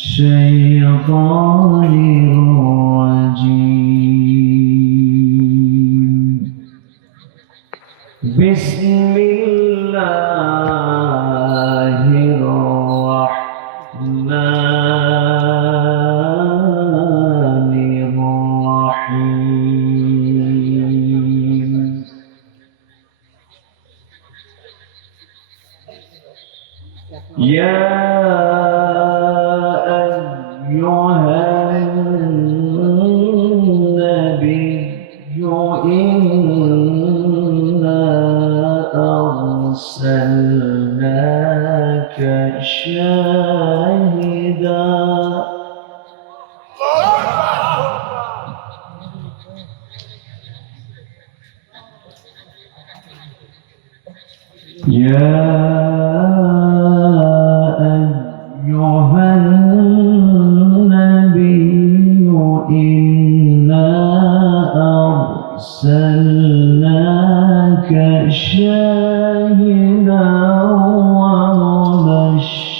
الشيطان الرجيم. بسم الله الرحمن الرحيم. يا أيها النبي إنا أرسلناك شاهدا يا أيها النبي إنا أرسلناك شاهدا ومبشرا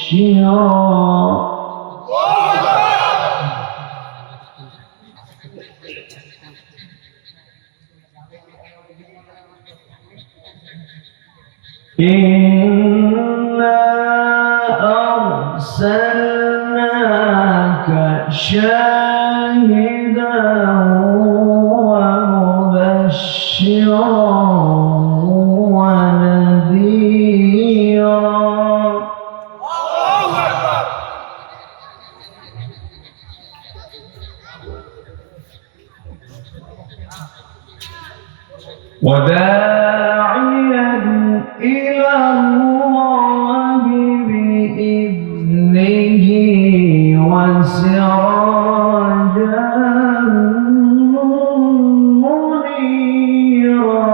إنا أرسلناك شاهدا ومبشرا ونذيرا وداعيا إلى الله بإذنه وسراجا منيرا.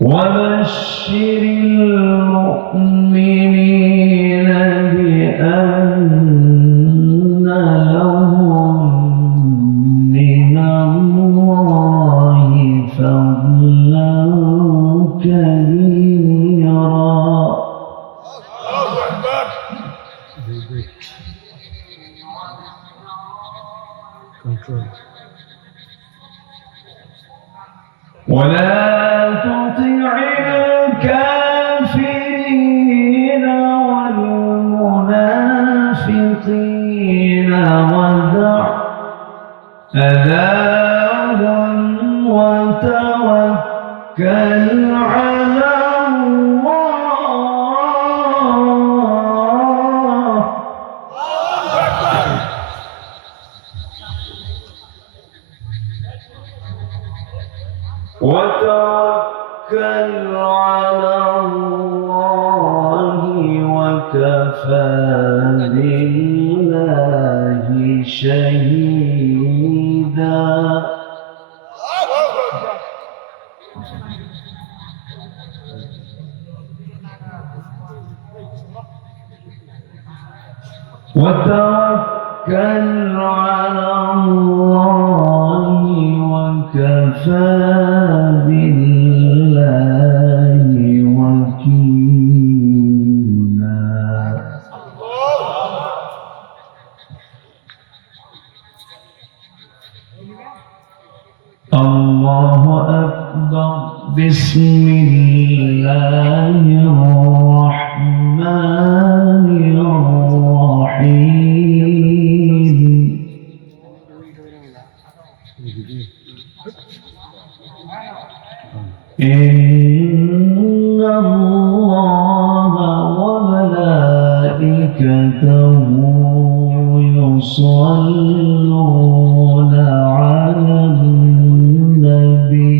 وبشر المؤمنين بأن لهم من الله فضلا كبيرا. ولا تطع الكافرين والمنافقين ودع أذاهم وتوكل على الله. وتوكل على الله وكفى بالله شهيدا. وتوكل على الله وكفى بالله وكيلا. الله أكبر. بسم الله الرحمن الرحيم. إن الله وملائكته يصلون على النبي.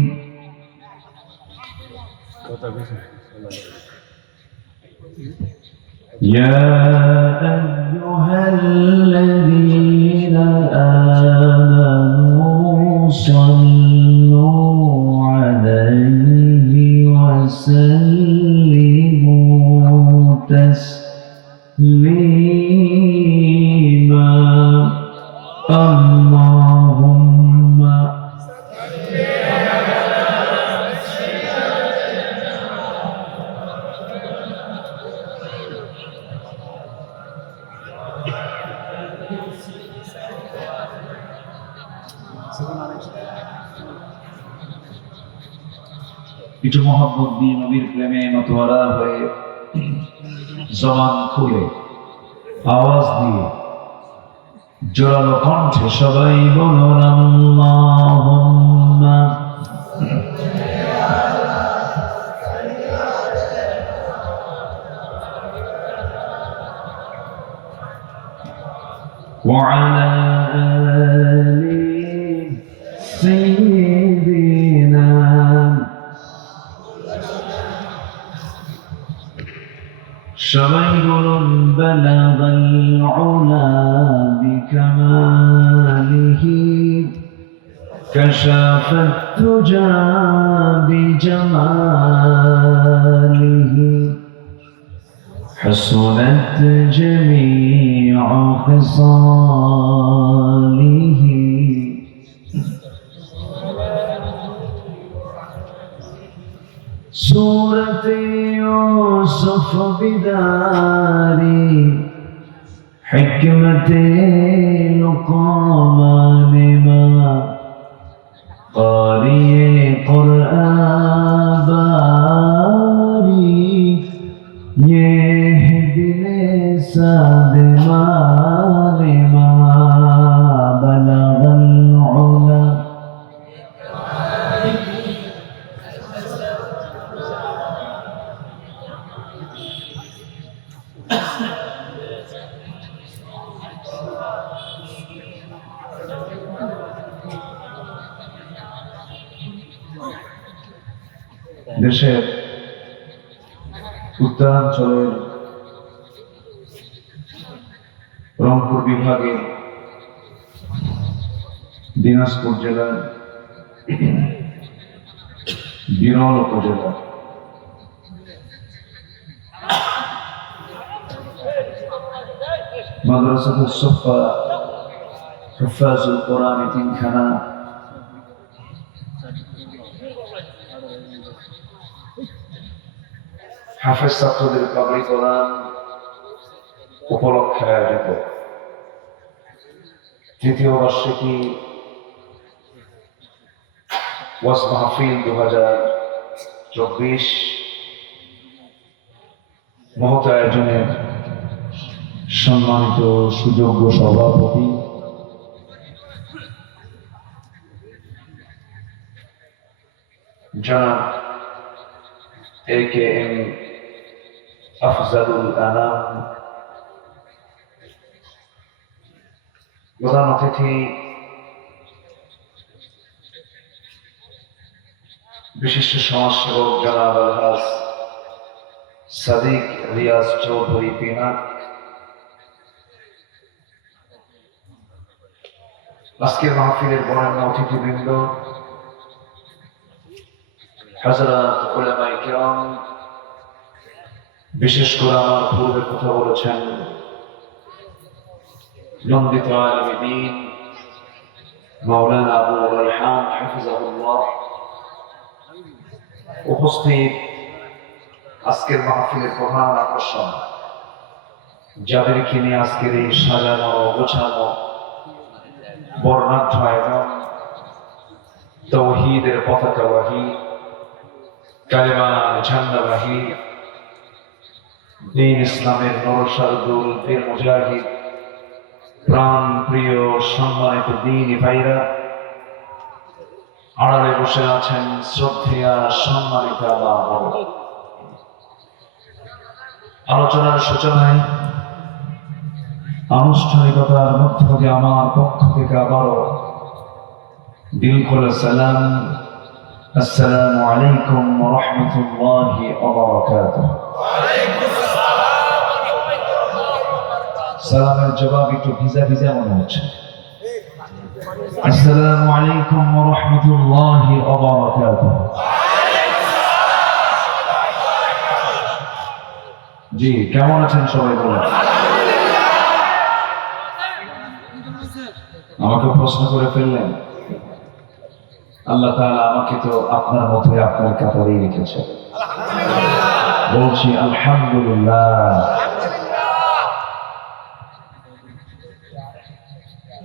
يا أيها الذين آمنوا صلوا عليه وسلموا تسليما. কিছু মহব্বত দিয়ে নবীর প্রেমে মতোয়ারা হয়ে জবান খুলে আওয়াজ দিয়ে জোরালো কণ্ঠে সবাই বলুন আল্লাহুম্মা وعلى آل سيدنا সবাই বলুন بلغ العلا بكماله كشف الدجى بجماله حسنت جميع خصاله سورة يوسف بداري حكمة لقمان ما قارئ قرآن باري يهدني سادما لما بلغ العلا দেশের উত্তরাঞ্চলের রংপুর বিভাগের দিনাজপুর জেলার বিরল উপজেলা মাদ্রাসাতুস সুফা হুফাজুল কোরআন তিনখানা হাফেজ ছাত্রদের পাবলিক কোরআন উপলক্ষে আয়োজিত তৃতীয় বার্ষিকী ওয়াজ মাহফিল 2024 মহৎ আয়োজনের সম্মানিত সুযোগ্য সভাপতি জনাব AKM আফজালুল আনাম, প্রধান অতিথি বিশিষ্ট সমাজসেবক জনাব আলহাজ সাদিক রিয়াজ চৌধুরী পিনাক, আজকের মাহফিলের বরেণ্য অতিথিবৃন্দ, হযরত উলামায়ে কিরাম, বিশেষ করে আমার পূর্বে কথা বলেছেন নন্দিত আলেমে দ্বীন মাওলানা আবু রায়হান হাফিজাহুল্লাহ, উপস্থিত আজকের মাহফিলের প্রধান আকর্ষণ, যাদেরকে নিয়ে আজকের এই সাজানো গোছানো বর্ণাঢ্য আয়োজন, তাওহীদের পতাকাবাহী, কালেমার ঝান্ডাবাহী, দ্বীন ইসলামের নরসারদুল বীর মুজাহিদ, প্রাণ প্রিয় সম্মানিত দ্বীনি ভাইরা, আড়ালে বসে আছেন শ্রদ্ধেয়া সম্মানিত মা বোন। আলোচনার সূচনায় আনুষ্ঠানিকতার মধ্য দিয়ে আমার পক্ষ থেকে আবারও দিল খোলা সালাম, আসসালামু আলাইকুম ওয়া রাহমাতুল্লাহি ওয়া বারাকাতুহু। সালামের জবাব একটু ভিজা ভিজা মনে হচ্ছে। আসসালামু আলাইকুম ওয়া রাহমাতুল্লাহি ওয়া বারাকাতুহু। জি, কেমন আছেন সবাই বলেন? আমাকে প্রশ্ন করে ফেললেন। আল্লাহ তাআলা আমাকে তো আপনার মতোই আপনার কাতারেই রেখেছে, বলছি আলহামদুলিল্লাহ।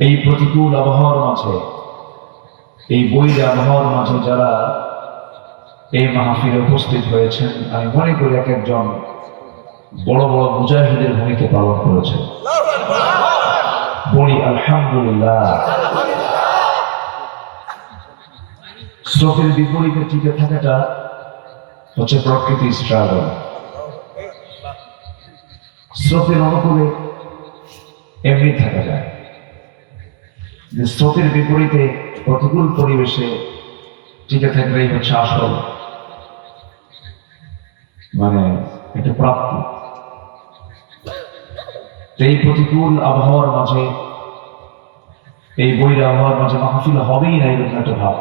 এই প্রতিকূল আবহাওয়ার মাঝে এই বৈরী আবহাওয়ার মাঝে যারা এই মাহফিলে উপস্থিত হয়েছেন, আমি মনে করি এক একজন বড় বড় মুজাহিদের ভূমিকা পালন করেছেন। বলি আলহামদুলিল্লাহ। স্রোতের বিপরীতে টিকে থাকাটা হচ্ছে প্রকৃতির স্ট্রাগল। স্রোতের অনুকূলে এমনি থাকা যায়, স্রোতের বিপরীতে প্রতিকূল পরিবেশে টিকে থাকলেই হচ্ছে আসল একটা প্রাপ্তি। এই প্রতিকূল আবহাওয়ার মাঝে, এই বৈরী আবহাওয়ার মাঝে মাহফিল হবেই না এরকম একটা ভাব।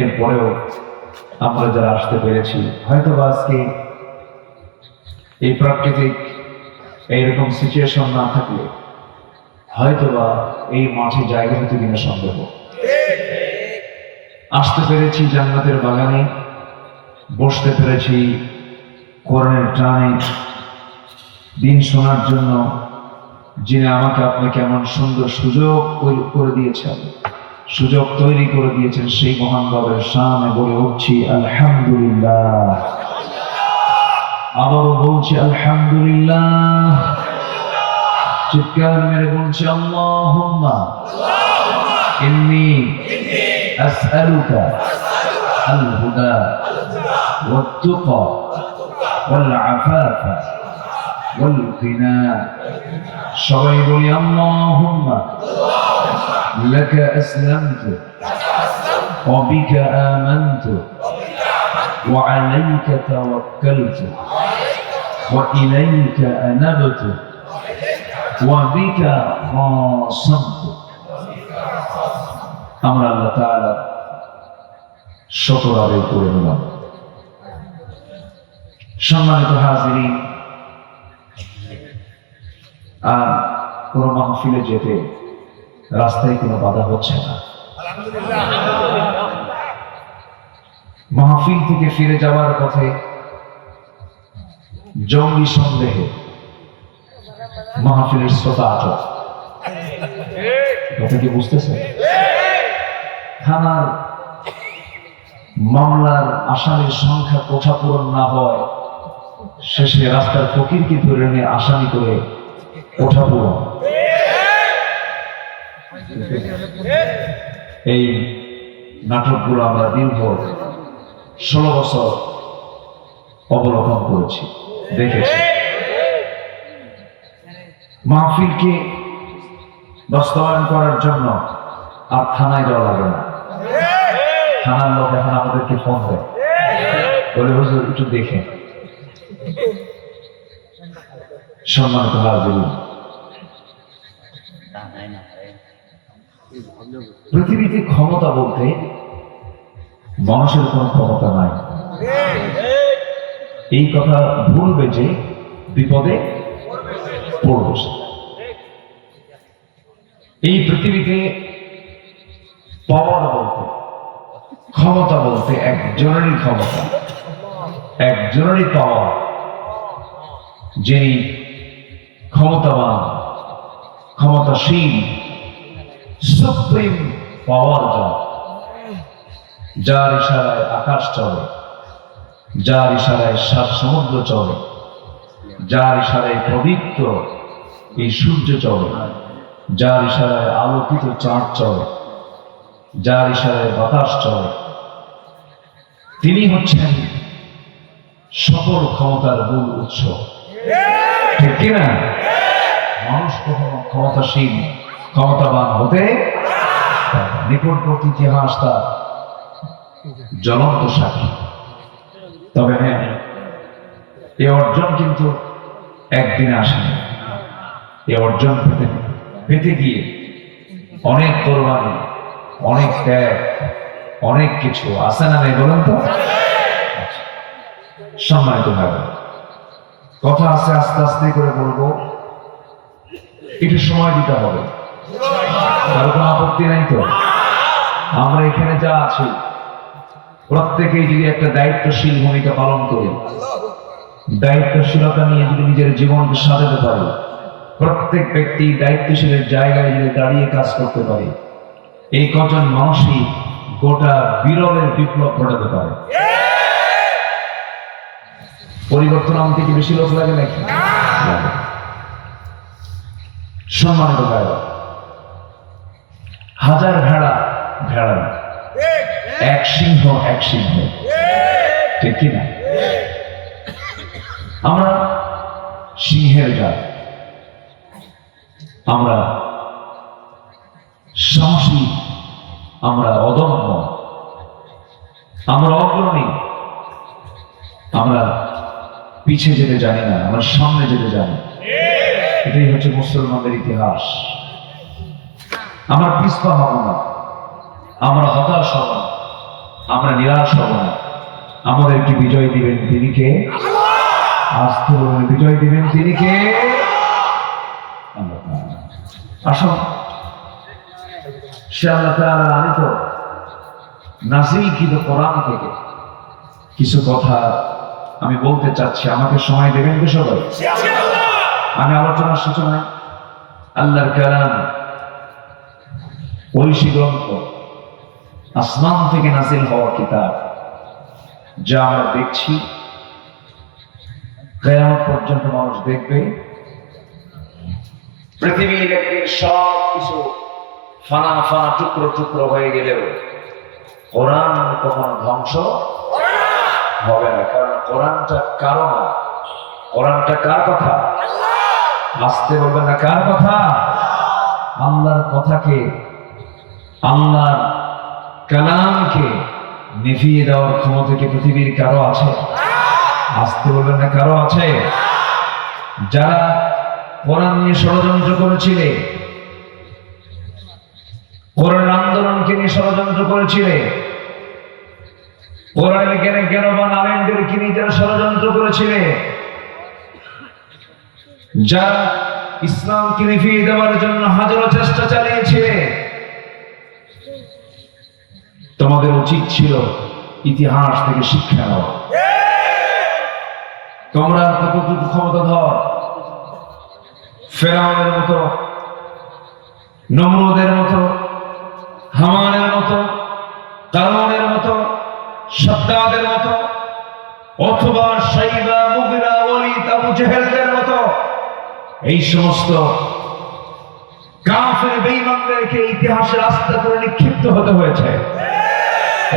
এরপরেও আমরা যারা আসতে পেরেছি, হয়তো আজকে এই প্রাকৃতিক এইরকম সিচুয়েশন না থাকলে হয়তোবা এই মাঠে জায়গা হতে কিনা সন্দেহ। আসতে পেরেছি জান্নাতের বাগানে, বসতে পেরেছি কোরআনের টানে দিন শোনার জন্য, যিনি আমাকে আপনাকে এমন সুন্দর সুযোগ করে দিয়েছেন, সুযোগ তৈরি করে দিয়েছেন, সেই মহান রবের সামনে বলে উঠছি আলহামদুলিল্লাহ। আবারও বলছি আলহামদুলিল্লাহ। চিৎকার মেরে বলছি আল্লাহুম্মা ইন্নী আসআলুকা আল হুদা ওয়াত তুকা ওয়াল আফাফা ওয়াল গিনা। সবাই বলি আল্লাহুম্মা লাকা আসলামতু ওয়া বিকা আমানতু ওয়া আলাইকা তাওয়াক্কালতু ওয়া ইলাইকা আনাবতু ওয়া বিকা খাসামতু। আমরা আল্লাহ তাআলা শুকর আদায় করে নিলাম। সম্মানিত হাজিরিন, আর কোন মাহফিলে যেতে রাস্তায় কোনো বাধা হচ্ছে না। মাহফিল থেকে ফিরে যাওয়ার পথে জঙ্গি সন্দেহে মাহফিলের শ্রোতা আটক। কথা কি বুঝতেছে? থানার মামলার আসামির সংখ্যা কোঠা পূরণ না হয়, শেষে রাস্তার ফকিরকে ধরে নিয়ে আসামি করে কোঠা পূরণ। এই নাটকগুলো আমরা দীর্ঘ 16 বছর অবলোকন করেছি, দেখেছি। মাহফিলকে বাস্তবায়ন করার জন্য আর থানায় যাওয়া লাগে না। থানার লোক এখন আমাদেরকে ফোন দেয়, বলে হুজুর একটু দেখেন। সম্মানিত হাজিরিন, পৃথিবীতে ক্ষমতা বলতে মানুষের কোন ক্ষমতা নাই। এই কথা ভুলবে যে বিপদে পড়বে। এই পৃথিবীতে পাওয়ার বলতে, ক্ষমতা বলতে একজনেরই ক্ষমতা, একজনেরই পাওয়ার, যিনি ক্ষমতাবান, ক্ষমতাশীল, সুপ্রিম পাওয়ার, যার ইশারায় আকাশ চলে, যার ইশারায় সাত সমুদ্র চলে, যার ইশারায় পবিত্র এই সূর্য চলে, যার ইশারায় আলোকিত চাঁদ চলে, যার ইশারায় বাতাস চলে, তিনি হচ্ছেন সকল ক্ষমতার মূল উৎস। ঠিক কিনা? মানুষ কখনো ক্ষমতাশীল, ক্ষমতাবান হতে নিকটবর্তী ইতিহাস তার জ্বলন্ত সাক্ষী। তবে হ্যাঁ, এ অর্জন কিন্তু একদিনে আসেনি। এ অর্জন পেতে গিয়ে অনেক কোরবানি, অনেক ত্যাগ, অনেক কিছু আছে না নেই বলেন তো? সম্মানিত ভাবে কথা আছে, আস্তে আস্তে করে বলবো, একটু সময় দিতে হবে। কারো কোনো আপত্তি নাই তো? আমরা এখানে যা আছি প্রত্যেকেই যদি একটা দায়িত্বশীল ভূমিকা পালন করি, দায়িত্বশীলতা নিয়ে যদি নিজের জীবনকে সাজাতে পারি, প্রত্যেক ব্যক্তি দায়িত্বশীলের জায়গায় যদি দাঁড়িয়ে কাজ করতে পারি, এই কজন মানুষই গোটা বিরলের বিপ্লব ঘটাতে পারে। পরিবর্তন আনতে কি বেশি লোক লাগে নাকি? সম্মানিত ভাইরা, হাজার ভেড়া ভেড়া, এক সিংহ এক সিংহ, ঠিক কিনা? আমরা সিংহের জাত, আমরা সাহসী, আমরা অদম্য, আমরা অগ্রণী, আমরা পিছিয়ে যেতে জানি না, আমরা সামনে যেতে জানি। এটাই হচ্ছে মুসলমানদের ইতিহাস। আমরা পিছপা হব না, আমরা হতাশ হব না, আমরা নিরাশ হব না। আমাদেরকে বিজয় দিবেন তিনি কে? আস্থা বিজয় দিবেন তিনি কে? আসুন, সে আল্লাহ তাআলা আনিত নাযিলকৃত কোরআন থেকে কিছু কথা আমি বলতে চাচ্ছি। আমাকে সময় দেবেন তো সবাই? আমি আলোচনার সূচনায় আল্লাহর কালাম, ঐশী গ্রন্থ, আসমান থেকে নাজিল হওয়া কিতাব, যা আমরা দেখছি, কিয়ামত পর্যন্ত মানুষ দেখবে। পৃথিবীর একদিন সব কিছু ফানা ফানা টুকরো টুকরো হয়ে গেলেও কোরআন কখনো ধ্বংস হবে না, কারণ কোরআনটা কারো না। কোরআনটা কার কথা? আসতে বলবেন না, কার কথা? আল্লাহর কথাকে, আল্লাহর কালামকে নিভিয়ে দেওয়ার ক্ষমতা কি পৃথিবীর কারো আছে? আসতে বলবেন না, কারো আছে? যারা কোরআন নিয়ে ষড়যন্ত্র করেছিলে, কোরআন আন্দোলনকে নিয়ে ষড়যন্ত্র করেছিলে, কোরআনের জ্ঞানে জ্ঞানবান আলেমদেরকে নিয়ে যারা ষড়যন্ত্র করেছিলে, যারা ইসলামকে নিভিয়ে দেওয়ার জন্য হাজারো চেষ্টা চালিয়েছিলে, তোমাদের উচিত ছিল ইতিহাস থেকে শিক্ষা নেওয়া। তোমরা কতটুকু ক্ষমতাধর, ফেরাউনের মতো, নমরুদের মতো, হামানের মতো, কারুনের মতো, সাদ্দাদের মতো, অথবা শাইবা, মুগিরা, ওয়ালিদ, আবু জেহেলদের মতো এই সমস্ত কাফের বেঈমানদেরকে ইতিহাসের রাস্তা করে নিক্ষিপ্ত হতে হয়েছে।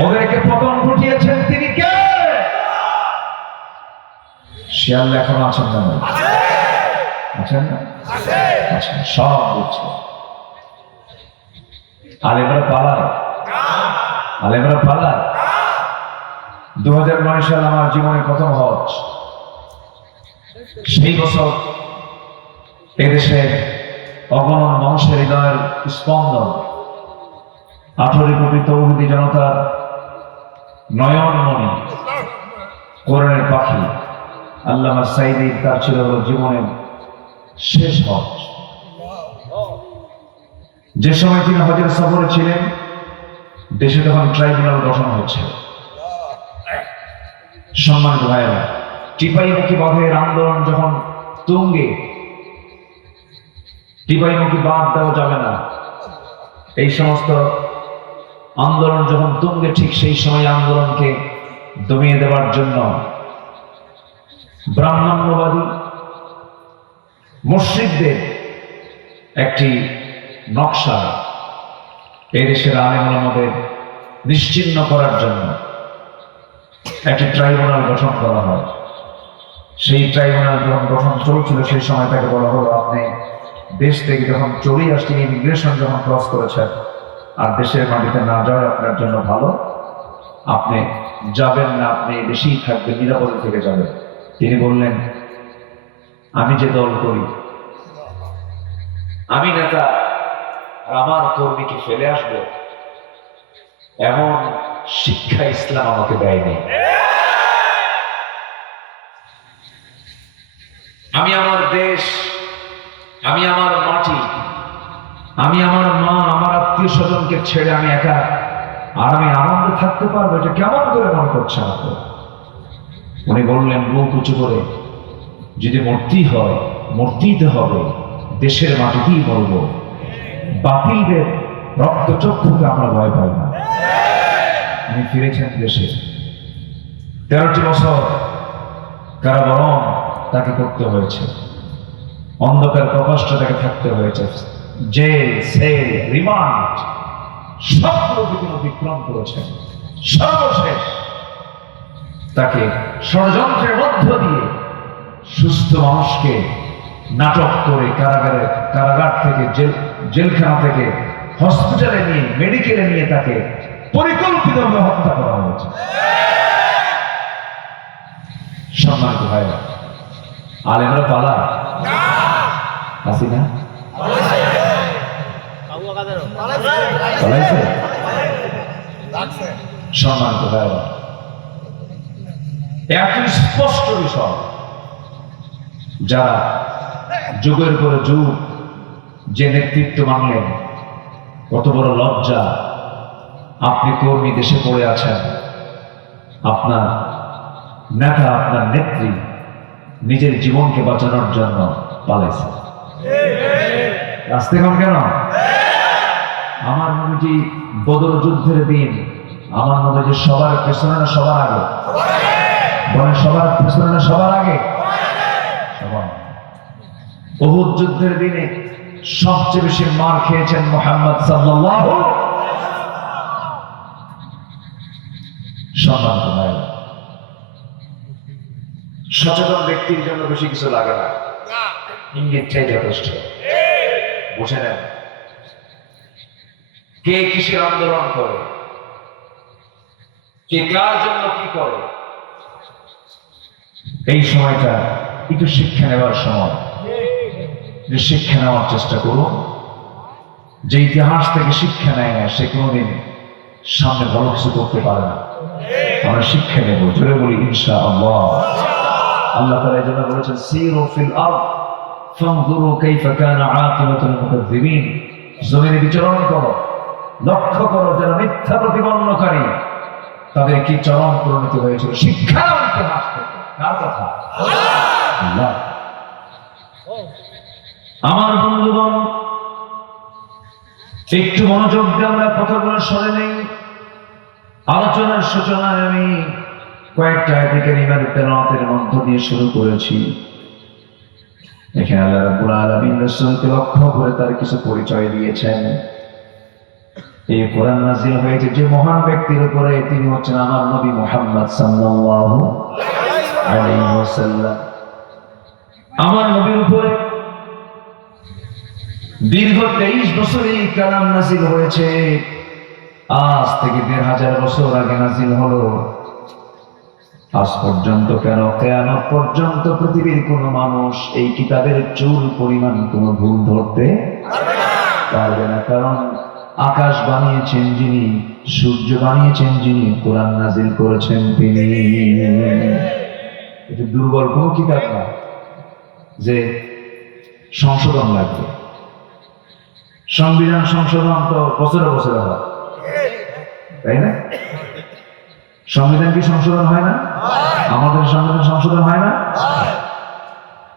ওদেরকে পতন ঘটিয়েছেন তিনি কে? সে আল্লাহ এখনো আছেন না? আছেন না? আছেন, সব বুঝছে। আলেমরা পালায়, আলেমরা পালায়। 2009 সাল আমার জীবনের প্রথম হজ। সেই বছর এদেশের অগণন মানুষের হৃদয়ের স্পন্দন, 18 কোটি তৌহিদি জনতার নয়নমণি, কোরআনের পাখি আল্লামা সাঈদী, তার ছিল জীবনের শেষ হজ। যে সময় তিনি হজের সফরে ছিলেন, দেশে তখন ট্রাইব্যুনাল গঠন হচ্ছে। সম্মানিত ভাইয়েরা, টিপাইমুখী বাঁধের আন্দোলন যখন তুঙ্গে, টিপাইমুখী বাঁধ দেওয়া যাবে না, এই সমস্ত আন্দোলন যখন তুঙ্গে, ঠিক সেই সময় আন্দোলনকে দমিয়ে দেওয়ার জন্য ব্রাহ্মণ্যবাদী মুশরিকদের একটি নকশা এই দেশের আলেম ওলামাদের নিশ্চিহ্ন করার জন্য একটি ট্রাইব্যুনাল গঠন করা হয়। সেই ট্রাইব্যুনাল যখন গঠন চলছিল, সেই সময় তাকে বলা হলো, আপনি দেশ থেকে যখন চলে আসছেন, ইমিগ্রেশন যখন ক্রস করেছেন, আর দেশের মাটিতে না যাওয়া আপনার জন্য ভালো, আপনি যাবেন না, আপনি দেশেই থাকবেন, নিরাপদে থেকে যাবেন। তিনি বললেন, আমি যে দল করি, আমি নেতা, আর আমার কর্মীকে ফেলে আসবো, এমন শিক্ষা ইসলাম আমাকে দেয়নি। আমি আমার দেশ, আমি আমার মাটি, আমি আমার মা, আমার আত্মীয় স্বজনকে ছেড়ে আমি একা আর আমি আনন্দে থাকতে পারবো? এটা কেমন করে মনে করছে আমাকে? উনি বললেন মুখ উঁচু করে, যদি মূর্তি হয়, মূর্তিতে হবে, দেশের মাটিতেই মরবো। বাতিলদের রক্তচক্ষুকে আমরা ভয় পাই না। উনি ফিরেছেন দেশে, 13টি বছর কারাবরণ তাকে করতে হয়েছে, অন্ধকার প্রকোষ্ঠে তাকে থাকতে হয়েছে, জেল, সেল, রিমান্ড সবগুলো তিনি অতিক্রম করেছেন। সর্বশেষ তাকে ষড়যন্ত্রের মধ্য দিয়ে সুস্থ মানুষকে নাটক করে কারাগার থেকে, জেলখানা থেকে হসপিটালে নিয়ে, মেডিকেলে নিয়ে তাকে পরিকল্পিতভাবে হত্যা করা হয়েছে। সম্মানিত ভাইরা, আলেমরা পালা আসি না, সম্মানিত ভাইরা, এত স্পষ্ট বিষয় যারা যুগের পরে যুগ যে নেতৃত্ব মানলেন, কত বড় লজ্জা। আপনি কর্মী দেশে পড়ে আছেন, আপনার নেতা, আপনার নেত্রী নিজের জীবনকে বাঁচানোর জন্য পালাইছে। আসতে কম কেন? আমার নবীজি বদর যুদ্ধের দিন, আমার নবীজি সবার পেছনে না সবার আগে? বলেন, সবার পেছনে না সবার আগে? সবার। উহুদ যুদ্ধের দিনে সবচেয়ে বেশি মার খেয়েছেন মুহাম্মদ সাল্লাল্লাহু। সম্মানিত ভাই, সচেতন ব্যক্তির জন্য বেশি কিছু লাগে না, ইঙ্গিতটাই যথেষ্ট। বুঝে নেন কে কিসের আন্দোলন করে, কে কার জন্য কি করে। এই সময়টা একটু শিক্ষা নেওয়ার সময়, যে শিক্ষা নেওয়ার চেষ্টা করুন। যে ইতিহাস থেকে শিক্ষা নেয় না, সে কোনোদিন সামনে ভালো কিছু করতে পারে না। আমরা শিক্ষা নেব, জোরে বলি ইনশাআল্লাহ। আল্লাহ তাআলা এই জন্য বলেছেন, সিরু ফিল আরদ ফানজুরু কাইফা কানা আকিবাতুল মুকাজ্জিবিন। জমিনে বিচরণ করো, লক্ষ্য করো যারা মিথ্যা প্রতিপন্নকারী তাদের কি চরম পরিণতি হয়েছিল। শিক্ষা ইতিহাস থেকে। কার কথা? আল্লাহ। আমার বন্ধুগণ, একটু মনোযোগ দিয়ে আমরা কথাগুলো শুনে নেই। আলোচনার সূচনায় আমি কয়েকটা আয়াত কারিমার তেলাওয়াতের মধ্য দিয়ে শুরু করেছি। এখানে আল্লাহ রাব্বুল আলামিন রাসূলকে লক্ষ্য করে তার কিছু পরিচয় দিয়েছেন। এই কোরআন নাযিল হয়েছে যে মহান ব্যক্তির উপরে, তিনি হচ্ছেন আমার নবী মুহাম্মদ সাল্লাল্লাহু আলাইহি ওয়াসাল্লাম। আমার নবীর উপরে দীর্ঘ 23 বছর এই কালাম নাযিল হয়েছে। আজ থেকে 1500 বছর আগে নাযিল হলো। আজ পর্যন্ত কেন, কিয়ামত পর্যন্ত পৃথিবীর কোন মানুষ এই কিতাবের চুল পরিমাণ কোন ভুল ধরতে পারবে না। কারণ আকাশ বানিয়েছেন যিনি, সূর্য বানিয়েছেন যিনি, কোরআন নাযিল করেছেন তিনি। এটা দুর্বল কোন কিতাব না যে সংশোধন লাগবে। সংবিধান সংশোধন তো বছরে বছরে হয়, তাই না? সংবিধান কি সংশোধন হয় না? আমাদের সংবিধান সংশোধন হয় না?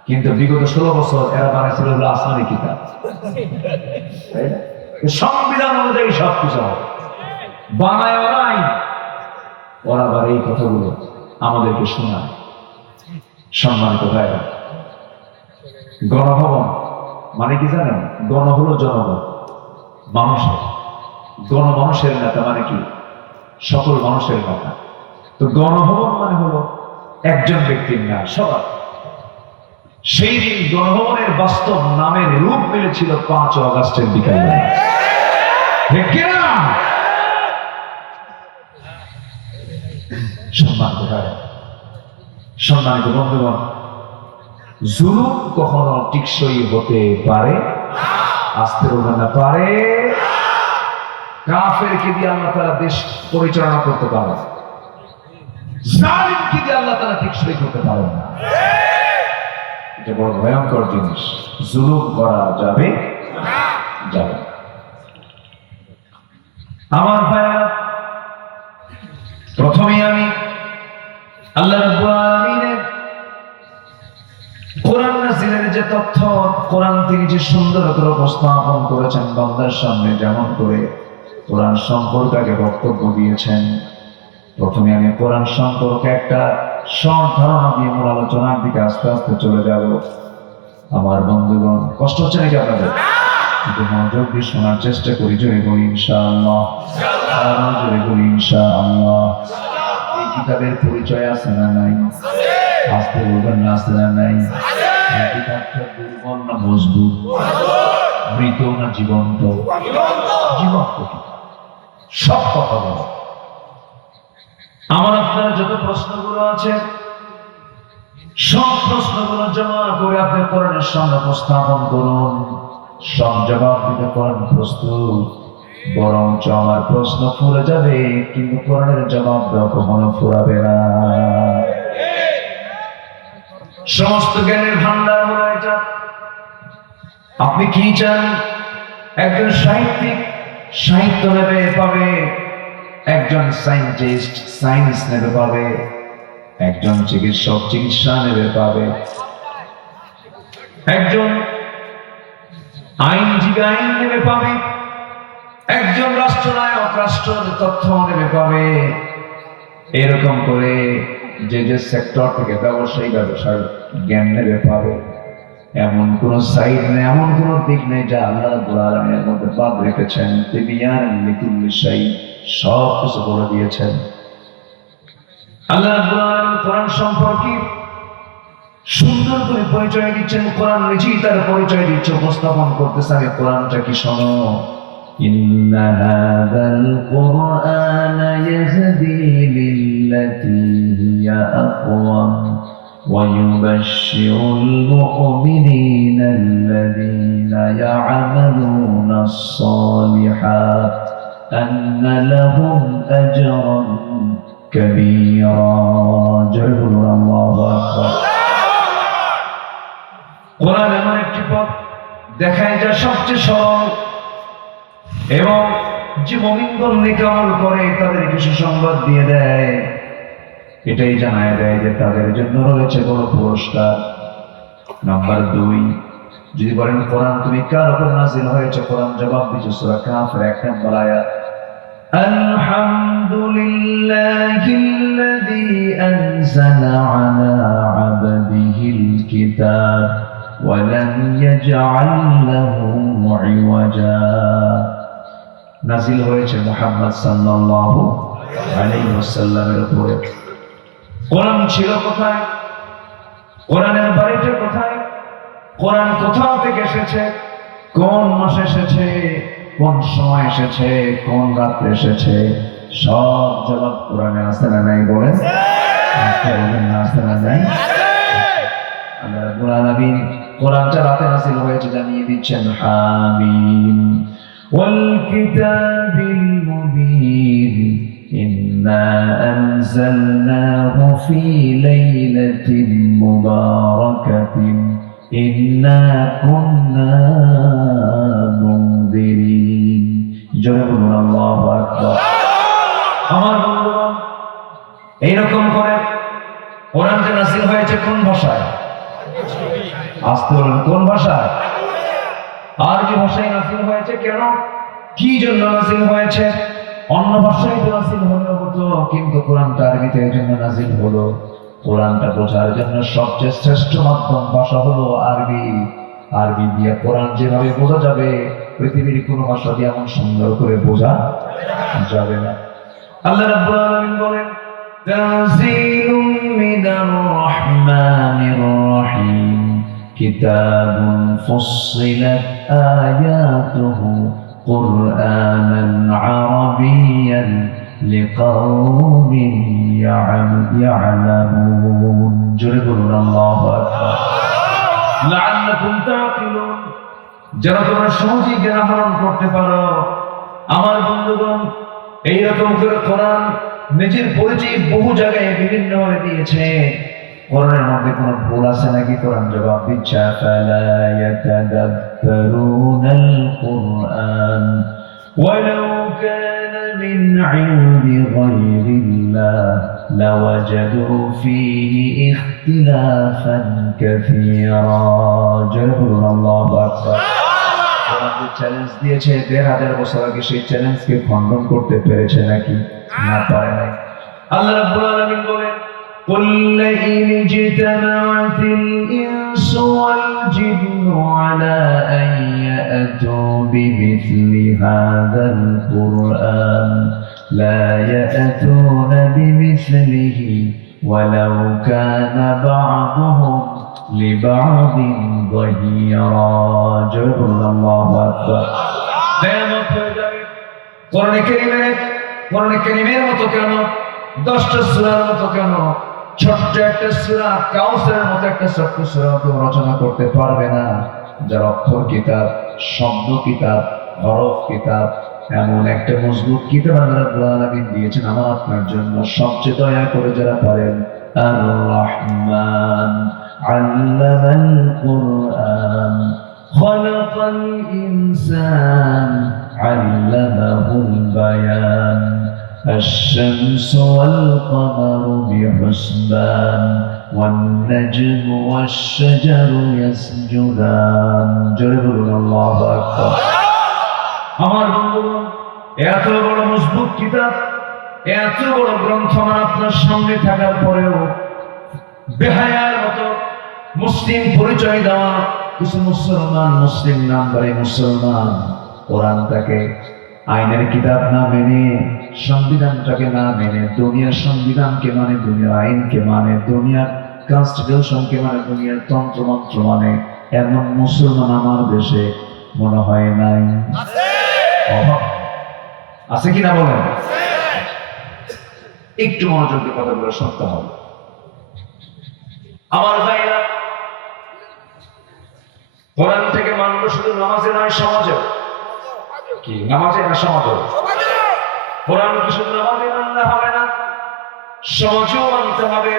কিন্তু বিগত 16 বছর এরা বানাইছিল হলো আসমানি কিতাব, তাই না? সংবিধান অনুযায়ী সবকিছু হবে, বানায় ওরাই। ওরা আবার এই কথাগুলো আমাদেরকে শোনায়। সম্মানিত ভাইরা, গণভবন মানে কি জানেন? গণ হলো জনগণ, মানুষের। গণমানুষের নেতা মানে কি? সকল মানুষের নেতা। তো গণভবন মানে হলো একজন ব্যক্তির না, সবার। সেই দিন গণভবনের বাস্তব নামের রূপ মিলেছিল 5 আগস্টের বিকালে। সম্মানিত ভাই, সম্মানিত বন্ধুগণ, জুলুম কখনো টিকসই হতে পারে? আসতে বলবেন না, পারে। কাফেরকে দিয়ে আল্লাহ তাআলা দেশ পরিচালনা করতে পারে, জালিমকে দিয়ে আল্লাহ তাআলা টিকসই করতে পারেন না। এটা বড় ভয়ঙ্কর জিনিস। জুলুম করা যাবে যাবে। আমার ভাইয়া, প্রথমে আমি আল্লাহ রাব্বুল আলামিনের কোরআন নাযিলের যে তথ্য, কোরআন তিনি যে নিজে সুন্দর করে উপস্থাপন করেছেন বান্দার সামনে, যেমন করে কোরআন সম্পর্কে আগে বক্তব্য দিয়েছেন। প্রথমে আমি কোরআন সম্পর্কে একটা শর্ট ধারণা দিয়ে মূল আলোচনার দিকে আস্তে আস্তে চলে যাব। আমার বন্ধুগণ, কষ্ট হচ্ছে নাকি আপনাদের? কিন্তু মনোযোগ দিয়ে শোনার চেষ্টা করি। জোরে বলি ইনশাআল্লাহ, জোরে বলি ইনশাআল্লাহ। এই কিতাবের পরিচয় আছে না নাই? আসতে বলবেন না, আছে না নাই? এই কিতাবটা দুর্বল না মজবুত? মৃত না জীবন্ত? জীবন্ত। সব কথা বলো। আমার আপনার যত প্রশ্নগুলো আছে সব প্রশ্নগুলো জমা করে আপনি কোরআনের সামনে উপস্থাপন করুন। সব জবাব দিতে কোরআন প্রস্তুত। বরঞ্চ আমার প্রশ্ন ফুরে যাবে, কিন্তু কোরআনের জবাব দেওয়া কখনো ফুরাবে না। সমস্ত জ্ঞানের ভান্ডার হলো এটা। আপনি কি চান? একজন সাহিত্যিক সাহিত্য নেবে, পাবে। একজন সায়েন্টিস্ট সায়েন্স নেবে, পাবে। একজন চিকিৎসক চিকিৎসা নেবে, পাবে। একজন আইনজীবী আইন নেবে, পাবে। একজন রাষ্ট্রনায়ক রাষ্ট্রের তথ্য নেবে, পাবে। এরকম করে যে যে সেক্টর থেকে ব্যবসার জ্ঞান নেবে, পাবে। এমন কোন সাইড নেই, এমন কোন দিক নেই যা আল্লাহ রাব্বুল আলামিনের মধ্যে বাদ রেখেছেন। তিবিয়ান লিকুল্লি শাই, সব কিছু বলে দিয়েছেন। আল্লাহ রাব্বুল আলামিন কোরআন সম্পর্কে সুন্দর করে পরিচয় দিচ্ছেন। কোরআন নিজেই তার পরিচয় দিচ্ছে, উপস্থাপন করতেছে। আগে কোরআনটা কি শোনো। ইন্না হাযাল কুরআনা ইয়াহদি লিল্লাতী হিয়া আকওয়াম ويبشر المؤمنين الذين يعملون الصالحات أن لهم أجرا كبيرا جل الله أكبر কোরআন এমন একটি পথ দেখায় যা সবচেয়ে সরল, এবং যে মুমিনগণ নেক আমল করে তাদের কিছু সংবাদ দিয়ে দেয়। এটাই জানায় দেয় যে তাদের জন্য রয়েছে বড় পুরস্কার। নাম্বার 2, যদি বলেন কোরআন তুমি কার উপর নাযিল হয়েছে, কোরআন জবাব দিচ্ছে সূরা কাফের 1 নম্বর আয়াত, আলহামদুলিল্লাহিল্লাযী আনজালা আলা আবদিহিল কিতাব ওয়া লাম ইয়াজআল লাহু ইওয়াজা। নাযিল হয়েছে মুহাম্মদ সাল্লাল্লাহু আলাইহি ওয়াসাল্লামের উপরে। কোরআন ছিল কোথায়? কোরআনের বাড়িটা কোথায়? কোরআন কোথাও থেকে এসেছে? কোন মাসে এসেছে? কোন সময় এসেছে? কোন রাত্রে এসেছে? সব জবাব কোরআনে আছে না নাই? বলেন না, আছে না নাই? আল্লাহ রাব্বুল আলামিন কোরআনটা রাতে নাযিল হয়েছে জানিয়ে দিচ্ছেন। হামিম ওয়াল কিতাবিল মুবিন إنا أنزلناه في ليلة مباركة إنا كنا منذرين جل الله أكبر। আমার বন্ধুগণ, এইরকম করে কোরআনটা নাযিল হয়েছে কোন ভাষায়? আসতে বলেন, কোন ভাষায়? আরবি ভাষায় নাযিল হয়েছে। কেন, কি জন্য নাযিল হয়েছে? অন্য ভাষায় তো নাযিল হলেও হতো, কিন্তু কোরআনটা আরবিতে এই জন্য নাযিল হলো। কোরআনটা বোঝার জন্য সবচেয়ে শ্রেষ্ঠ মাধ্যম ভাষা হলো আরবি। আরবি দিয়ে কোরআন যেভাবে বোঝা যাবে, পৃথিবীর কোনো ভাষা দিয়ে এমন সুন্দর করে বোঝা যাবে না। আল্লাহ রাব্বুল আলামিন বলেন, তানজিলুম মিনার রাহমানির রাহিম কিতাবুন ফুসসিলাত আয়াতুহু قرآنا عربيا لقوم يعلمون جربوا الله أكبر لعلكم تعقلون যারা তোমরা সহজেই জ্ঞান আহরণ করতে পারো। আমার বন্ধুগণ, এইরকম করে কোরআন নিজের পরিচয় বহু জায়গায় বিভিন্ন ভাবে দিয়েছে। কোরআনের মধ্যে কোনো ভুল আছে নাকি? কোরআন জবাব দিচ্ছে, আফালা ইয়াতাদাব্বারুনাল কুরআন ওয়ালাউ কানা মিন ইনদি গায়রিল্লাহ লাওয়াজাদু ফীহি ইখতিলাফান কাসীরা জোরে বলুন আল্লাহু আকবার। কোরআন যে চ্যালেঞ্জ দিয়েছে ১,৫০০ বছর আগে, সেই চ্যালেঞ্জকে খণ্ডন করতে পেরেছে নাকি? না, পারে নাই। আল্লাহ রাব্বুল আলামিন বলেন, قل لئن اجتمعت الإنس والجن على أن يأتوا بمثل هذا القرآن لا يأتون بمثله ولو كان بعضهم لبعض ظهيرا جل الله أكبر। কোরআনে কারীমের মতো কেন, 10টা সূরার মতো কেন, ছোট্ট একটা সূরা কাউসারের মতো একটা ছোট্ট সূরা কেউ রচনা করতে পারবে না, যার অক্ষর কিতাব, শব্দ কিতাব, হরফ কিতাব, এমন একটা মজবুত কিতাব আল্লাহ রাব্বুল আলামিন দিয়েছেন আমার আপনার জন্য। সবচেয়ে দয়া করে যারা পারেন, আর রহমান আল্লামাল কুরআন খালাকাল ইনসান আল্লামাহুল বায়ান الشمس والقمر بحسبان والنجم والشجر يسجدان جل الله أكبر। আমার বন্ধুগণ, এত বড় মজবুত কিতাব, এত বড় গ্রন্থ আমার আপনার সামনে থাকার পরেও বেহায়ার মতো মুসলিম পরিচয় দেওয়া কিছু মুসলমান, মুসলিম নামধারী মুসলমান কোরআনটাকে আইনের কিতাব না মেনে, সংবিধানটাকে না মেনে, দুনিয়ার সংবিধানকে মানে, দুনিয়ার আইনকে মানে, দুনিয়ার কনস্টিটিউশনকে মানে, দুনিয়ার তন্ত্রমন্ত্র মানে, এমন মুসলমান আমার দেশে মনে হয় নাই। আছে কিনা বলেন? একটু মনোযোগ দিয়ে কথাগুলো শুনতে হবে আমার ভাইরা। কোরআন থেকে মানবো শুধু নামাজে নয়, সমাজে। কি নামাজে না সমাজে? কোরআন কি শুধু নামাজে মানলে হবে না, সমাজেও মানতে হবে।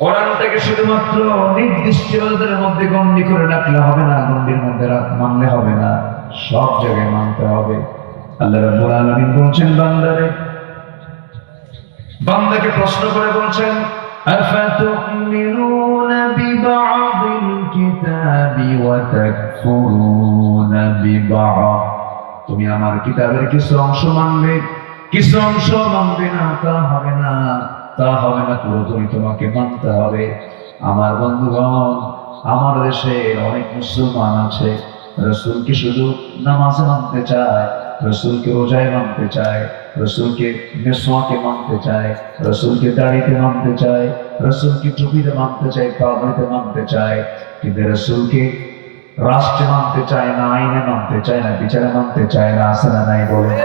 কোরআনটাকে শুধুমাত্র নির্দিষ্ট ইবাদতের মধ্যে গণ্ডি করে রাখলে হবে না, গণ্ডির মধ্যে মানলে হবে না, সব জায়গায় মানতে হবে। আল্লাহ রাব্বুল আলামিন বলছেন বান্দাকে প্রশ্ন করে বলছেন, আফাতুমিনুনা বিবা'দিল কিতাবি ওয়া তাকফুরুনা বিবা'দ। তুমি আমার কিতাবের কিছু অংশ মানবে, কিছু অংশ মানবে না, তা হবে না, তা হবে না, পুরোপুরি তোমাকে মানতে হবে। আমার বন্ধুগণ, আমার দেশে অনেক মুসলমান আছে, রাসূলকে শুধু নামাজে মানতে চায়, রাসূলকে রোজায় মানতে চায়, রাসূলকে মিসওয়াকে মানতে চায়, রাসূলকে দাড়িতে মানতে চায়, রাসূলকে টুপিতে মানতে চায়, পাগড়িতে মানতে চায়, কিন্তু রাসূলকে রাষ্ট্রে মানতে চায় না, আইনে মানতে চায় না, বিচারে মানতে চায় না। আছে না নাই বলেন?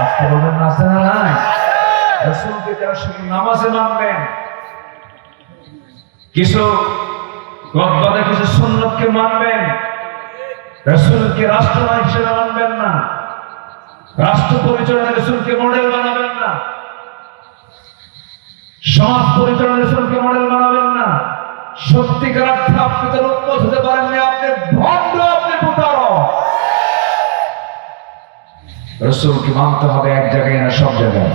আজকে বলেন না, আছে না নাই? রাসূলকে যারা শুধু নামাজে মানবেন, কিছু গদবাদে কিছু সুন্নতকে মানবেন, রাসূলকে রাষ্ট্রনায়ক হিসেবে মানবেন না, রাষ্ট্র পরিচালনায় রাসূলকে মডেল বানাবেন না, সমাজ পরিচালনায় রাসূলকে মডেল বানাবেন না। সত্যিকার অর্থে আপনি তো উন্নত হতে পারেননি, আপনি ভণ্ড, আপনি প্রতারক। রাসূলকে মানতে হবে এক জায়গায় না সব জায়গায়।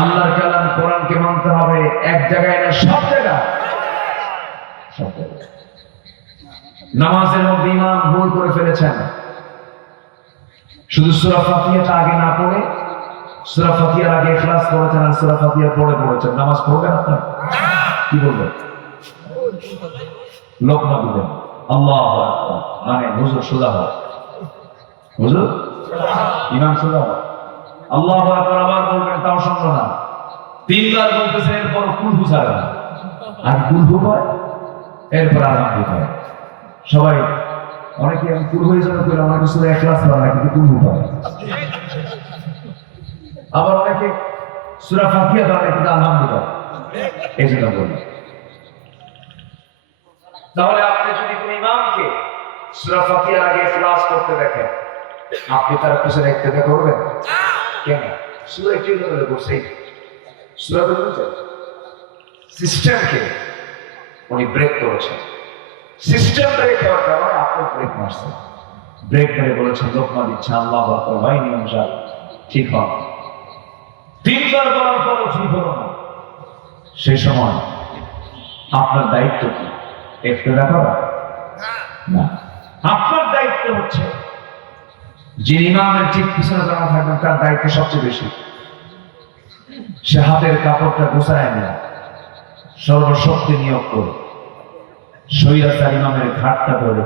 আল্লাহর কালাম কোরআনকে মানতে হবে এক জায়গায় না সব জায়গায়। নামাজের মধ্যে ইমাম ভুল করে ফেলেছেন, শুধু সূরা ফাতিহাটা আগে না পড়ে সূরা ফাতিহার আগে ইখলাস পড়েছেন আর সূরা ফাতিহা পড়ে পড়েছেন, নামাজ পড়বেন আপনার? কি বলবেন? লোকমা দিবেন। আল্লাহু আকবার মানে হুজুর সোজা হয়, হুজুর ইমাম সোজা হয়। আল্লাহু আকবার আবার বলবেন, তাও শুনলো না, 3বার বলতেছে, এরপর কুলহু ছাড়ে না, আর কুলহু হয়, এরপর আলহামদুলিল্লাহ হয়। সবাই অনেকে আমি কুলহু হিসাবে করে অনেকে সূরা ইখলাস পড়ে না, কিন্তু কুলহু পড়ে। আবার অনেকে সূরা ফাতিহা পড়ে কিন্তু আলহামদুলিল্লাহ। এই জন্য বলি, তাহলে আপনি যদি কোন ইমামকে সূরা ফাতিহার আগে ইখলাস করতে দেখেন, আপনি তার পিছনে ইক্তেদা করবেন কেন? সূরা কি বলে বলছে, সূরা বলছে সিস্টেমকে উনি ব্রেক করেছেন, সিস্টেম ব্রেক হওয়ার কারণে আপনি ব্রেক মারছেন। ব্রেক মেরে বলেছেন লোকমা দিচ্ছে, আল্লাহু আকবার, ভাই নিয়ম সাহেব ঠিক হয়, 3বার বলার পরও ঠিক হলো না। সেই সময় আপনার দায়িত্ব কি? ইক্তেদা করা না, আপনার দায়িত্ব হচ্ছে যে ইমামের ঠিক পিছনে দাঁড়ানো থাকবেন তার দায়িত্ব সবচেয়ে বেশি। সে হাতের কাপড়টা গোছায় নিয়ে সর্বশক্তি নিয়োগ করে সৈয়দ ইমামের ঘাটটা ধরে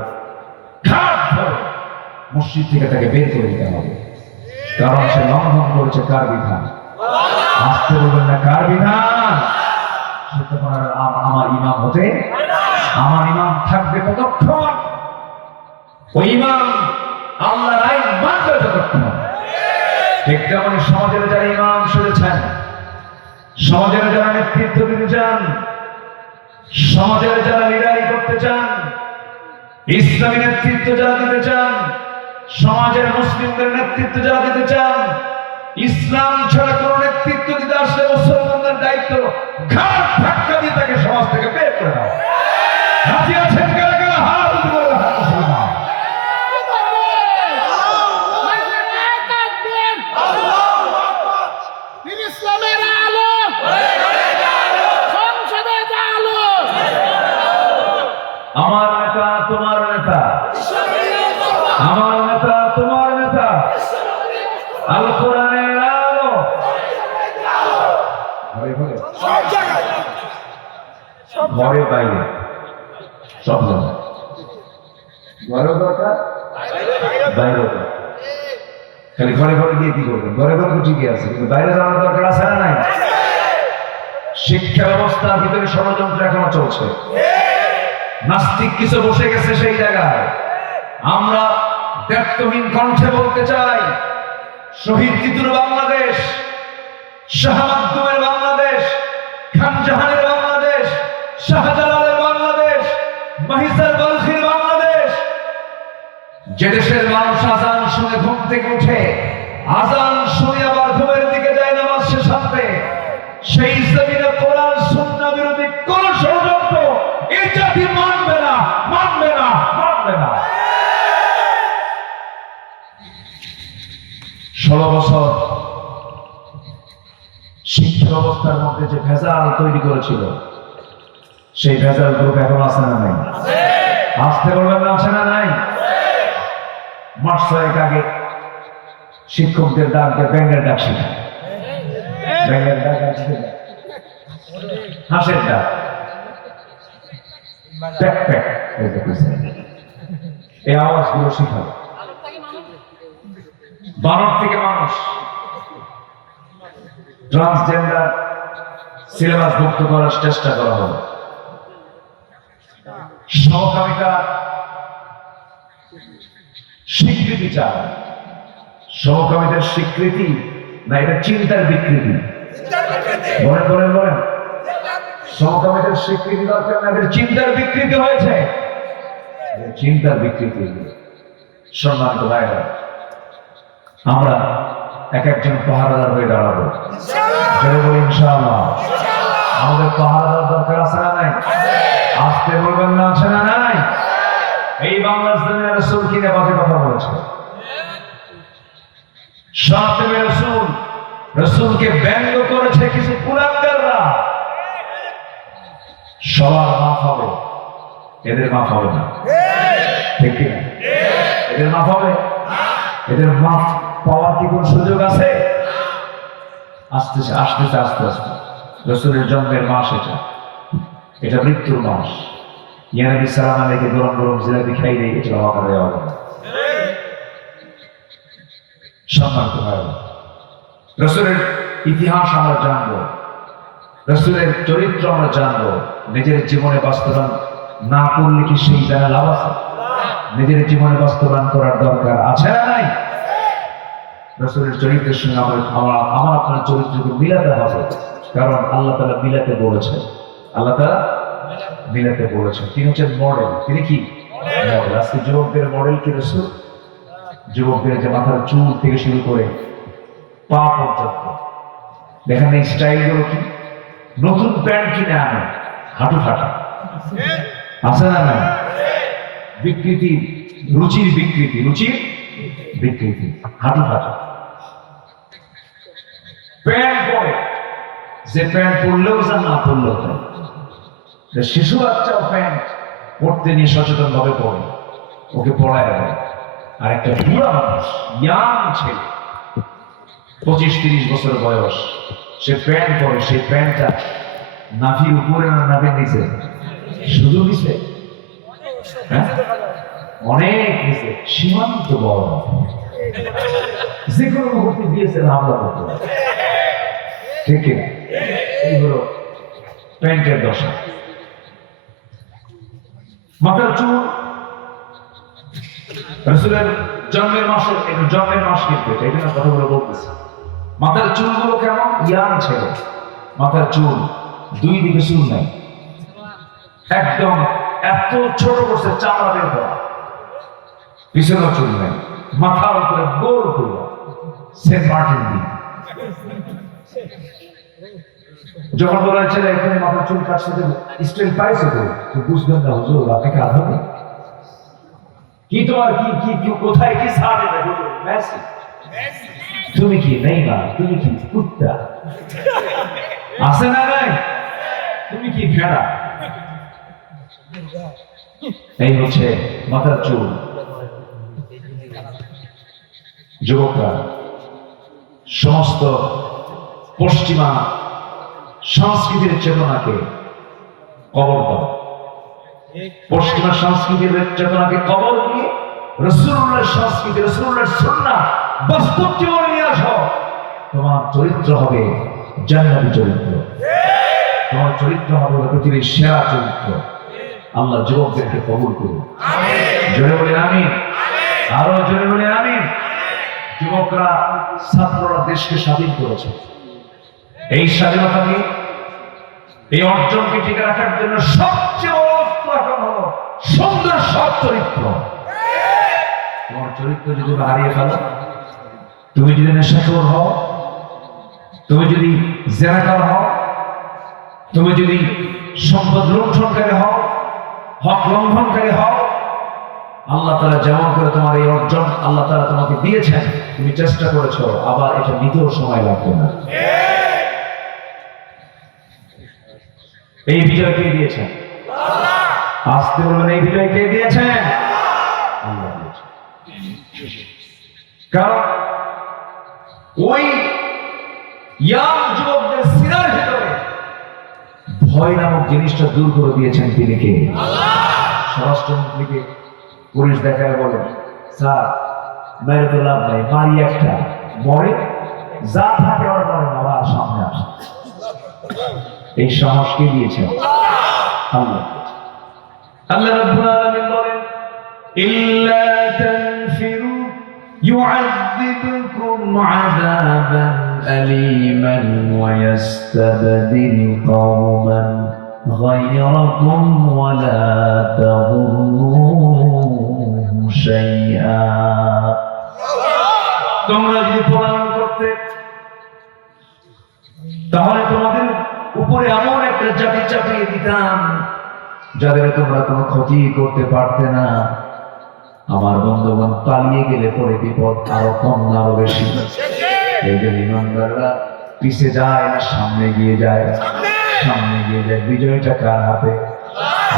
মসজিদ থেকে তাকে বের করে দিতে হবে, কারণ সে লঙ্ঘন করেছে কার বিধান? আসতে বলবেন না কার বিধান? সে তোমার আমার ইমাম হতে, আমার ইমাম থাকবে ততক্ষণ, ওই ইমাম আল্লাহর আইন মানবে ততক্ষণ। ঠিক তেমন সমাজের যারা ইমাম শুনেছেন, সমাজের যারা নেতৃত্ব দিতে চান, সমাজের যারা লিডারি করতে চান, ইসলামী নেতৃত্ব যারা দিতে চান, সমাজের মুসলিমদের নেতৃত্ব যারা দিতে চান, ইসলাম ছাড়া কোন নেতৃত্ব দিতে আসলে মুসলমানদের দায়িত্ব ঘাট ধাক্কা দিয়ে তাকে সমাজ থেকে বের করে দেওয়া। রাজি আছেন কারা কারা? হাত উঁচু করে রাখা মুসলমান। ইসলামের আলো, সংসদের আলো। আমার নেতা তোমার নেতা, আমার নেতা তোমার নেতা, আল কোরআনের আলো। ঘরে বাইরে সব জায়গায়, ঘরেও দরকার বাইরেও দরকার। খালি ঘরে ঘরে গিয়ে কি করবেন? ঘরে ঘরে তো ঠিকই আছে, কিন্তু বাইরে যাওয়ার দরকার আছে না নাই? শিক্ষা ব্যবস্থার ভিতরে ষড়যন্ত্র এখনো চলছে, নাস্তিক কিছু বসে গেছে সেই জায়গায়। আমরা ব্যক্তহীন কণ্ঠে বলতে চাই, শহীদ তিতুর বাংলাদেশ, শাহ মাকদুমের বাংলাদেশ, খান জাহানের বাংলাদেশ, শাহজালালের বাংলাদেশ, মাহিসার বালখির বাংলাদেশ, যে দেশের মানুষ আজান শুনে ঘুম থেকে উঠে, আজান শুনে আবার ঘুমের দিকে যায় নামাজ শেষ হবে, সেই জমিনে কোরআন সুন্নাহ বিরোধী কোন ষড়যন্ত্র এই জাতি মানবে না, মানবে না, মানবে না। 16 বছর শিক্ষা ব্যবস্থার মধ্যে যে ভেজাল তৈরি করেছিল, সেই ভেজাল গ্রুপ এখন আছে না নাই? আসতে বলবেন না আছে না নাই? মাস 6 আগে শিক্ষকদের ডাক দিয়ে ব্যাঙের ডাক শিখায়, ব্যাঙের ডাক, হাঁসের ডাক, প্যাক প্যাক, এই আওয়াজগুলো শিখাবে। বানর থেকে মানুষ, ট্রান্সজেন্ডার সিলেবাস মুক্ত করার চেষ্টা করা হবে। সমকামিতা স্বীকৃতি চায়, সমকামিতার স্বীকৃতি না এটা চিন্তার বিকৃতি? বলেন বলেন বলেন, সমকামিতার স্বীকৃতি দরকার না এটা চিন্তার বিকৃতি হয়েছে? চিন্তার বিকৃতি। সম্মানিত ভাইরা, আমরা এক একজন পাহারাদার হয়ে দাঁড়াবো, জোরে বলি ইনশাআল্লাহ। আমাদের পাহারাদার দরকার আছে না নাই? আসতে বলবেন না আছে না নাই? এই বাংলাদেশ রাসূল কিনে বাজে কথা বলেছে, সাথে রাসূল, রাসূলকে ব্যঙ্গ করেছে কিছু কুলাঙ্গাররা। সবার মাফ হবে, এদের মাফ হবে না, ঠিক কি না? এদের মাফ হবে? এদের মাফ পাওয়ার কি কোন সুযোগ আছে? আসতেছে আসতেছে আস্তে আস্তে। রাসূলের জন্মের মাস এটা, এটা মৃত্যুর মাস। ইয়া নবী সাল্লাল্লাহু আলাইহি ওয়াসাল্লাম গরম গরম জিলাপি খাইলে এটা হওয়া দেওয়া হবে না। সম্মানিত ভাইরা, রাসূলের ইতিহাস আমরা জানবো, রাসূলের চরিত্র আমরা জানবো। নিজের জীবনে বাস্তবায়ন না করলে কি সেই জায়গায় লাভ আছে? নিজের জীবনে বাস্তবায়ন করার দরকার আছে না নাই? রাসূলের চরিত্রের সঙ্গে আমার আপনার চরিত্রকে মিলাতে হবে, কারণ আল্লাহ তাআলা মিলাতে বলেছেন, আল্লাহ তাআলা মিলাতে বলেছেন। তিনি হচ্ছেন মডেল। তিনি কি মডেল? আজকে যুবকদের মডেল কি রাসূল? যুবকদের যে মাথার চুল থেকে শুরু করে পা পর্যন্ত দেখেন এই স্টাইল গুলো কি? নতুন প্যান্ট কিনে আনে, হাঁটু ফাটা, আছে না নাই? বিকৃতি, রুচির বিকৃতি, রুচির বিকৃতি, হাঁটু ফাটা প্যান্ট পরে, যে প্যান্ট পরলেও যা না পরলেও তাই। শিশু বাচ্চাও প্যান্ট পড়তে নিয়ে সচেতন ভাবে পড়ে, ওকে পড়ায় দেয়। আর একটা বুড়া মানুষ, ইয়াং ছেলে, 25-30 বছর বয়স, সে প্যান্ট পরে, সেই প্যান্টটা নাভির উপরে না নাভির নিচে, শুধু নিচে, হ্যাঁ অনেক নিচে, সীমান্ত বড়, যে কোনো মুহূর্তে দিয়েছে হামলা করতে পারে, ঠিক না? এই হলো প্যান্টের দশা। মাথার চুল রাসূলের জন্মের মাসে, এটা জন্মের মাস কিন্তু এটা না, কথাগুলো বলতেছে। মাথার চুলগুলো কেমন? ইয়াং ছেলে, মাথার চুল 2 দিকে চুল নাই, একদম এত ছোট করছে, চামড়া বের করা, পিছনে চুল নাই, মাথার উপরে গোল করে সেন্ট মার্টিন দিন। যখন বলা ছেলে এখানে মাথার চুল কাটছে, স্টাইল পাইছে তো বুঝবেন না হুজুর, আপনি কাজ হবে কি, তোমার কি কি কি কোথায় কি সাথে দেখো মেসি, তুমি কি নেই না, তুমি কি কুত্তা আছে না নাই, তুমি কি ভেড়া। এই হচ্ছে মাথার চুল। যুবকরা, সমস্ত পশ্চিমা সংস্কৃতির চেতনাকে কবর দাও, পশ্চিমা সংস্কৃতির চেতনাকে কবর দিয়ে রাসূলুল্লাহর সংস্কৃতি, রাসূলুল্লাহর সুন্নাহ বাস্তব জীবনে নিয়ে আসো। তোমার চরিত্র হবে জান্নাতি চরিত্র, তোমার চরিত্র হবে পৃথিবীর সেরা চরিত্র। আল্লাহ যুবকদেরকে কবুল করুন, জোরে বলে আমিন, আরো জোরে বলে আমিন। যুবকরা, ছাত্ররা দেশকে স্বাধীন করেছে। এই স্বাধীনতাকে, এই অর্জনকে টিকে রাখার জন্য সবচেয়ে বড় অস্ত্র এখন হলো সুন্দর সৎ চরিত্র। তোমার চরিত্র যদি হারিয়ে ফেলো, তুমি যদি নেশাখোর হও, তুমি যদি জেনাকার হও, তুমি যদি সম্পদ লুণ্ঠনকারী হও, হক লঙ্ঘনকারী হও, আল্লাহ তাআলা যেমন করে তোমার এই অর্জন আল্লাহ তাআলা তোমাকে দিয়েছেন, তুমি চেষ্টা করেছো, আবার এটা নিতেও সময় লাগবে না। এই বিজয় কে দিয়েছেন? আসতে বলবেন, এই বিজয় কে দিয়েছেন? আল্লাহ দিয়েছেন। কারণ ওই ইয়াং যুবকদের সিনার ভিতরে ভয় নামক জিনিসটা দূর করে দিয়েছেন তিনি কে? স্বরাষ্ট্রমন্ত্রীকে পুলিশ দেখায় বলেন, স্যার মেরে তো লাভ নাই, মারি একটা, মরে যা থাকে ওরা মরে না, ওরা সামনে আসে। এই সাহস কে দিয়েছেন? আল্লাহ। আল্লাহ রাব্বুল আলামিন বলেন, ইল্লা তানফিরু يعذبكم عذابا أليما ويستبدل قوما غيركم ولا تضروه شيئا। তোমরা যদি পলায়ন করতে, তাহলে তোমাদের উপরে এমন একটা জাতি চাপিয়ে দিতাম যাদের তোমরা কোনো ক্ষতি করতে পারতে না। আমার বন্ধুগণ, পালিয়ে গেলে পরে বিপদ আরো কম না আরো বেশি। এই যে ইমানদাররা পিছে যায় না সামনে গিয়ে যায়? সামনে গিয়ে যায়। বিজয়টা কার হাতে?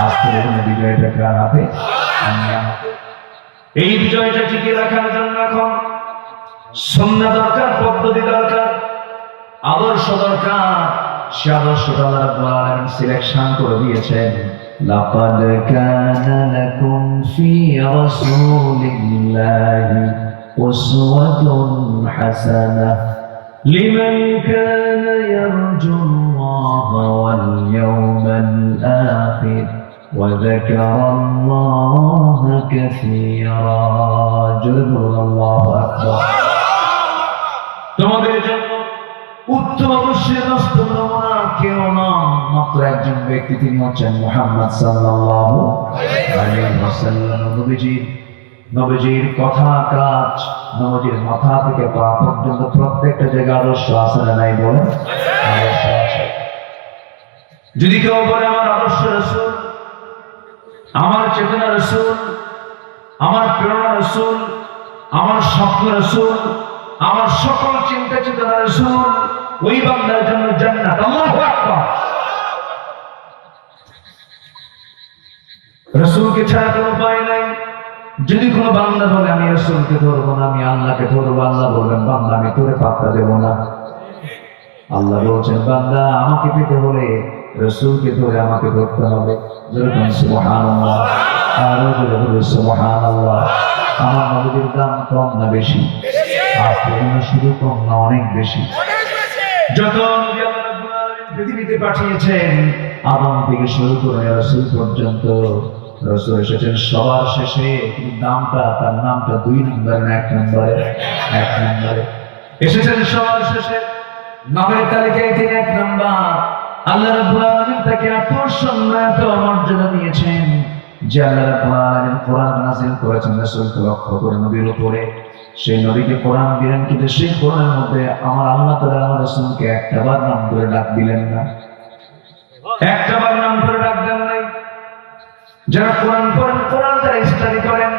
আজকে বিজয়টা কার হাতে? আল্লাহর হাতে। এই বিজয়টা টিকিয়ে রাখার জন্য এখন সুন্নাহ দরকার, পদ্ধতি দরকার, আদর্শ দরকার। সে আদর্শটা আল্লাহ রাব্বুল আলামিন সিলেকশন করে দিয়েছেন। لقد كان لكم في رسول الله أسوة حسنة لمن كان يرجو الله واليوم الآخر وذكر الله كثيرا جل الله أكبر। তোমাদের জন্য উত্তম অবশ্যই বাস্তব নমুনা কেউ নন, মাত্র একজন ব্যক্তি, তিনি হচ্ছেন মুহাম্মদ সাল্লাল্লাহু আলাইহি ওয়াসাল্লাম। নবীজির কথা, কাজ, নবীজির মাথা থেকে পা পর্যন্ত প্রত্যেকটা জায়গায় আদর্শ আছে না নাই? বলেন, আদর্শ আছে। যদি কেউ বলে আমার আদর্শ রাসূল, আমার চেতনা রাসূল, আমার প্রেরণা রাসূল, আমার স্বপ্ন রাসূল, আমার সকল চিন্তা চেতনা রাসূল, ওই বান্দার জন্য জান্নাত। আল্লাহু আকবার। রাসূলকে ছাড়া কোনো উপায় নাই। যদি কোনো বান্দা বলে আমি রাসূলকে ধরবো না, আমি আল্লাহকে ধরবো, আল্লাহ বলবেন বান্দা আমি তোরে পাত্তা দেবো না। আল্লাহ বলছেন বান্দা আমাকে পেতে হলে রাসূলকে ধরে আমাকে ধরতে হবে। যেরকম সুবহানাল্লাহ, আরো জোরে বলে সুবহানাল্লাহ। আমার নবীর দাম কম না বেশি? আসলে শুধু কম না, অনেক বেশি। যত নবী আল্লাহ রাব্বুল আলামিন পৃথিবীতে পাঠিয়েছেন আদম থেকে শুরু করে রাসূল পর্যন্ত, রাসূল এসেছেন সবার শেষে, কিন্তু তার নামটা 2 নম্বরে না 1 নম্বরে? 1 নম্বরে এসেছেন সবার শেষে, নামের তালিকায় তিনি 1 নম্বর। আল্লাহ রাব্বুল আলামিন তাকে এত সম্মান এত মর্যাদা দিয়েছেন যে আল্লাহ রাব্বুল আলামিন কোরআন নাযিল করেছেন রাসূলকে লক্ষ্য করে, নবীর উপরে। সেই নবীকে কোরআন দিলেন, কিন্তু সেই কোরআনের মধ্যে আমার আল্লাহ তাআলা আমার রাসূলকে একটাবার নাম ধরে ডাক দিলেন না, একটাবার নাম ধরে ডাক দেন নাই। যারা কোরআন পড়েন, কোরআন যারা স্টাডি করেন,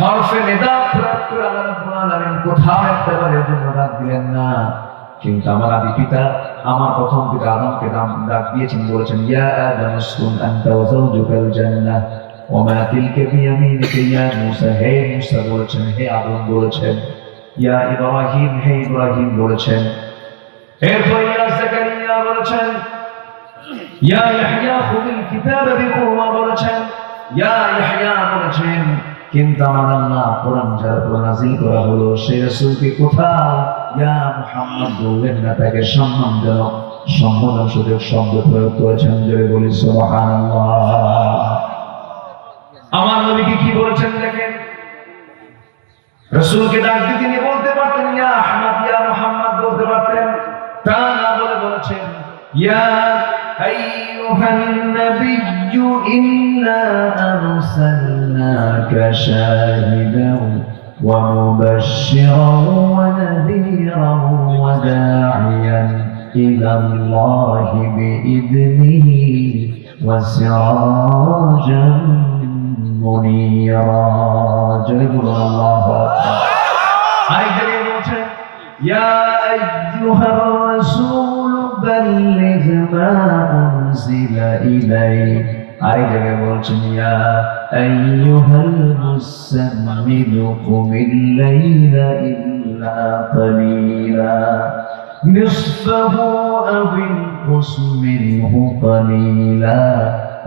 হরফে নিদা প্রয়োগ করে আল্লাহ রাব্বুল আলামিন কোথাও একটাবারের জন্য ডাক দিলেন না। কিন্তু আমার আদি পিতা, আমার প্রথম পিতা আদমকে ডাক দিয়েছেন, বলেছেন ইয়া আদম উসকুন আনতা ওয়া যাওজুকাল জান্নাহ ওয়া মা তিলকা বিয়ামিনিকা ইয়া মূসা। হে মূসা বলেছেন, হে আদম বলেছেন, ইয়া ইব্রাহিম হে ইব্রাহিম বলেছেন, এরপর ইয়া যাকারিয়া বলেছেন, ইয়া ইয়াহইয়া খুযিল কিতাবা বিকুওয়া বলেছেন, ইয়া ইয়াহইয়া বলেছেন। কিন্তু আমার আল্লাহ কোরআন যার উপর নাযিল করা হলো সেই রাসূলকে কোথাও ইয়া মুহাম্মদ বললেন না, তাকে সম্মানজনক সম্বোধনসূচক শব্দ প্রয়োগ করেছেন। জোরে বলি সুবহানাল্লাহ। আমার নবীকে কি বলেছেন দেখেন, রাসূলকে ডাক দিয়ে তিনি বলতে পারতেন ইয়া আহমদ ইয়া মুহাম্মদ বলতে পারতেন, তা না বলে বলেছেন ইয়া আইয়ুহান নাবিয়্যু ইন্না আরসালনাকা শাহিদান ওয়া মুবাশশিরান ওয়া নাযীরান ওয়া দা'iয়ান ইলা আল্লাহি বিইذনিহি ওয়া সিরাজান মুনীরা। জয় আল্লাহু আকবার। আরেকজন বলছেন ইয়া আইয়ুহার রাসূল বাল্লিগ মা উনজিলা ইলাইক। আরেকজন বলছেন ইয়া আইয়ুহাল মুসাম্মিলু কুমিল লাইলা ইল্লা কালিলা নিসফাহু আও ইনকুস মিনহু কালিলা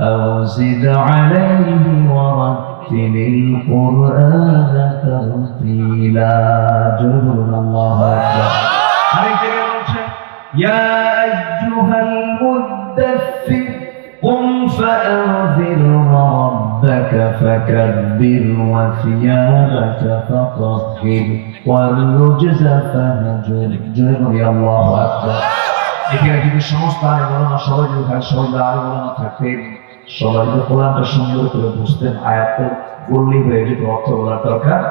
আও জিদ আলাইহি ওয়া রাত্তিলিল কুরআনা তারতিলা। জোরে আল্লাহু আকবার। আরেকজন বলছেন ইয়া আইয়ুহাল মুদ্দাথির قم فأنذر ربك فكبر وثيابك فطهر والرجز فهجر। يا الله أكبر। এখানে কিন্তু সমস্ত আলেমরা সবাই যদি সবাই আলেমরা থাকতেন, সবাই যদি কোরআনটা সুন্দর করে বুঝতেন, আয়াত বললেই হয়ে যেত, অর্থ বলার দরকার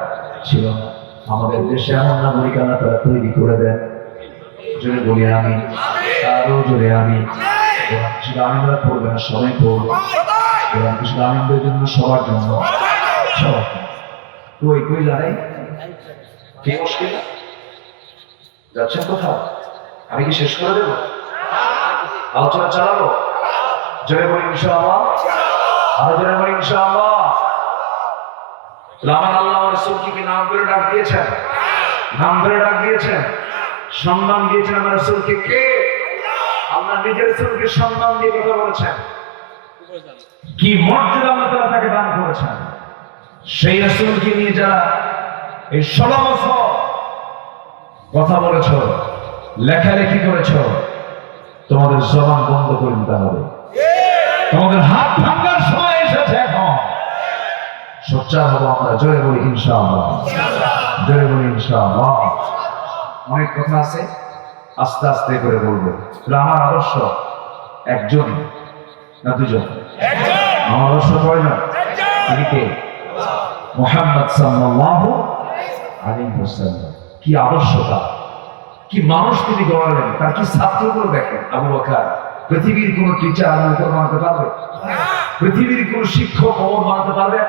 ছিল না। আমাদের দেশে এমন নাগরিক আল্লাহ তারা তৈরি করে দেন। জোরে বলি আমি, আরো জোরে আমি। শুধু আমিনরা পড়বে না, সবাই পড়বে। শুধু আমিনদের জন্য, সবার জন্য, সবার। কই কই জানাই কি মুশকিল যাচ্ছেন কোথাও? আমি কি শেষ করে দেবো? আলোচনা চালাবো? জোরে বলি ইনশাআল্লাহ, আরো জোরে বলি ইনশাআল্লাহ। আমার আল্লাহ রাসূলকে কি নাম ধরে ডাক দিয়েছেন? নাম ধরে ডাক দিয়েছেন, সম্মান দিয়েছেন আমার রাসূলকে। কে? আল্লাহ নিজের রাসূলকে সম্মান দিয়ে কথা বলেছেন। কি মর্যাদা আল্লাহ তাআলা তাকে দান করেছেন। সেই রাসূলকে নিয়ে যারা এই 16 বছর কথা বলেছ, লেখালেখি করেছ, তোমাদের জবান বন্ধ করে দিতে হবে। তোমাদের হাত ভাঙার সময় এসেছে এখন। সোচ্চার হবো আমরা। জোরে বলি ইনশাআল্লাহ, জোরে বলি ইনশাআল্লাহ। অনেক কথা আছে, আস্তে আস্তে করে বলবো। আমার আদর্শ একজন না দুজন? আমার আদর্শ কয়জন? তিনি কে? মুহাম্মদ সাল্লাল্লাহু আলাইহি ওয়াসাল্লাম। কি আদর্শতা, কি মানুষ তিনি গড়ালেন, তার কি ছাত্রগুলো দেখেন। আবু বকর পৃথিবীর কোন টিচার আবু বকর বানাতে পারবে? পৃথিবীর কোন শিক্ষক ওমর বানাতে পারবে?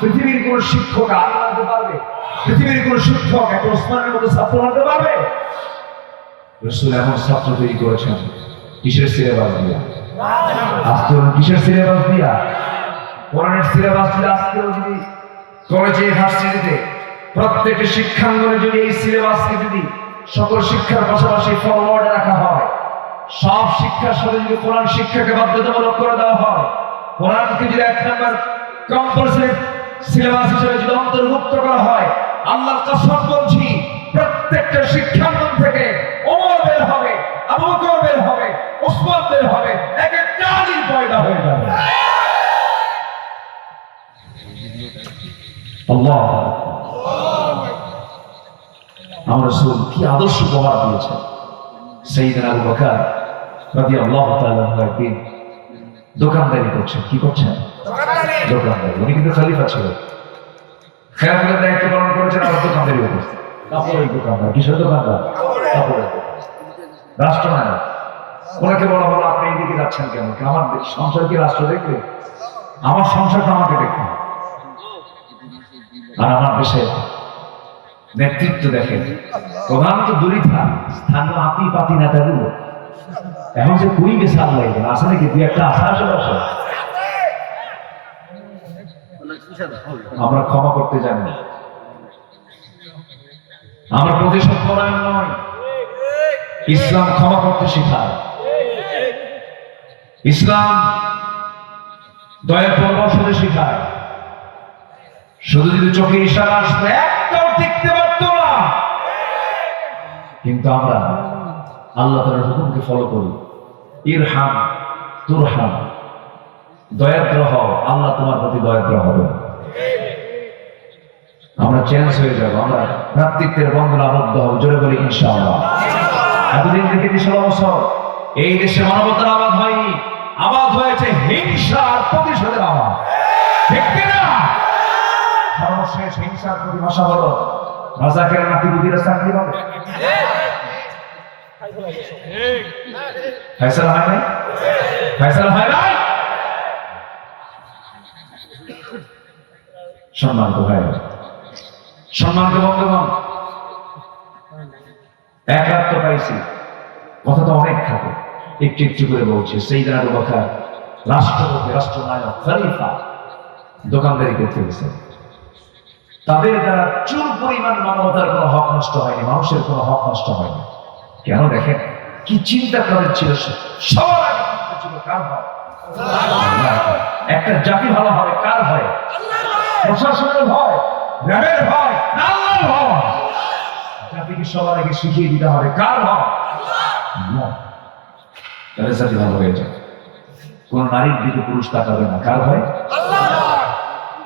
পৃথিবীর কোন শিক্ষক আলী বানাতে পারবে? পৃথিবীর কোন শিক্ষক একটা ওসমানের মতো ছাত্র বানাতে পারবে? রাসূল এমন ছাত্র তৈরি করেছেন। কিসের সিলেবাস দিয়া? আজকে কিসের সিলেবাস দিয়া? কোরআনের সিলেবাস দিয়ে আজকেও যদি কলেজে, ইউনিভার্সিটিতে, প্রত্যেকটি শিক্ষাঙ্গনে যদি এই সিলেবাসকে যদি সকল শিক্ষার পাশাপাশি ফরওয়ার্ড রাখা হয়, সব শিক্ষার সাথে যদি কোরআন শিক্ষাকে বাধ্যতামূলক করে দেওয়া হয়, কোরআনকে যদি 1 নম্বর কম্পালসরি সিলেবাস হিসেবে যদি অন্তর্ভুক্ত করা হয়, আল্লাহর কসম বলছি প্রত্যেকটা শিক্ষাঙ্গন থেকে ওমর বের হবে, আবু বকর বের হবে, ওসমান বের হবে, এক একটা আলিম পয়দা হয়ে যাবে। আল্লাহ, আমার রাসূল কি আদর্শ উপহার দিয়েছেন। সাইয়েদনা আবু বকর রাদিয়াল্লাহু তাআলা একদিন দোকানদারি করছেন। কি করছেন? দোকানদারি। উনি কিন্তু খলিফা ছিলেন, খেলাফতের দায়িত্ব পালন করেছেন, আর দোকানদারি করছেন। কাপড়ের দোকানদার। কিসের দোকানদার? কাপড়ের দোকান। রাষ্ট্রনায়ক। ওনাকে বলা হলো, আপনি এইদিকে যাচ্ছেন কেন? আমার সংসার কি রাষ্ট্র দেখবে? আমার সংসারটা আমাকে দেখবে। আর আমার দেশে নেতৃত্ব দেখেন, প্রধান তো দূরই থাক, স্থানীয় আতি পাতি নেতাগুলো এখন যে কুড়ি গেছে আল্লাহ আছে নাকি? দুই একটা আশা আশেপাশে আমরা ক্ষমা করতে জানি না, আমরা প্রতিশোধ পরায়ণ নয়। ইসলাম ক্ষমা করতে শেখায়, ইসলাম দয়া পরবশতে শেখায়। শুধু যদি চোখে ইশারা আসতো, একটাও টিকতে পারত না। কিন্তু আমরা আল্লাহ তাআলার হুকুমকে ফলো করি। ইরহাম তুরহাম, দয়াদ্র হও, আল্লাহ তোমার প্রতি দয়াদ্র হবে। আমরা চেঞ্জ হয়ে যাব, আমরা ভ্রাতৃত্বের বন্ধনে আবদ্ধ হব। জোরে বলি ইনশাআল্লাহ। এতদিন থেকে 16 বছর এই দেশে মানবতার আবাদ হয়নি, আবাদ হয়েছে হিংসা আর প্রতিশোধের আবাদ। ঠিক না? সর্বশেষ হিংসার পরিভাষা হলো রাজাকের নাতি বুদ্ধিরা চাকরি পাবে। ফয়সালা হয় নাই? ফয়সালা হয় নাই? সম্মানিত ভাই, সম্মানিত বন্ধুগণ, এক রাত তো পাইছি, কথা তো অনেক থাকে, একটু একটু করে বলছে। সাইয়েদনা আবু বকর রাষ্ট্রপতি, রাষ্ট্রনায়ক, খলিফা দোকানদারি করতে গেছে। তাদের দ্বারা চুল পরিমাণ মানবতার কোনো হক নষ্ট হয়নি, মানুষের কোনো হক নষ্ট হয়নি। কেন? দেখেন কি চিন্তা করেন ছিল। সবার আগে চিন্তা ছিল কার হয়? একটা জাতি ভালো হবে কার হয়? প্রশাসনের ভয়, র্যাবের ভয়, না আল্লাহর ভয়? জাতিকে সবার আগে শিখিয়ে দিতে হবে কার ভয়? তাহলে জাতি ভালো হয়ে যায়। কোন নারীর দিকে পুরুষ তাকাবে না, কার ভয়?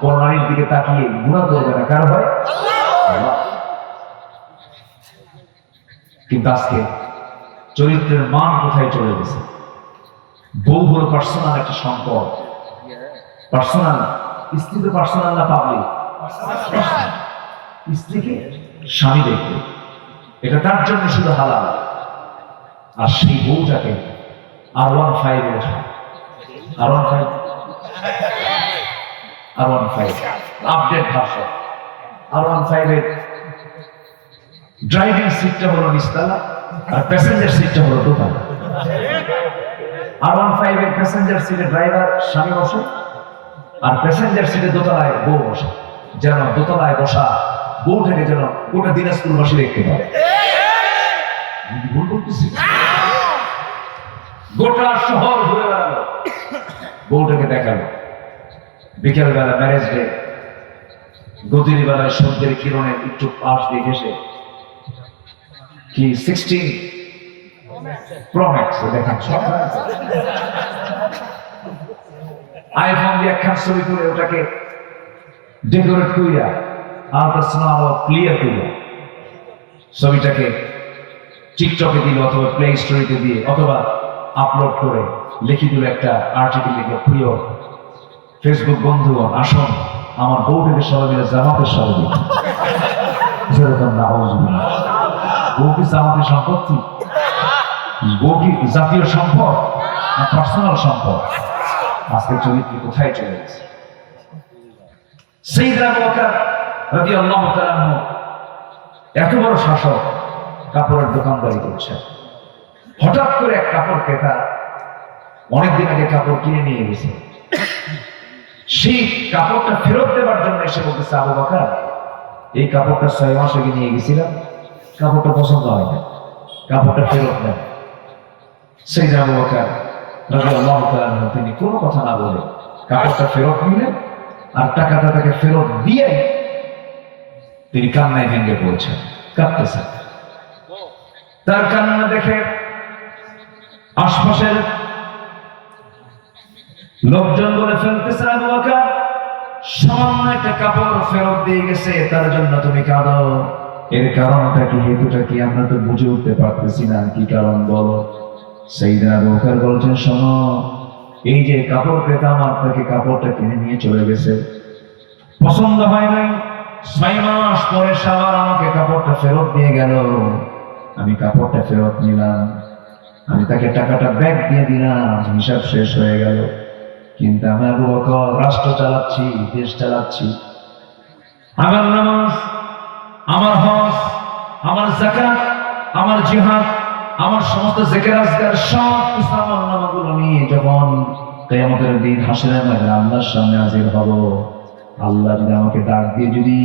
কোন নারীর দিকে তাকিয়ে গুনাহ করবে না, কার ভয়? আল্লাহ। কিন্তু আজকে চরিত্রের মান কোথায় চলে গেছে? বউ হলো পার্সোনাল একটা সম্পদ। পার্সোনাল, স্ত্রী তো পার্সোনাল না, পাবলিক। স্ত্রীকে স্বামী দেখবে, এটা তার জন্য শুধু হালাল। আর সেই বউটাকে R15 ওঠা, R15 আপডেট ভার্সন। R15 এর ড্রাইভিং সিটটা হলো নিচতলা, আর প্যাসেঞ্জার সিটটা হলো দোতলা। R15 এর প্যাসেঞ্জার সিটে ড্রাইভার স্বামী বসে, আর প্যাসেঞ্জার সিটে দোতলায় বউ বসে, যেন দোতলায় বসা বউটাকে যেন গোটা দিনাজপুরবাসী দেখতে পারে। ভুল বলতেছি? গোটা শহর ঘুরে বেড়ালো, বউটাকে দেখালো। বিকেল বেলা ম্যারেজ ডে, গদিনী বেলায় সূর্যের কিরণের একটু পাশ দিয়ে ঘেসে কি 16 Pro Max দেখেন, সব আইফোন দিয়ে একখান ছবি তুলে ওটাকে ডেকোরেট কইরা আলট্রাসোনাল আলো ক্লিয়ার কইরা ছবিটাকে টিকটকে দিল, অথবা প্লে স্টোরিতে দিয়ে, অথবা আপলোড করে লিখে দিল একটা আর্টিকেল লিখে, প্রিয় ফেসবুক বন্ধুগণ, আসুন আমার বউটাকে সবাই মিলে জামাতের সাথে দিই। যেরকম না, বউ কি জামাতের সম্পত্তি? বউ কি জাতীয় সম্পদ না পার্সোনাল সম্পদ? আজকে চরিত্র কোথায় চলে গেছে? সাইয়েদনা আবু বকর রাদিয়াল্লাহু তাআলা আনহু এত বড় শাসক, কাপড়ের দোকানদারি করছে। হঠাৎ করে এক কাপড় ক্রেতা অনেকদিন আগে কাপড় কিনে নিয়ে গেছে, সেই কাপড়টা ফেরত দেওয়ার জন্য এসে বলতেছে, আবু বকর এই কাপড়টা 6 মাস আগে নিয়ে গেছিলাম, কাপড়টা পছন্দ হয় না, কাপড়টা ফেরত দেন। সাইয়েদনা আবু বকর রাদিয়াল্লাহু তাআলা আনহু তিনি কোনো কথা না বলে কাপড়টা ফেরত নিলেন, আর টাকাটা তাকে ফেরত দিয়ে তিনি কান্নায় ভেঙে পড়েছেন, কাঁদতেছেন। তার কান্না দেখে আশপাশের লোকজন বলে ফেলতেছে, আবু বকর সামান্য একটা কাপড় ফেরত দিয়ে গেছে, তার জন্য তুমি কাঁদো, এর কারণটা কি, হেতুটা কি, আমরা তো বুঝে উঠতে পারতেছি না, কি কারণ বলো। সাইয়েদনা আবু বকর বলছেন, শোনো, এই যে কাপড় ক্রেতা আমার তাকে কাপড়টা কিনে নিয়ে চলে গেছে, পছন্দ হয় নাই, 6 মাস পরে সে আবার আমাকে কাপড়টা ফেরত দিয়ে গেল, আমি কাপড়টা ফেরত নিলাম, আমি তাকে টাকাটা ব্যাক দিয়ে দিলাম, হিসাব শেষ হয়ে গেল। কিন্তু আমি আবু বকর রাষ্ট্র চালাচ্ছি, দেশ চালাচ্ছি, আমার নামাজ, আমার হজ, আমার যাকাত, আমার জিহাদ, আমার সমস্ত জিকির আজকার সব কিছু আমার নামাগুলো নিয়ে যখন কিয়ামতের দিন হাসরের ময়দানে আল্লাহর সামনে হাজির হব, আল্লাহ যদি আমাকে ডাক দিয়ে, যদি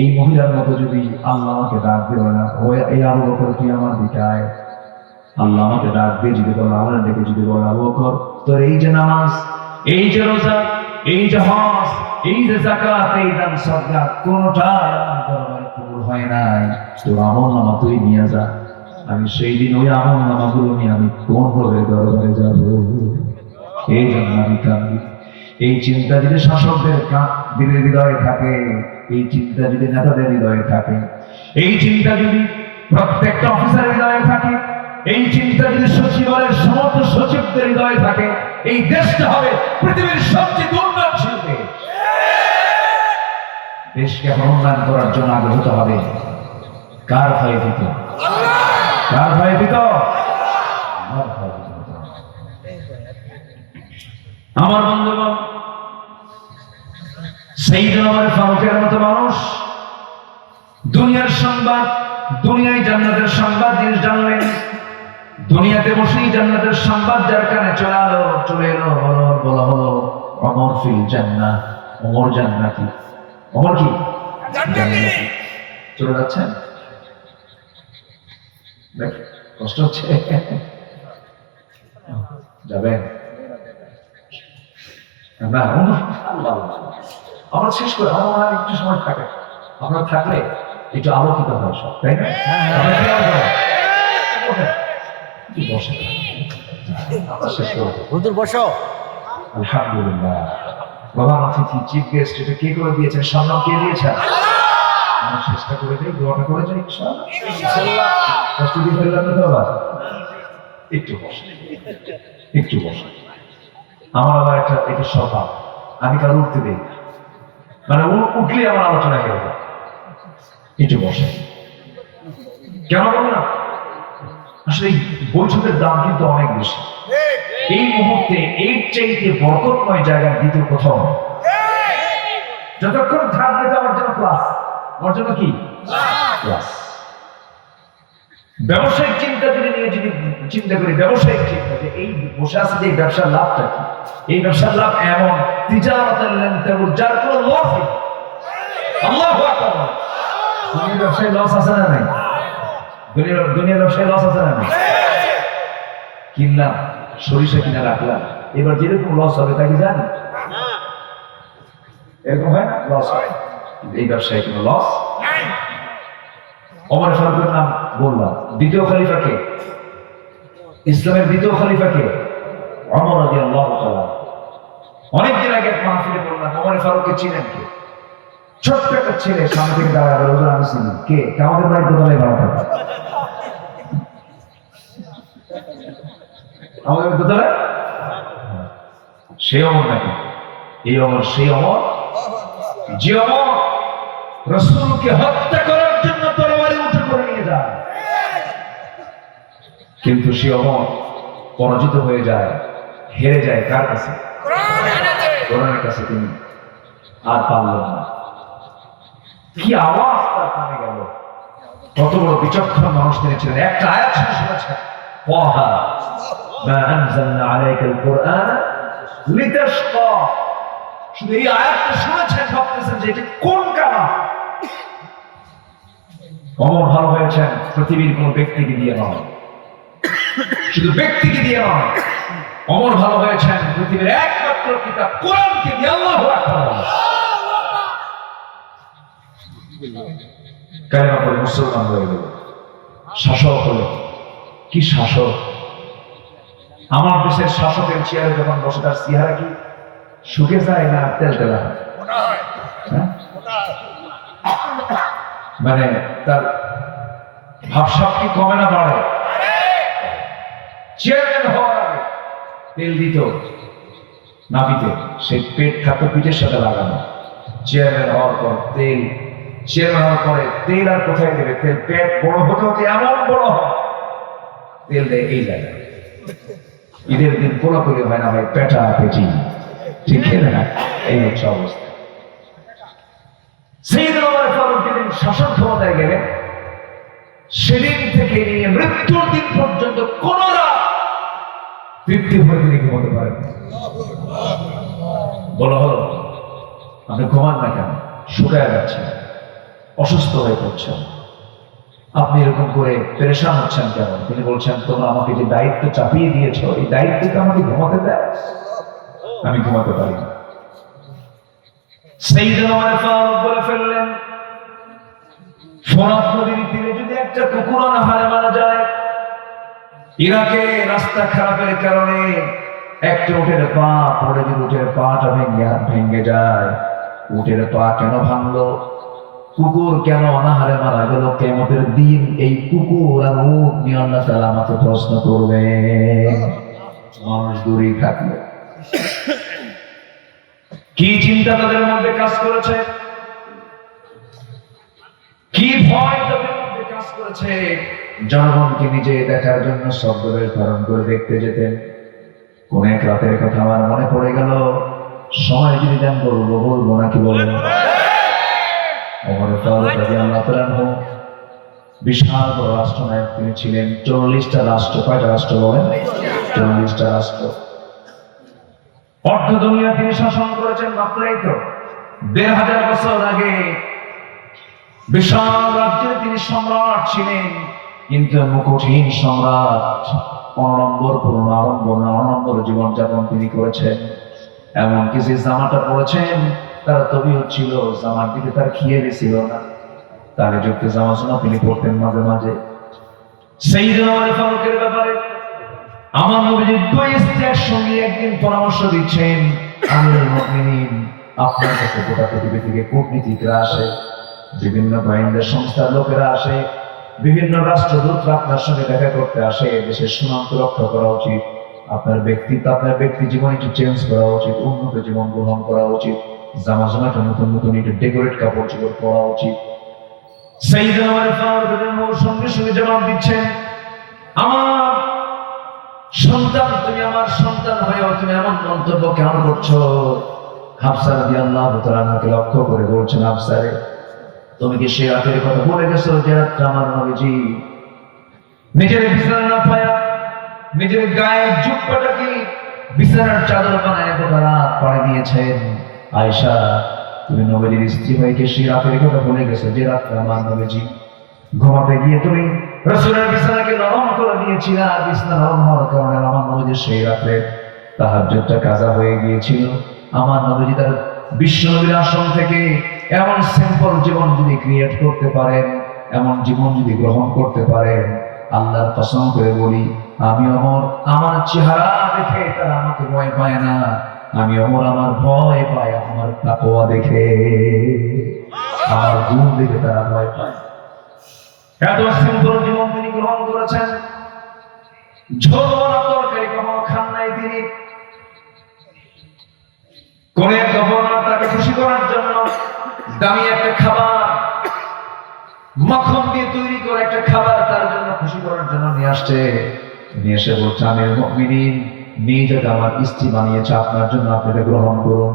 এই মহিলার মতো যদি আল্লাহ আমাকে ডাক দিয়ে না, ওই এই আবু বকর তুই আমার দিকে আয়, আল্লাহ আমাকে ডাক দিয়ে যদি বলো, আল্লাহ ডেকে যদি বলো, আবু বকর তোর এই যে নামাজ, এই যে রোজা, এই যে হজ, এই যে যাকাত, এই দান সাদকা, কোনটা আমার দরবারে কবুল হয় নাই, তোর আমলনামা তুই নিয়ে যা, আমি সেই দিন ওই আমলনামাগুলো নিয়ে আমি কোন রবের দরবারে যাব। এই জন্য আমি কাঁদি। এই চিন্তা যদি শাসকদের দিলের হৃদয়ে থাকে, এই চিন্তা যদি নেতাদের হৃদয়ে থাকে, এই চিন্তা যদি প্রত্যেকটা অফিসারের হৃদয়ে থাকে, এই চিন্তা যদি সচিবালয়ের সমস্ত সচিবদের হৃদয়ে থাকে, এই দেশটা হবে পৃথিবীর সবচেয়ে উন্নয়নশীল দেশ। দেশকে এখন উন্নয়ন করার জন্য আগে হতে হবে কার ভয়ে ভীত? কার ভয়ে ভীত? আমার বন্ধুগণ, সাইয়েদনা ওমর ফারুকের মতো মানুষ দুনিয়ার সংবাদ, দুনিয়ায় জান্নাতের সংবাদ জিনিস জানলেন, দুনিয়াতে বসেই জান্নাতের সংবাদ যার কানে চলে এলো, বলা হলো ওমর ফিল জান্নাহ, ওমর জান্নাতি। ওমর কি জান্নাতি? চলে যাচ্ছেন? কষ্ট হচ্ছে? যাবেন না? আমরা শেষ করে আমার একটু সময় থাকে, আমরা থাকলে একটু আলোকিত হয় সব, তাই না? আলহামদুলিল্লাহ, প্রধান অতিথি, চিফ গেস্ট, এটা কে করে দিয়েছেন? সম্মান কে দিয়েছেন? আমরা চেষ্টা করে যাই, দোয়াটা করে যাই, ইনশাআল্লাহ। কষ্ট দিয়ে ফেললাম না তো আবার? একটু বসে, একটু বসে। আমার আবার এটা স্বভাব, আমি কারো উঠতে দিই, মানে উঠলে আমার আলোচনা হয়ে যায়। একটু বসে, কেন বলো না? আসলে বৈঠকের দাম কিন্তু অনেক বেশি। এই মুহূর্তে এর চাইতে বরকতময় জায়গা দ্বিতীয় কোথাও। যতক্ষণ থাকবে আমার জন্য ক্লাস, আমার জন্য কি ক্লাস। ব্যবসায়িক চিন্তা যদি নিয়ে যদি চিন্তা করি, ব্যবসায়িক চিন্তা যে এই বসে আছে যে ব্যবসার লাভটা কি, এই ব্যবসার লাভ এমন তিজারাতান লান তাবুর, যার কোনো লস নেই। আল্লাহু আকবার। দুনিয়ার ব্যবসায় লস আছে না নাই? দুনিয়ার ব্যবসায় লস আছে না নাই? কিনলাম, সরিষা কিনে রাখলাম, এবার যেরকম লস হবে তা কি জানি? এরকম হয় না? লস হয়। এই ব্যবসায় কোনো লস নাই। ওমর ফারুকের নাম বললাম, দ্বিতীয় খলিফাকে, ইসলামের দ্বিতীয় খলিফাকে ওমর রাদিয়াল্লাহু তাআলা। অনেকদিন আগে এক মাহফিলে বললাম, ওমর ফারুককে চিনেন কে? ছোট্ট একটা ছেলে সামনে থেকে দাঁড়ায়, হুজুর আমি চিনি। কে? আমাদের বাড়ির দোতলায় ভাড়া থাকে, আমাদের দোতলায়। সে ওমর নাকি? এই ওমর সেই ওমর যে ওমর রাসূলকে হত্যা করার জন্য তরবারি উঠে করে নিয়ে যায়, কিন্তু সে ওমর পরাজিত হয়ে যায়, হেরে যায় কার কাছে? কোরআনের কাছে। তিনি আর পারলেন না। কি আওয়াজ তার কানে গেল! কত বড় বিচক্ষণ মানুষ তিনি ছিলেন। একটা আয়াত শুনেছেন, ওয়াহা মা আনজালনা আলাইকাল কুরআন লিতাশকা, শুধু এই আয়াতটা শুনেছেন ভাবতেছেন যে এটা কোন কালাম। অমর ভালো হয়েছেন পৃথিবীর কোন ব্যক্তিকে দিয়ে নয়, শুধু ব্যক্তিকে দিয়ে নয়, অমর ভালো হয়েছেন পৃথিবীর একমাত্র কিতাব কোরআনকে দিয়ে। আল্লাহু আকবার। কালেমা পড়ে মুসলমান হয়ে গেল, শাসক হলো। কি শাসক! আমার দেশের শাসকের চেয়ারে যখন বসে তার চেহারা কি শুকে যায় না তেল তেলা? মানে তার ভাবসাব কি কমে না বাড়ে? চেয়ারম্যান হওয়ার আগে তেল দিত নাভিতে, সেই পেট খাতো পিঠের সাথে লাগানো। চেয়ারম্যান হওয়ার পর তেল, চেয়ারম্যান হওয়ার পরে তেল আর কোথায় দেবে? তেল পেট বড় হতে হতে এমন বড় হয়, তেল দেয় এই জায়গায়। ঈদের দিন কোলাকুলি হয় না, হয় পেটা পেটি, ঠিক না? এই হচ্ছে অবস্থা। সাইয়েদনা ওমর ফারুক যেদিন শাসক ক্ষমতায় গেলেন, সেদিন থেকে নিয়ে মৃত্যুর দিন পর্যন্ত কোন রাত তৃপ্তি ভরে তিনি ঘুমাতে পারেন। বলা হলো আপনি ঘুমান না কেন? শুকায় যাচ্ছেন, অসুস্থ হয়ে পড়ছেন, আপনি এরকম করে পেরেশান হচ্ছেন কেন? তিনি বলছেন তোমরা আমাকে যে দায়িত্ব চাপিয়ে দিয়েছ, এই দায়িত্বকে আমাকে ঘুমাতে দেয়, আমি ঘুমাতে পারি না। সাইয়েদনা ওমর ফারুক বলে ফেললেন, ফোরাত নদীর তীরে যদি একটা কুকুর অনাহারে মারা যায়, ইরাকে রাস্তা খারাপের কারণে একটা উটের পা পড়ে যদি উটের পাটা ভেঙে যায়, উটের পা কেন ভাঙলো? কুকুর কেন অনাহারে মারা গেল? কিয়ামতের দিন এই কুকুর আর উট নিয়ে আল্লাহ তাআলা আমাকে প্রশ্ন করবে, মানুষ দূরেই থাকলে। কি চিন্তা তাদের মধ্যে কাজ করেছে, কি ভয় তাদের মধ্যে কাজ করেছে! জনগণকে নিজে দেখার জন্য শব্দবেশ ধারণ করে দেখতে যেতেন। কোন এক রাতের কথা আমার মনে পড়ে গেল, সময় যদি দেন বলবো নাকি বলবো? ওমর ফারুক রাদিয়াল্লাহু তাআলা আনহু বিশাল বড় রাষ্ট্রনায়ক তিনি ছিলেন। 40টা রাষ্ট্র, কয়টা রাষ্ট্র বলেন? 40টা রাষ্ট্র, অর্ধ দুনিয়া তিনি শাসন করেছেন। মাত্র এই তো 1500 বছর আগে বিশাল রাজ্যের তিনি সম্রাট ছিলেন, কিন্তু মুকুটহীন সম্রাট, অনম্বর জীবনযাপন তিনি করেছেন। এমনকি যে জামাটা পড়েছেন তার তবি হচ্ছিল, জামার দিকে তার খেয়ালই ছিল না, তার যুক্ত জামা শোনা তিনি পড়তেন মাঝে মাঝে। সাইয়েদনা ওমর ফারুকের ব্যাপারে আমার নবীজি দুই স্ত্রীর সঙ্গে একদিন পরামর্শ দিচ্ছেন, আমিরুল মুমিনিন, আপনার কাছে গোটা পৃথিবী থেকে কূটনীতিকরা আসে, বিভিন্ন গোয়েন্দা সংস্থার লোকেরা আসে, বিভিন্ন রাষ্ট্রদূতরা আপনার সঙ্গে দেখা করতে আসে। দেশের সুনাম রক্ষা করা উচিত, আপনার ব্যক্তিত্ব, আপনার ব্যক্তি জীবন একটু চেঞ্জ করা উচিত, উন্নত জীবন গ্রহণ করা উচিত, জামাটা নতুন নতুন একটু ডেকোরেট কাপড় চোপড় পরা উচিত। সাইয়েদনা ওমর ফারুক সঙ্গে সঙ্গে জবাব দিচ্ছেন, আমার সন্তান, তুমি আমার সন্তান হয়েও তুমি এমন মন্তব্য কেন করছো? হাফসা রাদিয়াল্লাহু তাআলা আনহাকে লক্ষ্য করে বলছেন, হাফসা রে, তুমি কি সে রাতের কথা বলে গেছো যে রাতটা আমার নবীজি নিজের বিছানা না পায়া নিজের গায়ের জুব্বাটাকে বিছানার চাদর বানায় গোটা রাত পাড়ি দিয়েছেন? আয়েশা, তুমি নবীজির স্ত্রী হয়ে কি সে রাতের কথা বলে গেছো যে রাতটা আমার নবীজি ঘুমাতে গিয়ে তুমি রাসূলের বিছানাকে নরম করে দিয়েছিলা? বিছানা নরম হওয়ার কারণে আমার নবীজি সেই রাতে তাহাজ্জুদটা কাজা হয়ে গিয়েছিল। আমার নবীজি তার বিশ্ব নবীর আসন থেকে এমন সিম্পল জীবন যদি ক্রিয়েট করতে পারেন, এমন জীবন যদি গ্রহণ করতে পারেন, আল্লাহর কসম করে বলি, আমি ওমর আমার চেহারা দেখে তারা আমাকে ভয় পায় না, আমি ওমর আমার ভয় পাই আমার তাকওয়া দেখে, আমার গুণ দেখে তারা ভয় পায়। এত সিম্পল জীবন তিনি গ্রহণ করেছেন। ঝোল তরকারি কখনো খান নাই তিনি। কোন এক গভর্নর তাকে খুশি করার জন্য দামি একটা খাবার, মাখন দিয়ে তৈরি করে একটা খাবার তার জন্য খুশি করার জন্য নিয়ে আসছে। নিয়ে এসে বলছে, আমিরুল মুমিনিন, নিজে আমার স্ত্রী বানিয়েছে আপনার জন্য, আপনি এটা গ্রহণ করুন।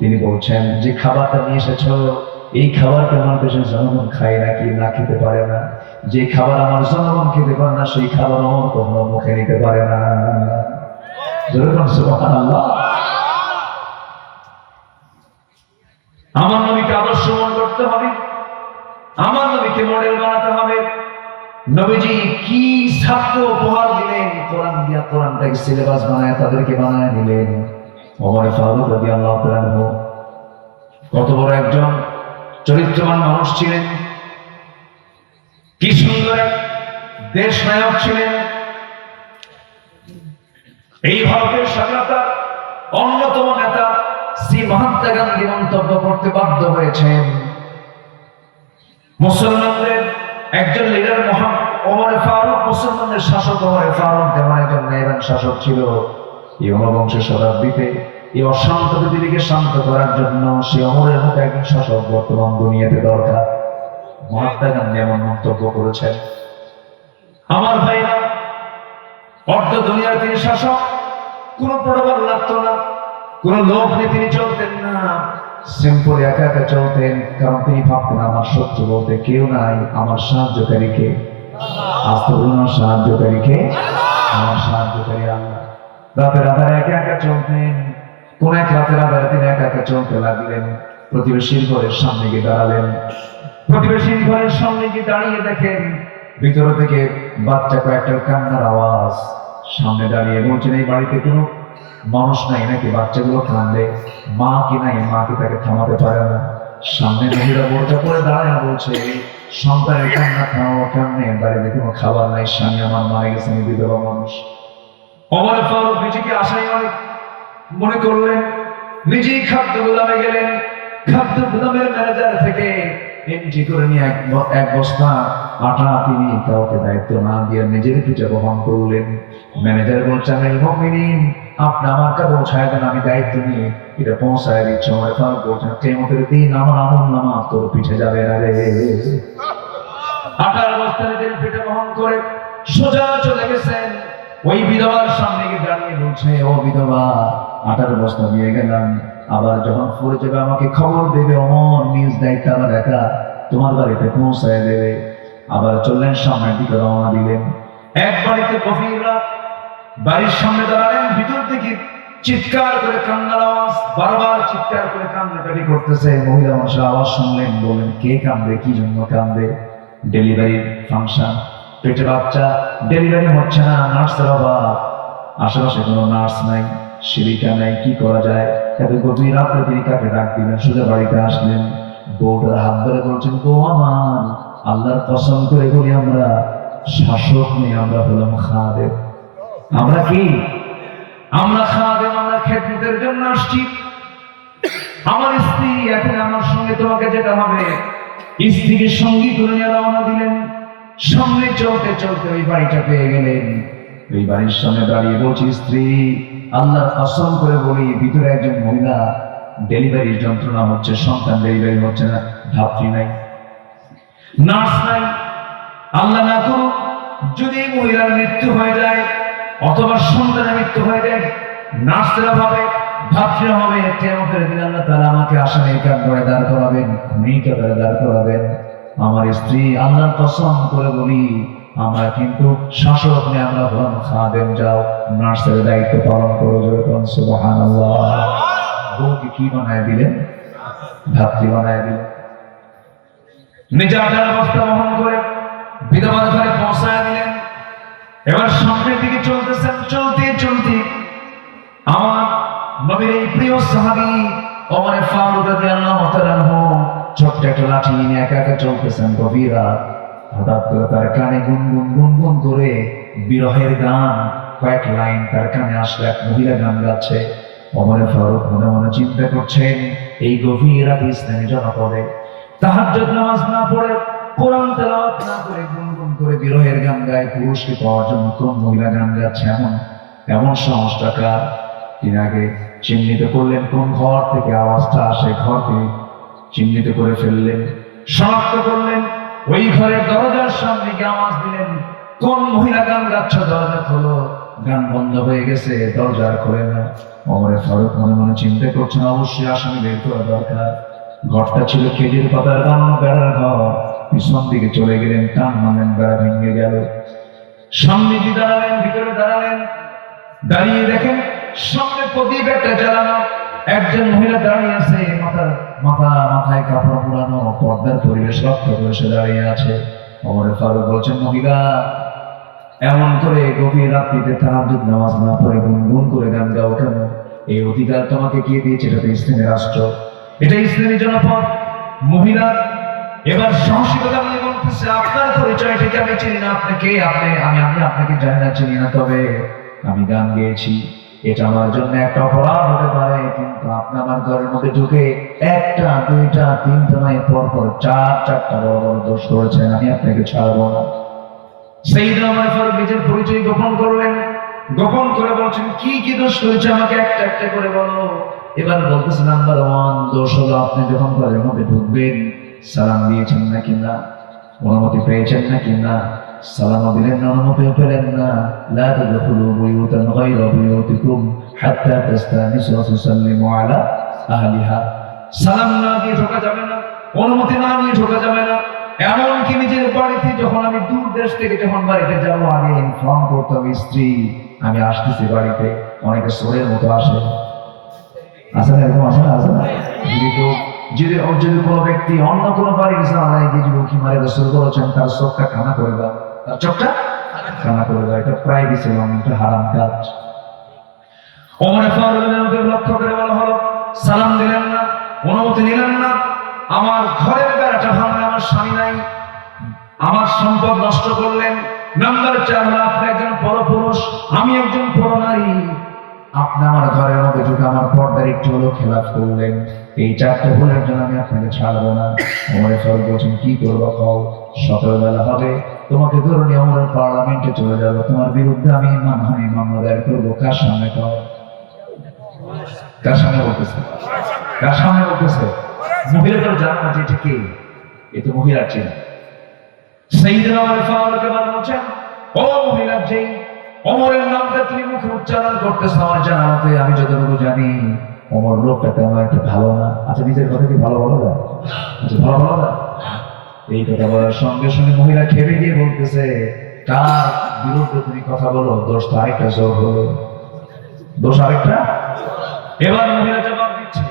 তিনি বলছেন, যে খাবারটা নিয়ে এসেছো এই খাবারটা আমার দেশের জনগণ খায় নাকি? না, খেতে পারে না। যে খাবার আমার জনগণ খেতে পারে না সেই খাবার আমার কখনো মুখে নিতে পারে না। সুবহানাল্লাহ। আমার নবীকে আদর্শ মনে করতে হবে, আমার নবীকে মডেল বানাতে হবে। নবীজি কি ছাত্র উপহার দিলেন, কোরআন দিয়া কোরআনটাকে সিলেবাস বানায় তাদেরকে বানায় দিলেন। ওমর ফারুক রাদিয়াল্লাহু তাআলা আনহু কত বড় একজন চরিত্রবান মানুষ ছিলেন, কি সুন্দর এক দেশ নায়ক ছিলেন। এই ভারতের স্বাধীনতা অন্যতম নেতা শ্রী মহাত্মা গান্ধী মন্তব্য করতে বাধ্য হয়েছেন, মুসলমানদের একজন লিডার ওমর ফারুক, মুসলমানদের শাসক ওমর ফারুক যেমন একজন ন্যায়বান শাসক ছিল, এই অনবংশের শতাব্দীতে এই অশান্ত পৃথিবীকে শান্ত করার জন্য সে ওমরের মতো একজন শাসক বর্তমান দুনিয়াতে দরকার। মহাত্মা গান্ধী এমন মন্তব্য করেছেন। আমার ভাইরা, অর্ধ দুনিয়ার তিনি শাসক, কোন প্রলোভন লাগতো না, কোন লোভ নিয়ে তিনি চলতেন না, সিম্পল একা একা চলতেন। কারণ তিনি ভাবতেন আমার শত্রু বলতে কেউ নাই, আমার সাহায্যকারীকে, আস্তে বলুন সাহায্যকারীকে, আমার সাহায্যকারী আল্লাহ। রাতের আধারে একা একা চলতেন। কোন এক রাতের আধারে তিনি একা একা চলতে লাগলেন, প্রতিবেশীর ঘরের সামনে গিয়ে দাঁড়ালেন। প্রতিবেশীর ঘরের সামনে গিয়ে দাঁড়িয়ে দেখেন ভিতর থেকে বাচ্চা কয়েকটার কান্নার আওয়াজ। সামনে দাঁড়িয়ে বলছেন এই বাড়িতে কোনো মানুষ নাই নাকি, বাচ্চাগুলো কান্দে, মা কি নাই, মা কি তাকে থামাতে পারে না। সামনে মহিলা বোরকা করে দাঁড়ায় বলছে সন্তানের কান্না থামাও কেমনে, বাড়িতে কোনো খাবার নাই, স্বামী আমার মারা গেছে, আমি বিধবা মানুষ। ওমর ফারুক নিজেকে আশাই অনেক মনে করলেন, নিজেই খাদ্য গোদামে গেলেন। খাদ্য গোদামের ম্যানেজার থেকে এন্ট্রি করে নিয়ে এক বস্তা আটা তিনি কাউকে দায়িত্ব না দিয়ে নিজের পিঠে বহন করলেন। ম্যানেজার বলছে আমিরুল মুমিনিন, আপনি আমাকে পৌঁছায় দেন, আমি দায়িত্ব নিয়ে এটা পৌঁছায় দিচ্ছি। ওমর ফারুক বলছেন কিয়ামতের দিন আমার আমল নামা তোর পিঠে যাবে না রে। আটার বস্তা নিজের পিঠে বহন করে সোজা চলে গেছেন। ওই বিধবার সামনে গিয়ে দাঁড়িয়ে বলছে ও বিধবা, আটার বস্তা দিয়ে গেলাম, আবার যখন ফিরে যাবে আমাকে খবর দেবে, অমর নিজ দায়িত্ব আমার একা তোমার বাড়িতে পৌঁছায় দেবে। আবার চললেন, সামনের দিকে রওনা দিলেন। এক বাড়িতে গভীর রাত, বাড়ির সামনে দাঁড়ালেন, ভিতর থেকে চিৎকার করে কান্নার আওয়াজ, বারবার চিৎকার করে কান্নাকাটি করতেছে। মহিলা মানুষের আওয়াজ শুনলেন, বললেন কে কান্দে, কি জন্য কান্দে? ডেলিভারি ফাংশন, পেটে বাচ্চা, ডেলিভারি হচ্ছে না, নার্সের অভাব, আশেপাশে কোনো নার্স নাই, সেবিকা নাই, কি করা যায়? এত গভীর রাত্রে তিনি কাকে ডাক দিলেন, সোজা বাড়িতে আসলেন। বউটার হাত ধরে বলছেন গো আমার, আল্লাহর কসম করে বলি আমরা শাসক নেই, আমরা হলাম খাদেম। আমরা কি? আমরা খাদেম, আমরা খেদমতের জন্য আসছি। আমার স্ত্রী এখন আমার সঙ্গে তোমাকে যেতে হবে। স্ত্রীকে সঙ্গী করে নিয়ে রওনা দিলেন। সামনে চলতে চলতে ওই বাড়িটা পেয়ে গেলেন। ওই বাড়ির সামনে দাঁড়িয়ে বলছি স্ত্রী, আল্লাহর কসম করে বলি ভিতরে একজন মহিলা, ডেলিভারির যন্ত্রণা হচ্ছে, সন্তান ডেলিভারি হচ্ছে না, ধাত্রী নাই, নার্স নাই। আল্লাহ না করুক যদি মহিলার মৃত্যু হয়ে যায় অথবা সন্তানের মৃত্যু হয়ে যায়, নার্সের অভাবে ধাত্রী হবে, কিয়ামতের দিন আল্লাহ তাআলা আমাকে আসামির কাঠগড়ায় দাঁড় করাবেন, খুনির কাঠগড়ায় দাঁড় করাবেন। আমার স্ত্রী, আল্লাহর কসম করে বলি আমরা কিন্তু শাসক নেই, আমরা হলাম খাদেম, যাও নার্সের দায়িত্ব পালন করো। সুবহানাল্লাহ। বউকে কি বানায় দিলেন? ধাত্রী বানায় দিলেন। নিজে আটার বস্তা বহন করে বিধবার ঘরে পৌঁছায় দিলেন। এবার সামনের দিকে চলতেছেন, চলতে চলতে আমার নবীর এই প্রিয় সাহাবী ওমর ফারুক রাদিয়াল্লাহু তাআলা আনহু ছোট্ট একটা লাঠি নিয়ে একা একা চলতেছেন গভীর রাত। হঠাৎ করে তার কানে গুনগুন গুনগুন করে বিরহের গান কয়েক লাইন তার কানে আসলে, এক মহিলা গান গাচ্ছে। ওমর ফারুক মনে মনে চিন্তা করছেন এই গভীর রাতে ইসলামী জনপদে তাহাজ্জুদ নামাজ না পড়ে, কোরআন তেলাওয়াত না করে গুনগুন করে বিরহের গান গায়, পুরুষকে পাওয়ার জন্য কোন মহিলা গান গাচ্ছে, এমন সাহসটা কার? তিনি আগে চিহ্নিত করলেন কোন ঘর থেকে আওয়াজটা আসে, ঘরকে চিহ্নিত করে ফেললেন, শনাক্ত করলেন। ওই ঘরের দরজার সামনে গিয়ে আওয়াজ দিলেন, কোন মহিলা গান গাচ্ছে, দরজা খোলো। গান বন্ধ হয়ে গেছে, দরজা খোলে না। ওমর ফারুক মনে মনে চিন্তা করছেন অবশ্যই আসামি বের করা দরকার। ঘরটা ছিল খেজুর পাতার বানানো বেড়ার ঘর। পিছন দিকে চলে গেলেন, টান মারলেন, বেড়া ভেঙে গেল। সামনে দিয়ে দাঁড়ালেন, ভিতরে দাঁড়ালেন, দাঁড়িয়ে দেখেন সামনে প্রদীপ একটা জ্বালানো, একজন মহিলা দাঁড়িয়ে আছে, মাথায় কাপড় মোড়ানো, পর্দার পরিবেশ রক্ষা করে সে দাঁড়িয়ে আছে। ওমর ফারুক বলছেন, মহিলা এমন করে গভীর রাত্রিতে তাহাজ্জুদ নামাজ না পড়ে গুনগুন করে গান গাও কেন? এই অধিকার তোমাকে কে দিয়েছে? এটা তো ইসলামী রাষ্ট্র, এটা ইসলামী জনপদ। মহিলা এবার সাহসিকতা নিয়ে বলতেছে, আপনার পরিচয় থেকে আমি চিনি না, আপনাকে আমি আপনাকে জানি না, চিনি না, তবে আমি গান গেয়েছি, এটা আমার জন্য একটা অপরাধ হতে পারে, কিন্তু আপনি আমার ঘরের মধ্যে ঢুকে একটা, দুইটা, তিনটা নয়, পরপর চারটা বড় বড় দোষ করেছেন, আমি আপনাকে ছাড়বো না। সাইয়েদনা ওমর ফারুক নিজের পরিচয় গোপন করলেন, গোপন করে বলছেন, কি কি দোষ করেছে আমাকে একটা একটা করে বলো। এবার বলতেছে, নাম্বার 1 দোষ হলো আপনি যখন ঘরের মধ্যে ঢুকবেন সালাম দিয়েছেন নাকি না, অনুমতি পেয়েছেন নাকি না, সালাম দিলেন না, অনুমতিও পেলেন না। লা তাদখুলু বুয়ুতান গায়রা বুয়ুতিকুম হাত্তা তাস্তানিসু ওয়া তুসাল্লিমু আলা আহলিহা। সালাম না দিয়ে ঢোকা যাবে না, অনুমতি না নিয়ে ঢোকা যাবে না। এমনকি নিজের বাড়িতে যখন আমি দূর দেশ থেকে যখন বাড়িতে যাবো, আগে ইনফর্ম করতে হবে স্ত্রী আমি আসতেছি বাড়িতে। অনেকে সোরের মতো আসে, আসে না, এরকম আসে না, আসে না। যদি কোনো ব্যক্তি অন্য কোনো বাড়ির জানালায় গিয়ে যদি উঁকি মারে গোসল করেছেন, তার চোখটা কানা করে দাও, তার চোখটা কানা করে দাও, এটা প্রাইভেসি এবং এটা হারাম কাজ। ওমর ফারুককে লক্ষ্য করে বলা হলো, সালাম দিলেন না, অনুমতি নিলেন না, আমার ঘরের বেড়াটা ভাঙলেন, আমার স্বামী নাই, আমার সম্পদ নষ্ট করলেন। নাম্বার 4 হলো আপনি একজন পরপুরুষ, আমি একজন পরনারী, আপনি আমার ঘরের মধ্যে ঢুকে আমার পর্দার একটু হলো খেলাফ করলেন। এই 4টে ভুলের জন্য আমি আপনাকে ছাড়বো না। ওমর ফারুক বলছেন, কি করবো কও? সকালবেলা হবে, তোমাকে ধরে নিয়ে আমরা পার্লামেন্টে চলে যাবো, তোমার বিরুদ্ধে আমি মানহানি মামলা দায়ের করবো। কার সামনে কও? কার সামনে বলতেছে? কার সামনে বলতেছে? মহিলা তো জানে না যে এটা কে, এ তো মহিলার চেনা। সাইয়েদনা ওমর ফারুক এবার বলছেন, ও মহিলা, যে ওমরের নামটা তুমি মুখে উচ্চারণ করতেছ, আমার জানা মতে, আমি যতটুকু জানি, ওমর লোকটা তেমন একটা ভালো না। আচ্ছা, নিজের কথা কি ভালো বলা যায়? আচ্ছা, ভালো বলা যায়? এই কথা বলার সঙ্গে সঙ্গে মহিলা খেপে গিয়ে বলতেছে, কার বিরুদ্ধে তুমি কথা বলো? দোষ তো আরেকটা, জোর হলো দোষ আরেকটা। এবার মহিলা জবাব দিচ্ছে,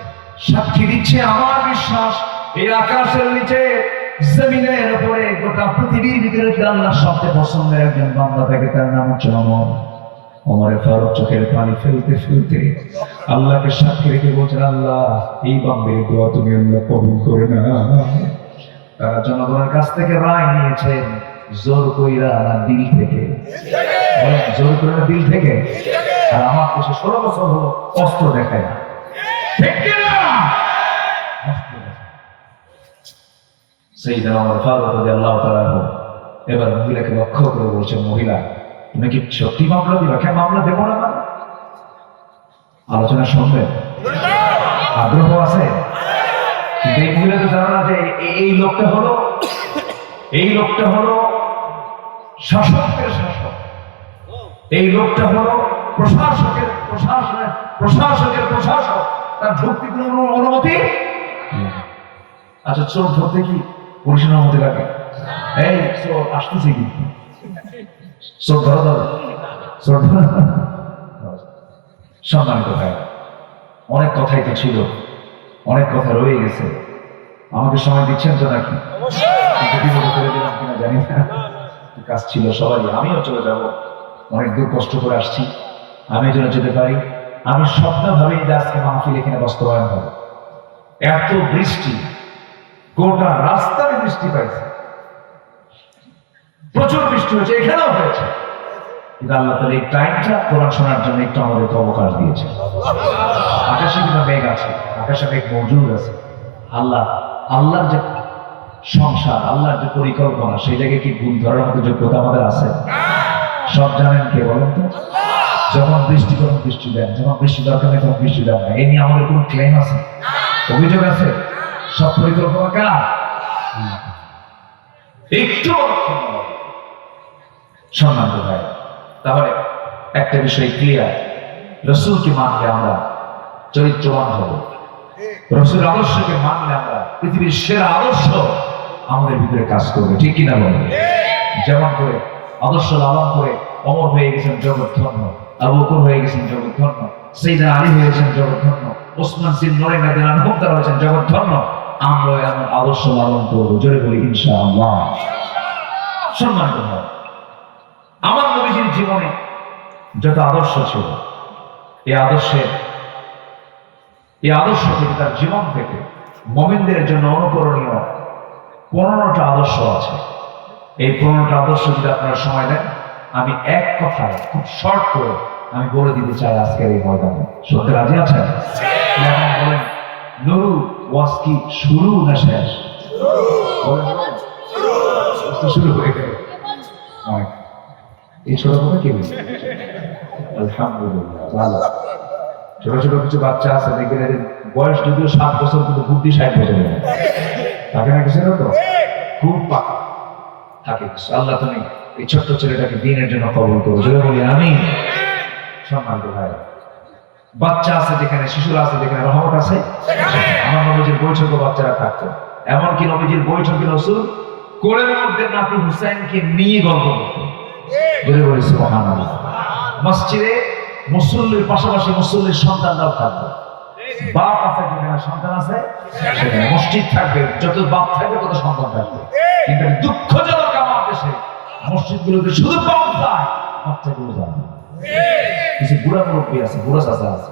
সাক্ষী দিচ্ছে, আমার বিশ্বাস এই আকাশের নিচে, জমিনের উপরে, গোটা পৃথিবীর ভিতরে আল্লাহ সবচেয়ে পছন্দের একজন বান্দা থাকে, তার নাম হচ্ছে ওমর। ওমর ফারুক চোখের পানি ফেলতে ফেলতে আল্লাহকে সাক্ষী রেখে বলছেন, আল্লাহ, এই বান্দার দোয়া তুমি আল্লাহ কবুল করে না। তারা জনগণের কাছ থেকে রায় নিয়েছেন, জোর কইরা না দিল থেকে? জোর করে না দিল থেকে? আর আমার দেশে 16 বছর হলো অস্ত্র দেখায় না, ঠিক কিনা? সাইয়েদনা ওমর ফারুক রাদিয়াল্লাহু তাআলা এবার মহিলাকে লক্ষ্য করে বলছেন, মহিলা, তুমি কি সত্যি মামলা দিবা? কেন মামলা দেবো না? আলোচনা শুনবেন? আগ্রহ আছে? কিন্তু এই মহিলা তো জানো না যে এই লোকটা হলো শাসকের শাসক, এই লোকটা হলো প্রশাসক, তার ঢুকতে কোনো অনুমতি। আচ্ছা, চোর ধরতে কি পুলিশের অনুমতি লাগে? এই চোর আসতেছে, কি চোর ধরো, চোর সম্মানিত ভাই, অনেক কথাই তো ছিল, অনেক কথা রয়ে গেছে। আমাকে সময় দিচ্ছেন তো নাকি? করে দিলাম কিনা জানি না, কাজ ছিল সবারই। আমিও চলে যাব, অনেক দূর কষ্ট করে আসছি, আমি যেন যেতে পারি। আমি স্বপ্ন ভাবেই যে আজকে মাহফিল এখানে বাস্তবায়ন হবে। এত বৃষ্টি, গোটা রাস্তায় বৃষ্টি পাইছে, প্রচুর বৃষ্টি হয়েছে, এখানেও হয়েছে, কিন্তু আল্লাহ তাআলা এই টাইমটা কোরআন শোনার জন্য একটু আমাদেরকে অবকাশ দিয়েছে। আকাশে কিন্তু মেঘ আছে, আকাশে মেঘ মজুদ আছে। আল্লাহর যে সংসার, আল্লাহর যে পরিকল্পনা, সেই জায়গায় কি ভুল ধরার মতো যোগ্যতা আমাদের আছে? সব জানেন কে বলেন তো? যখন বৃষ্টি তখন বৃষ্টি দেন, যখন বৃষ্টি দরকার নেই তখন বৃষ্টি দেন না। এই নিয়ে আমাদের কোনো ক্লেম আছে, অভিযোগ আছে? সব পরিকল্পনা কার? একটু সম্মান ভাই। তাহলে একটা বিষয় ক্লিয়ার, রাসূলকে মানলে আমরা চরিত্রবান হব, রাসূলের আদর্শকে মানলে আমরা পৃথিবীর সেরা আদর্শ আমাদের ভিতরে কাজ করবে, ঠিক কিনা বলেন? যেমন করে আদর্শ লালন করে অমর হয়ে গেছেন জগৎ ধন্য আবু বকর হয়ে গেছেন জগৎধন্য, সাইয়েদনা আলী হয়ে গেছেন জগৎধন্য, ওসমান সিন নূরাইন রাদিয়াল্লাহু আনহু তারা হয়েছেন জগৎধন্য। আমরা এমন আদর্শ লালন করবো, জোরে বলি ইনশাআল্লাহ। সম্মানিত ভাই, আমার নবীজির জীবনে যত আদর্শ ছিল, এই আদর্শ থেকে, তার জীবন থেকে মুমিনদের জন্য অনুকরণীয় 15টা আদর্শ আছে। এই 15টা আদর্শ যদি আপনারা সময় দেন, আমি এক কথায় খুব শর্ট করে আমি বলে দিতে চাই আজকের এই ময়দানে। সত্যি রাজি আছেন? এখন বলেন, নুরু ওয়াজ কি শুরু না শেষ? শুরু হয়ে গেল। এই ছোট কথা কি বলছে? আলহামদুলিল্লাহ, ভালো। ছোট ছোট কিছু বাচ্চা আছে, দেখবেন এদের বয়স যদিও 7 বছর, কিন্তু বুদ্ধি 60 বছর থাকে না, কিছু তো খুব পাকা থাকে। আল্লাহ তুমি এই ছোট্ট ছেলেটাকে দিনের জন্য কবুল করো, যদি বলি আমি। সম্মানিত ভাই, বাচ্চা আছে যেখানে, শিশুরা আছে যেখানে, রহমত আছে। আমার নবীজির বৈঠকে বাচ্চারা থাকতো, এমনকি নবীজির বৈঠকে রাসূল কোলের মধ্যে নাতি হুসাইনকে নিয়ে গল্প করতো, যদি বলি সুবহানাল্লাহ। মসজিদে মুসল্লির পাশাপাশি মুসল্লির সন্তানরাও থাকবে। বাপ আছে যেখানে, সন্তান আছে সেখানে, মসজিদ থাকবে, যত বাপ থাকবে তত সন্তান থাকবে। কিন্তু দুঃখজনক আমার দেশে মসজিদগুলোতে শুধু বাপ যায়, বাচ্চাগুলো যায় না। কিছু বুড়া মুরব্বী আছে, বুড়া চাচা আছে,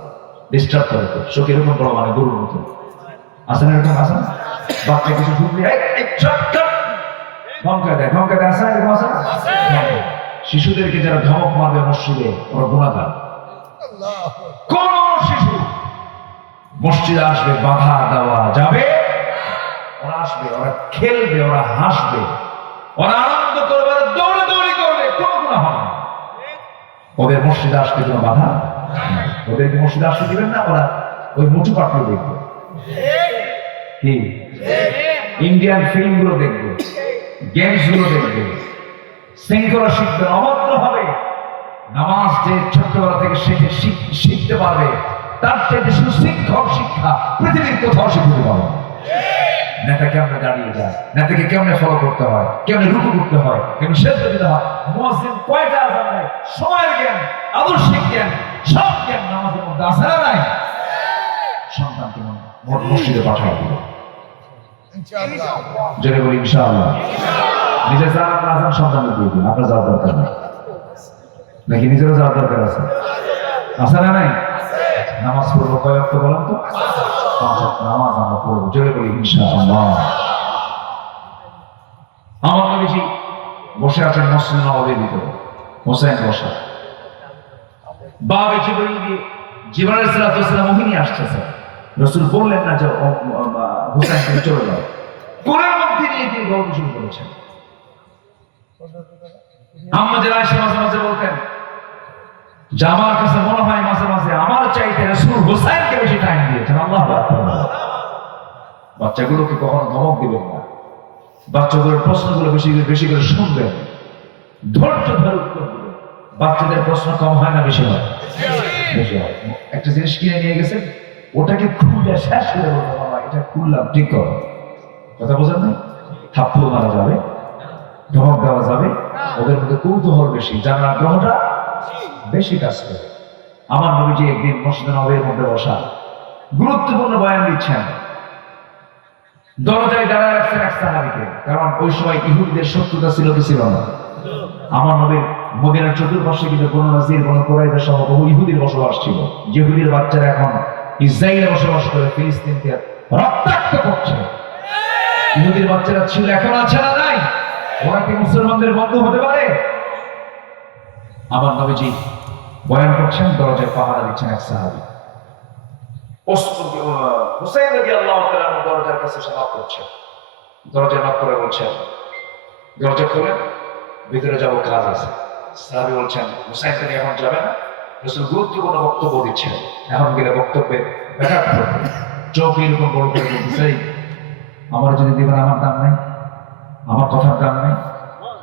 ডিস্টার্ব করে, চোখ এরকম বড়, মানে গরুর মতো আছে না, এরকম আছে না? বাচ্চা কিছু ঢুকলে ধমকা দেয়, আছে না, এরকম আছে না? শিশুদেরকে যারা ধমক মারবে মসজিদে, ওরা গুনাহগার। কোন শিশু মসজিদে আসবে বাধা দেওয়া যাবে? ওরা আসবে, ওরা খেলবে, ওরা হাসবে, ওরা আনন্দ করবে, ওরা দৌড়াদৌড়ি করবে, কোনো গুনাহ হবে না। ওদের মসজিদে আসতে কোনো বাধা নাই। ওদেরকে মসজিদে আসতে দিবেন না, ওরা ওই মুঠু পাটলো দেখবে, কি ইন্ডিয়ান ফিল্ম গুলো দেখবে, গেমস গুলো দেখবে, শৃঙ্খলা শিখবে, অভদ্র হবে। নামাজ যে ছোট্টবেলা থেকে শিখতে পারবে, তার চাইতে সুশৃঙ্খল শিক্ষা পৃথিবীর কোথাও শিখতে পারবে। নেতা কেমনে দাঁড়িয়ে যায়, নেতাকে কেমনে ফলো করতে হয়, কেমনে রুকু করতে হয়, কেমনে সেজদা দিতে হয়, মুয়াজ্জিন কয়টা আযান দেয়, সময়ের জ্ঞান, আদর্শিক জ্ঞান, সব জ্ঞান নামাজের মধ্যে আছে না নাই? সন্তানকে মসজিদে পাঠায় দিল, ইনশাআল্লাহ, জোরে বলি ইনশাআল্লাহ। নিজে যান না যান, সন্তানকে দিয়ে দিন, আপনার যাওয়ার দরকার নেই, নাকি নিজেরও যাওয়ার দরকার আছে? আছে না নাই? নামাজ পড়বো কয় ওয়াক্ত বলেন তো? 5 ওয়াক্ত নামাজ আমরা পড়বো, জোরে বলি ইনশাআল্লাহ। আমার নবীজি বসে আছেন মসজিদ নববীর ভিতরে, হোসেন বসা, বাবে জিবরাইল আলাইহিস সালাম ওহিনী আসতেছে। রাসূল বললেন না যে হোসেন তুমি চলে যাও, কোলের মধ্যে নিয়ে তিনি গল্প শুরু করেছেন। আম্মা যারা আয়েশা মাঝে মাঝে বলতেন যে আমার কাছে মনে হয় মাঝে মাঝে আমার চাইতে রাসূল হোসেনকে বেশি টাইম দিয়েছেন। আল্লাহু আকবার। বাচ্চাগুলোকে কখনো ধমক দিবেন না, বাচ্চাগুলোর প্রশ্নগুলো বেশি করে শুনবেন, ধৈর্য ধরে উত্তর দিবেন। বাচ্চাদের প্রশ্ন কম হয় না বেশি হয়? বেশি হয়। একটা জিনিস কিনে নিয়ে গেছে, ওটাকে খুলে শেষ করে বলতে, বাবা এটা খুললাম, ঠিক করো। কথা বোঝেন নাই? থাপ্পড় মারা যাবে, ধমক দেওয়া যাবে, ওদের মধ্যে কৌতূহল বেশি, জানার আগ্রহটা বেশি কাজ করে। আমার নবীজি একদিন মসজিদে নববীর মধ্যে বসা, গুরুত্বপূর্ণ বয়ান দিচ্ছেন, দরজায় দাঁড়ায় রাখছেন এক সাহাবীকে, কারণ ওই সময় ইহুদিদের শত্রুতা ছিল কি ছিল না? আমার নবীর মদিনার চতুর্পাশে কিন্তু কোন নাজির, কোন কুরাইজা সহ বহু ইহুদির বসবাস ছিল। ইহুদির বাচ্চারা এখন ইসরায়েলে বসবাস করে ফিলিস্তিনকে রক্তাক্ত করছে। ইহুদির বাচ্চারা ছিল, এখন আছে না নাই? ওরা কি মুসলমানদের বন্ধু হতে পারে? আমার নবীজি বয়ান করছেন, দরজায় পাহারা দিচ্ছেন এক সাহাবী। হুসাইন রাদিয়াল্লাহু তাআলা দরজার কাছে নক করছেন, দরজা নক করে বলছেন, দরজা খুলে ভিতরে যাবো, কাজ আছে। সাহাবী বলছেন, হুসাইন তুমি এখন যাবে না? রাসূল গুরুত্বপূর্ণ বক্তব্য দিচ্ছেন, এখন গেলে বক্তব্যে ব্যাঘাত ঘটবে। চোখ এরকম বড় করে বলতেছে, আমার যদি দিবেন, আমার দাম নাই, আমার কথার দাম নাই।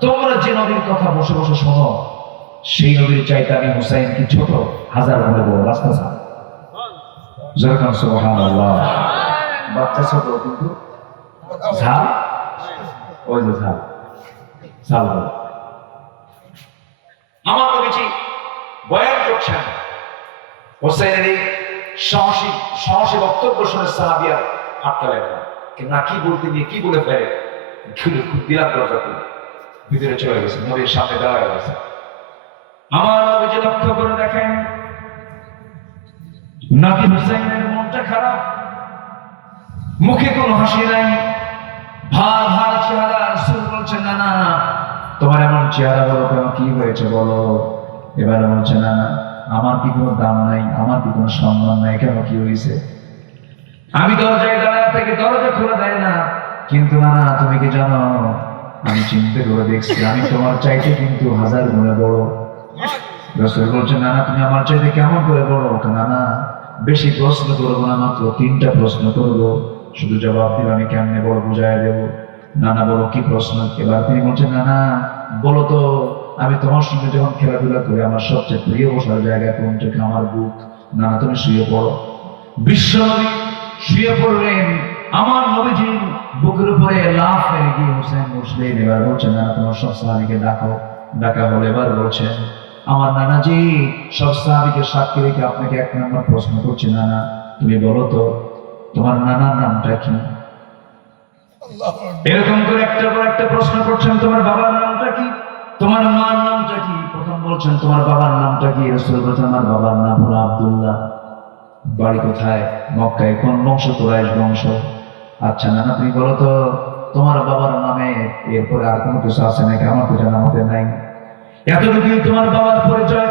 তোমরা যে নবীর কথা বসে বসে শোনো, সেই নবীর চাইতে আমি হুসাইন কি ছোট? 1000 গুণে বড়। রাস্তা ছাড়, যেরকম সুবহানাল্লাহ। বাচ্চা ছোট কিন্তু ঝাল, ওই যে ঝাল ঝাল। আমার নবীজি বয়ান করছেন, হোসেনের এই সাহসী সাহসী বক্তব্য শুনে সাহাবিয়া আটকালেন না, কি বলতে নিয়ে কি বলে ফেলে দিলাম দরজা খুলে ভিতরে চলে গেছে, নবীর সামনে দাঁড়ায় গেছে। আমার নবীজি লক্ষ্য করে দেখেন নাতি হুসাইনের মনটা খারাপ, মুখে কোনো হাসি নাই, ভার ভার চেহারা। রাসূল বলছেন না না তোমার এমন চেহারা বলো কেন, কি হয়েছে বলো। এবার বলছে না না আমার কি কোনো দাম নাই, আমার কি কোনো সম্মান নাই, কেন কি হয়েছে। আমি দরজায় দাঁড়ায় থেকে দরজা খুলে দেয় না, কিন্তু না না তুমি কি জানো আমি চিন্তা করে দেখছি আমি তোমার চাইতে কিন্তু 1000 গুণে বড়। রাসূল বলছেন না না তুমি আমার চাইতে কেমন করে বড়। না না বেশি প্রশ্ন করবো না, মাত্র 3টা প্রশ্ন করবো, শুধু জবাব দিলে আমি কেমনে বড় বুঝাই দেবো। না না বলো কি প্রশ্ন। এবার তিনি বলছেন না না বলো তো আমি তোমার সঙ্গে যখন খেলাধুলা করি আমার সবচেয়ে প্রিয় বসার জায়গা কোনটা। আমার বুক। না না তুমি শুয়ে পড়ো। বিশ্ব নবী শুয়ে পড়লেন, আমার নবীজির বুকের উপরে লাফ মেরে গিয়ে হুসেন বসলেন। এবার বলছেন না তোমার সব সাহাবীকে ডাকো। ডাকা হলে এবার বলছেন আমার নানাজি সব সাহাবীকে সাক্ষী রেখে আপনাকে 1 নম্বর প্রশ্ন করছি, নানা তুমি বলো তো তোমার নানার নামটা কি। এরকম করে একটার পর একটা প্রশ্ন করছেন, তোমার বাবার নামটা কি, তোমার মার নামটা কি। প্রথম বলছেন তোমার বাবার নামটা কি। রাসূল বলেছেন আমার বাবার নাম হলো আব্দুল্লাহ। বাড়ি কোথায়? মক্কায়। কোন বংশ? কুরাইশ বংশ। আচ্ছা নানা তুমি বলো তো তোমার বাবার নামে এরপরে আর কোনো কিছু আছে নাকি, আমার তো জানা মতে নাই। এতটুকুই তোমার বাবার পরিচয়,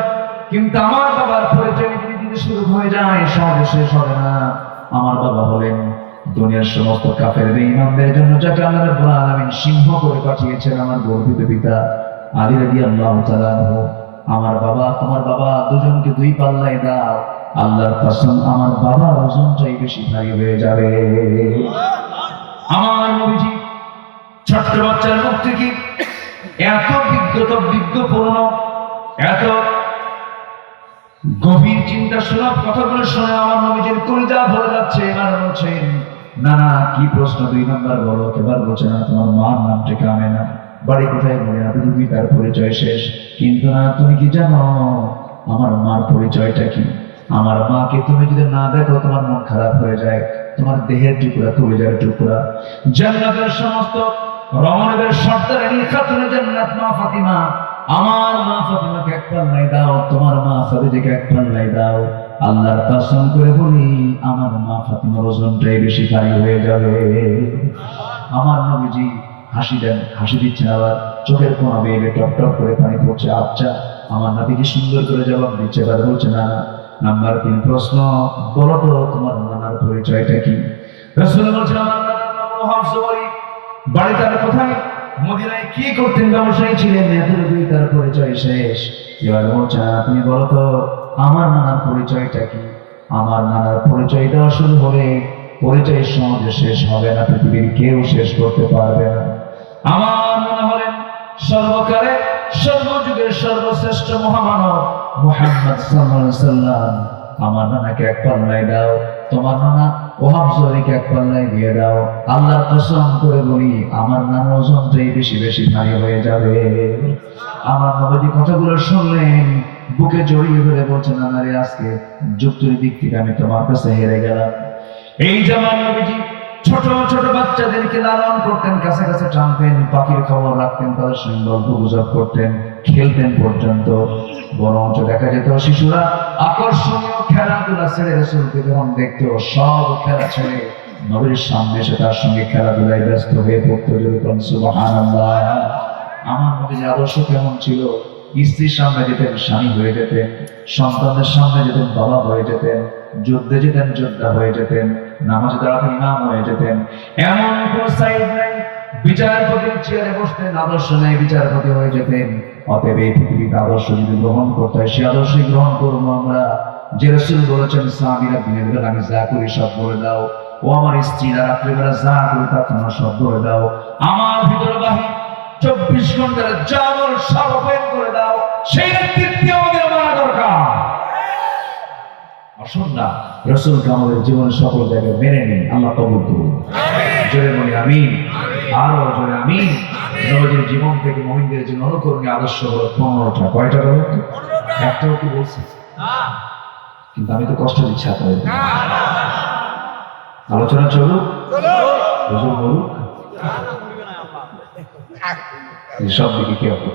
কিন্তু আমার বাবার পরিচয় যদি দিতে শুরু হয়ে যায় সহজে শেষ হবে না। আমার বাবা হলেন দুনিয়ার সমস্ত কাফের বেঈমানদের জন্য যাকে আল্লাহ রাব্বুল আলামিন সিংহ করে পাঠিয়েছেন আমার গর্বিত পিতা আলী রাদিয়াল্লাহু তাআলা আনহু। আমার বাবা তোমার বাবা দুজনকে 2 পাল্লায় দাও, আল্লাহর কসম আমার বাবার ওজনটাই বেশি ভারী হয়ে যাবে। আমার নবীজি ছোট্ট বাচ্চার মুখ থেকে এত বিজ্ঞপূর্ণ এত গভীর চিন্তা সুলভ কথাগুলো শুনে আমার নবীজির কলিজা ভরে যাচ্ছে। এবার বলছেন না না কি প্রশ্ন 2 নম্বর বলো। এবার বলছে না তোমার মার নামটা কি। আমেনা। বাড়ি কোথায়? বলে না তুমি তার পরিচয় শেষ, কিন্তু না তুমি কি জানো আমার মার পরিচয়টা কি। আমার মাকে তুমি যদি না দেখো তোমার মন খারাপ হয়ে যায়, তোমার দেহের টুকরা কলিজার টুকরা। জান্নাতের সমস্ত রমণীদের সর্দারানী খাতুনে জান্নাত মা ফাতিমা, আমার মা ফাতিমাকে 1 পাল্লাই দাও, তোমার মা খাদিজাকে 1 পাল্লাই দাও। আল্লাহর কসম করে বলি আমার মা ফাতিমার ওজনটাই বেশি ভারী হয়ে যাবে। আমার নবীজি হাসি দেন, হাসি দিচ্ছেন, আবার চোখের কোণা বেয়ে টপ টপ করে পানি পড়ছে। আচ্ছা আমার নাতিকে সুন্দর করে জবাব দিচ্ছে। এবার বলছে না না নাম্বার 3 প্রশ্ন বলো তো তোমার নানার পরিচয়টা কি। রাসূল বলছেন আমার নানার নাম হলো হাফসবরি। বাড়ি তার কোথায়? মদিনায়। কি করতেন? ব্যবসায়ী ছিলেন। এতটুকুই তার পরিচয় শেষ। এবার বলছে তুমি বলো তো আমার নানার পরিচয়টা কি। আমার নানার পরিচয় দেওয়া শুরু হলে পরিচয় সমাজে শেষ হবে না, পৃথিবীর কেউ শেষ করতে পারবে না। আমার নানা হলেন সর্বকালের সর্বযুগের সর্বশ্রেষ্ঠ মহামানব মুহাম্মদ সাল্লাল্লাহু আলাইহি সাল্লাম। আমার নানাকে 1 পাল্লায় দাও, তোমার নানা ওহাবজরিকে 1 পাল্লায় দিয়ে দাও। আল্লাহর কসম করে বলি আমার নানার ওজনটাই বেশি বেশি ভারী হয়ে যাবে। আমার নবীজি কথাগুলো শুনলেন, বুকে জড়িয়ে ধরে বলছেন নানারে আজকে যুক্তির দিক থেকে আমি তোমার কাছে হেরে গেলাম। এই যেমন নবীজি ছোট ছোট বাচ্চাদেরকে লালন করতেন, কাছে কাছে টানতেন, পাখির খবর রাখতেন, তাদের সঙ্গে গল্প গুজব করতেন, খেলতেন পর্যন্ত। বরঞ্চ দেখা যেত শিশুরা আকর্ষণীয় খেলাধুলা ছেড়ে রাসূলকে যখন দেখতো সব খেলা ছেড়ে নবীর সামনে এসে তার সঙ্গে খেলাধুলায় ব্যস্ত হয়ে পড়তো। যেরকম সুবহানাল্লাহ। আমার নবীর আদর্শ কেমন ছিল? স্ত্রীর সামনে যেতেন স্বামী হয়ে যেতেন, সন্তানদের সামনে যেতেন বাবা হয়ে যেতেন, যুদ্ধে যেতেন যোদ্ধা হয়ে যেতেন, নামাজে দাঁড়াতে ইমাম হয়ে যেতেন। এমন কোন সাইড নাই। বিচারপতির চেয়ারে বসতেন, আদর্শ নেই, বিচারপতি হয়ে যেতেন। অতএব এই পৃথিবীতে আদর্শ যদি গ্রহণ করতে হয় সে আদর্শই গ্রহণ করবো আমরা। যে রাসূল বলেছেন সাহাবীরা দিনের বেলা আমি যা করি সব বলে দাও, ও আমার স্ত্রীরা রাত্রিবেলা যা করি তা তোমরা সব বলে দাও। আমার ভিতর বাহির 24 ঘন্টার জামল সব ওপেন করে দাও। সেই নেতৃত্ব আমাদের মানা দরকার। আসুন না রাসূলকে আমাদের জীবনের সকল জায়গায় মেনে নিন। আল্লাহ কবুল করুন। জোরে বলি আমিন। আরো জোরে আমিন। নবীর জীবন থেকে মুমিনদের জন্য অনুকরণীয় আদর্শ হলো 15টা। কয়টা বলো? একটাও কি বলছে? কিন্তু আমি তো কষ্ট দিচ্ছি আপনাদের। আলোচনা চলুক, হুজুর বলুক, সব দিকে কি হবে?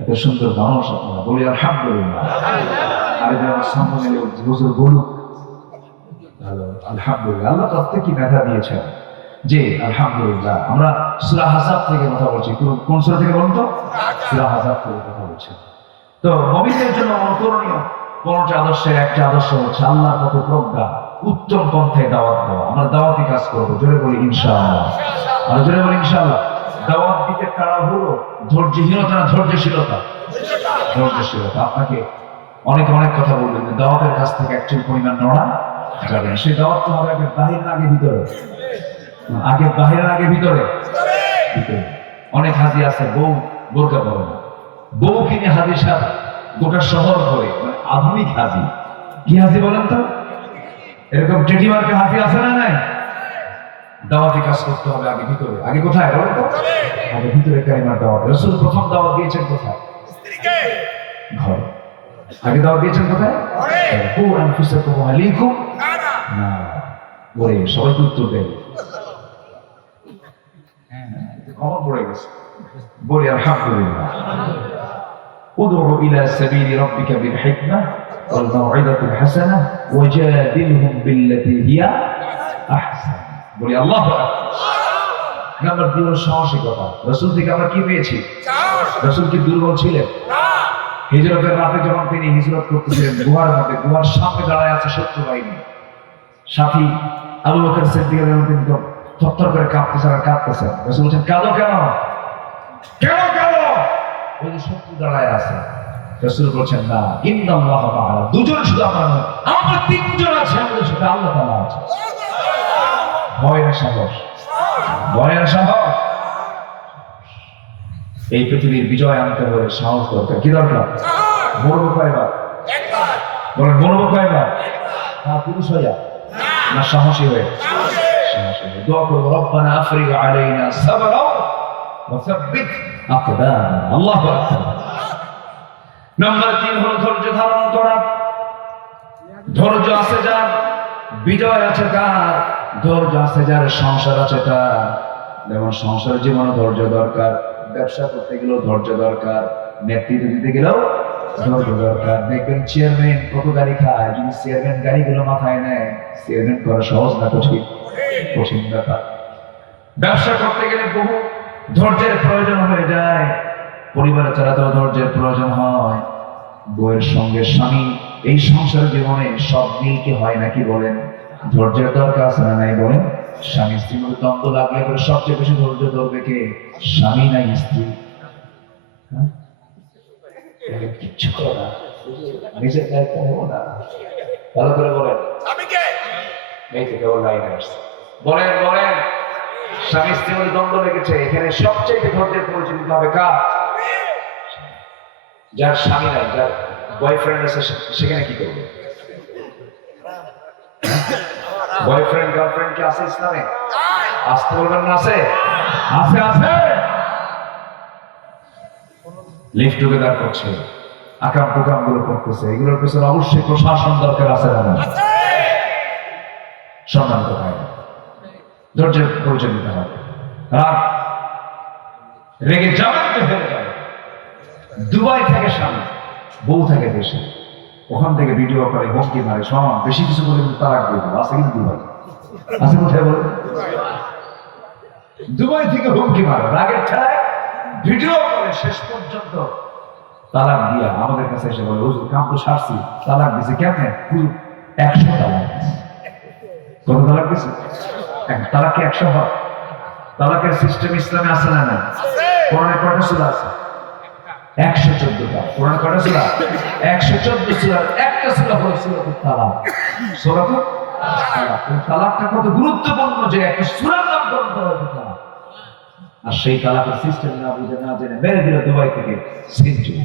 এত সুন্দর মানুষ আপনারা, বলি আলহামদুলিল্লাহ। আর যারা সামনে হুজুর বলুক ভালো, আলহামদুলিল্লাহ। আল্লাহ প্রত্যেককে মেধা দিয়েছেন। জি আলহামদুলিল্লাহ। আমরা সূরা আহজাব থেকে কথা বলছি। কোন সূরা থেকে বলুন তো? সূরা আহজাব থেকে কথা বলছি। তো মুমিনদের জন্য অনুকরণীয় 15টি আদর্শের একটা আদর্শ হচ্ছে আল্লাহর পথে প্রজ্ঞা, উত্তম পন্থায় দাওয়াত দেওয়া। আমরা দাওয়াতি কাজ করবো, জোরে বলি ইনশাআল্লাহ। আর জোরে বলি ইনশাআল্লাহ। দাওয়াত দিতে তাড়াহুড়ো, ধৈর্যহীনতা না ধৈর্যশীলতা? ধৈর্যশীলতা। আপনাকে অনেক কথা বলবেন, দাওয়াতের কাছ থেকে একটু পরিমাণ নড়া যাবে না। সেই দাওয়াতটা হবে আগে বাহির না আগে ভিতরে? আগে বাহির না আগে ভিতরে? ভিতরে। অনেক হাজি আছে বউ বোরকা পরে না, বউ কিনে হাজি সাহেব গোটা শহর করে, মানে আধুনিক হাজি। কি হাজি বলেন তো? এরকম টেটিমার্কে হাজি আছে না নাই? দাওয়াতি কাজ করতে হবে আগে ভিতরে। আগে কোথায় বলেন তো? আগে ভিতরে কালিমার দাওয়াত। রাসূল প্রথম দাওয়াত দিয়েছেন কোথায়? ঘরে। আগে দাওয়াত দিয়েছেন কোথায়? কু আনফুসাকুম ওয়া আহলিকুম না। বলে সবাইকে উত্তর দেয়। কমন পড়ে গেছে। বলি আলহামদুলিল্লাহ। উদউ ইলা সাবিলি রাব্বিকা বিল হিকমাহ ওয়াল মাউইযাতিল হাসানাহ ওয়াজাদিলহুম বিল্লাতী হিয়া আহসান। বলি আল্লাহু আকবার। নাম্বার 2 হলো সাহসিকতা। রাসূল থেকে আমরা কি পেয়েছি? রাসূল কি দুর্বল ছিলেন? হিজরতের রাতে যখন তিনি হিজরত করতেছিলেন, গুহার মধ্যে, গুহার সামনে দাঁড়ায় আছে শত্রু বাহিনী। সাথী আবু বকর সিদ্দিক রাদিয়াল্লাহু আনহু কিন্তু থরথর করে কাঁপতেছেন আর কাঁপতেছেন। রাসূল বলছেন, কাঁদো কেন? কেন কাঁদো? ওই যে শত্রু দাঁড়ায় আছে। রাসূল বলছেন, না, ইন্নাল্লাহ মা'ানা। দুজন শুধু আমরা নয়, আমরা তিনজন আছি, আমাদের সাথে আল্লাহ তাআলা আছে। ভয় না সাহস? ভয় না সাহস? এই পৃথিবীর বিজয় আনতে হলে সাহস দরকার। কি দরকার? মরবো কয়বার? বলেন, মরবো কয়বার? পুরুষ হইয়া না সাহসী হয়ে? সাহসী হয়ে দোয়া করবো, রব্বানা আফরিগ আলাইনা সাবরা ওয়া সাব্বিত আকদামানা। আল্লাহু আকবার। নাম্বার 3 হলো ধৈর্য ধারণ করা। ধৈর্য আছে যার, বিজয় আছে তার। ধৈর্য আছে যার, সংসার আছে তার। যেমন সংসার জীবনে ধৈর্য দরকার, ব্যবসা করতে গেলেও ধৈর্য দরকার, নেতৃত্ব দিতে গেলেও ধৈর্য দরকার। দেখবেন চেয়ারম্যান কত গাড়ি খায়, যদি চেয়ারম্যান গাড়িগুলো মাথায় নেয়, চেয়ারম্যান করা সহজ না কঠিন? কঠিন ব্যাপার। ব্যবসা করতে গেলে বহু ধৈর্যের প্রয়োজন হয়ে যায়, পরিবারে চালাতেও ধৈর্যের প্রয়োজন হয়। বউয়ের সঙ্গে স্বামী, এই সংসার জীবনে সব মিলকে হয় নাকি বলেন? ধৈর্যের দরকার আছে না নাই বলেন? স্বামী স্ত্রীর মধ্যে দ্বন্দ্ব লাগলে পরে সবচেয়ে বেশি ধৈর্য ধরবে কে? স্বামী না স্ত্রী? কিচ্ছু করো না, নিজের দায়িত্ব নেবো না। ভালো করে বলেন। এই থেকে ওর লাইনে আসছে। বলেন বলেন, স্বামী স্ত্রীর মধ্যে দ্বন্দ্ব লেগেছে, এখানে সবচেয়ে ধৈর্যের প্রয়োজন হবে কার? যার স্বামী নাই, যার বয়ফ্রেন্ড আছে, সেখানে কি করবে? বয়ফ্রেন্ড গার্লফ্রেন্ড কি আছে ইসলামে? আসতে বলবেন না? আছে আছে আছে। লিভ টুগেদার করছে, আকাম কুকাম গুলো করতেছে, এগুলোর পেছনে অবশ্যই প্রশাসন দরকার আছে না? সম্মান তো হয়, ধৈর্যের প্রয়োজন দিতে হবে। রাগ রেগে যাবেন তো হয়ে যাবে। দুবাই থেকে স্বামী, বউ থাকে দেশে, ওখান থেকে ভিডিও করে হুমকি মারে, সমান বেশি কিছু বলে কিন্তু তালাক দিয়ে দেবো। আছে কিন্তু দুবাই, আছে কোথায় বলে? দুবাই থেকে হুমকি মারে, রাগের ঠেলায় ভিডিও করে, শেষ পর্যন্ত তালাক দিয়া আমাদের কাছে এসে বলে, হুজুর কাম তো সারছি, তালাক দিছে কেমনে? 100 তালাক দিছে। কত তালাক দিছে? তালাক কি 100 হয়? তালাকের সিস্টেম ইসলামে আছে না? না। কোরআনে কয়টা সূরা আছে? 114টা। কোরআনে কয়টা সূরা? 114 সূরার একটা সূরা হলো সূরাতুত তালাক। সূরাতুত তালাক। তালাকটা কত গুরুত্বপূর্ণ যে একটা সূরার নামকরণ করা হয়েছে তালাক। আর সেই তালাকের সিস্টেম না বুঝে না জেনে মেরে দিল দুবাই থেকে সেঞ্চুরি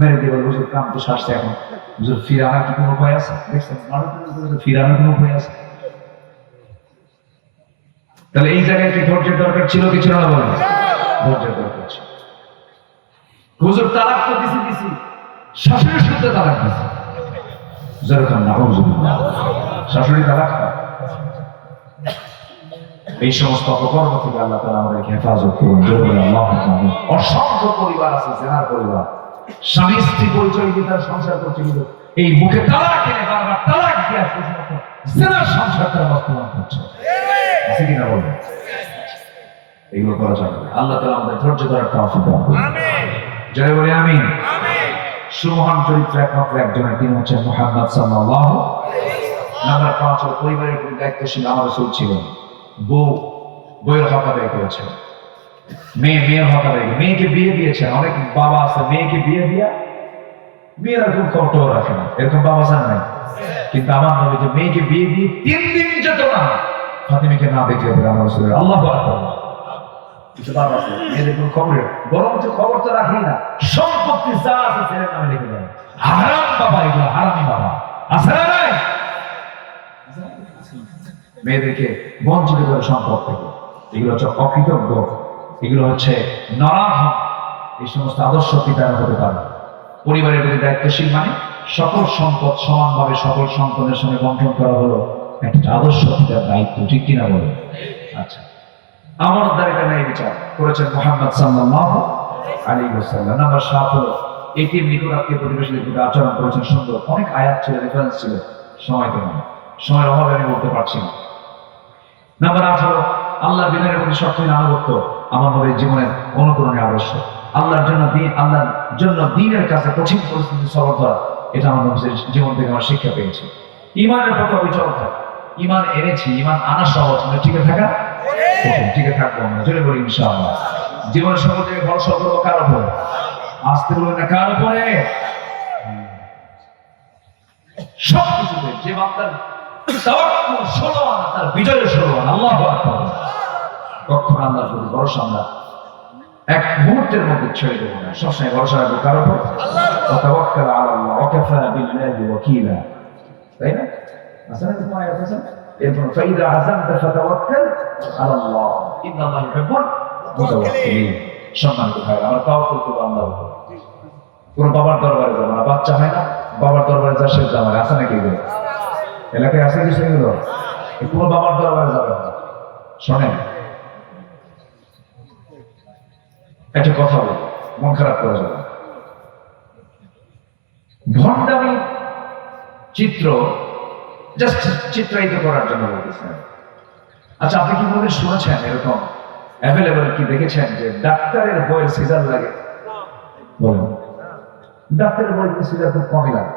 মেরে দিল। হুজুর কাম তো সারছে, এখন হুজুর ফিরানোর কি কোনো উপায় আছে? দেখছেন ফিরানোর কোনো উপায় আছে? তাহলে এই জায়গায় কি ধৈর্যের দরকার ছিল কি ছিল না? বলেন, ধৈর্যের দরকার ছিল। হুজুর তালাক তো দিছি, শাশুড়ির সাথে তালাক দিয়েছে, যেরকম নাউজুবিল্লাহ, শাশুড়ি তালাক। এই সমস্ত অপকর্ম থেকে আল্লাহ তাআলা আমাদেরকে হেফাজত করুন। জোরে বলে আল্লাহু আকবার। অসংখ্য পরিবার আছে জেনার পরিবার, স্বামী স্ত্রী পরিচয় দিয়ে তারা সংসার করছে, কিন্তু এই মুখে তালাক এনে বারবার তালাক দিয়ে শুধুমাত্র জেনার সংসার তারা বাস্তবায়ন করছে। আছে কিনা বলবেন? এগুলো করা যাবে না। আল্লাহ তাআলা আমাদের ধৈর্য ধরার তৌফিক দান করুন। আমিন। জয় বলে আমিন। আমিন। সুমহান চরিত্র একমাত্র একজনের, তিনি হচ্ছেন মুহাম্মদ সাল্লাল্লাহু আলাইহি ওয়াসাল্লাম। নাম্বার 5 হলো পরিবারের প্রতি দায়িত্বশীল আমার রাসূল ছিলেন। বউয়ের হক আদায় করেছেন, মেয়ের হক আদায়, মেয়েকে বিয়ে দিয়েছেন। অনেক বাবা আছে মেয়েকে বিয়ে দিয়া মেয়েরা খুব খবর রাখে না, এরকম বাবা জান নাই। কিন্তু আমার নবী যে মেয়েকে বিয়ে দিয়ে 3 দিন যেত না ফাতিমাকে না দেখলে আমার রাসূলের আল্লাহু আকবার। কিছু বাবা আছে মেয়েদের কোনো খবর, বরং যে খবর তো রাখি না, সম্পত্তি যা আছে ছেলের নামে লিখে দেয়। হারাম বাবা, এগুলো হারামি বাবা আছে না নাই? মেয়েদেরকে বঞ্চিত করে সম্পদ থেকে, এগুলো হচ্ছে অকৃতজ্ঞ, এগুলো হচ্ছে নরাধম। এই সমস্ত আদর্শ পিতারা হতে পারে। পরিবারের প্রতি দায়িত্বশীল মানে সকল সম্পদ সমানভাবে সকল সন্তানের সঙ্গে বন্টন করা হলো একটা আদর্শ পিতার দায়িত্ব, ঠিক কিনা বলে? আচ্ছা, আমানতদারিতা ন্যায় বিচার করেছেন মুহাম্মদ সাল্লাল্লাহু আলাইহি ওয়াসাল্লাম। নাম্বার 7 হলো এটির নিকট আত্মীয় প্রতিবেশীদের প্রতি আচরণ করেছেন সুন্দর। অনেক আয়াত ছিল, রেফারেন্স ছিল, সময় দেন, সময়ের অভাবে আমি বলতে পারছি না। নাম্বার 8 হলো আল্লাহর বিধানের প্রতি সক্রিয় আনুগত্য আমার নবীর জীবনের অনুকরণের আদর্শ। আল্লাহর জন্য দ্বীনের কাছে কঠিন পরিস্থিতি সবর করা, এটা আমার নবীর জীবন থেকে আমার শিক্ষা পেয়েছি। ঈমানের পথে অবিচল থাকা, ঈমান এনেছি, ঈমান আনা সহজ, টিকে থাকা কঠিন, টিকে থাকবো আমরা। জোরে বলি ইনশাআল্লাহ। জীবনের সকল থেকে ভরসা করবো কার উপরে? আসতে বলবেন না, কার উপরে? সবকিছুতে যে বান্দার তাওয়াক্কুল 16 আনা, তার বিজয়ের 16 আনা। আল্লাহু আকবার। কখন আল্লাহর প্রতি ভরসা আমরা এক মুহূর্তের মধ্যে ছেড়ে দেবো না, সবসময় ভরসা রাখবো কার উপর? আল্লাহ। তাওয়াক্কাল আলা আল্লাহ ওয়া কাফা বিল্লাহি ওয়াকিলা, তাই না? আসলে তো আয়াত আছে, এরপর ফাইদা আযামতা ফাতাওয়াক্কাল আলা আল্লাহ ইন্নাল্লাহা ইউহিব্বুল মুতাওয়াক্কিলিন। সম্মানিত ভাইরা, আমরা তাওয়াক্কুল করব আল্লাহর উপর। কোন বাবার দরবারে যাব না, বাচ্চা হয় না বাবার দরবারে যা শেষ দাম আছে নাকি? এগুলো এলাকায় আছে কিছু, এগুলো কোনো বাবার দরবারে যাবে না। শোনেন, একটা কথা বলি, মন খারাপ করা যাবে। ভণ্ডামি চিত্র জাস্ট চিত্রায়িত করার জন্য বলতেছেন। আচ্ছা, আপনি কি মনে শুনেছেন এরকম অ্যাভেলেবল কি দেখেছেন যে ডাক্তারের বইয়ের সিজার লাগে? বলুন, ডাক্তারের বইয়ের সিজার খুব কমই লাগে,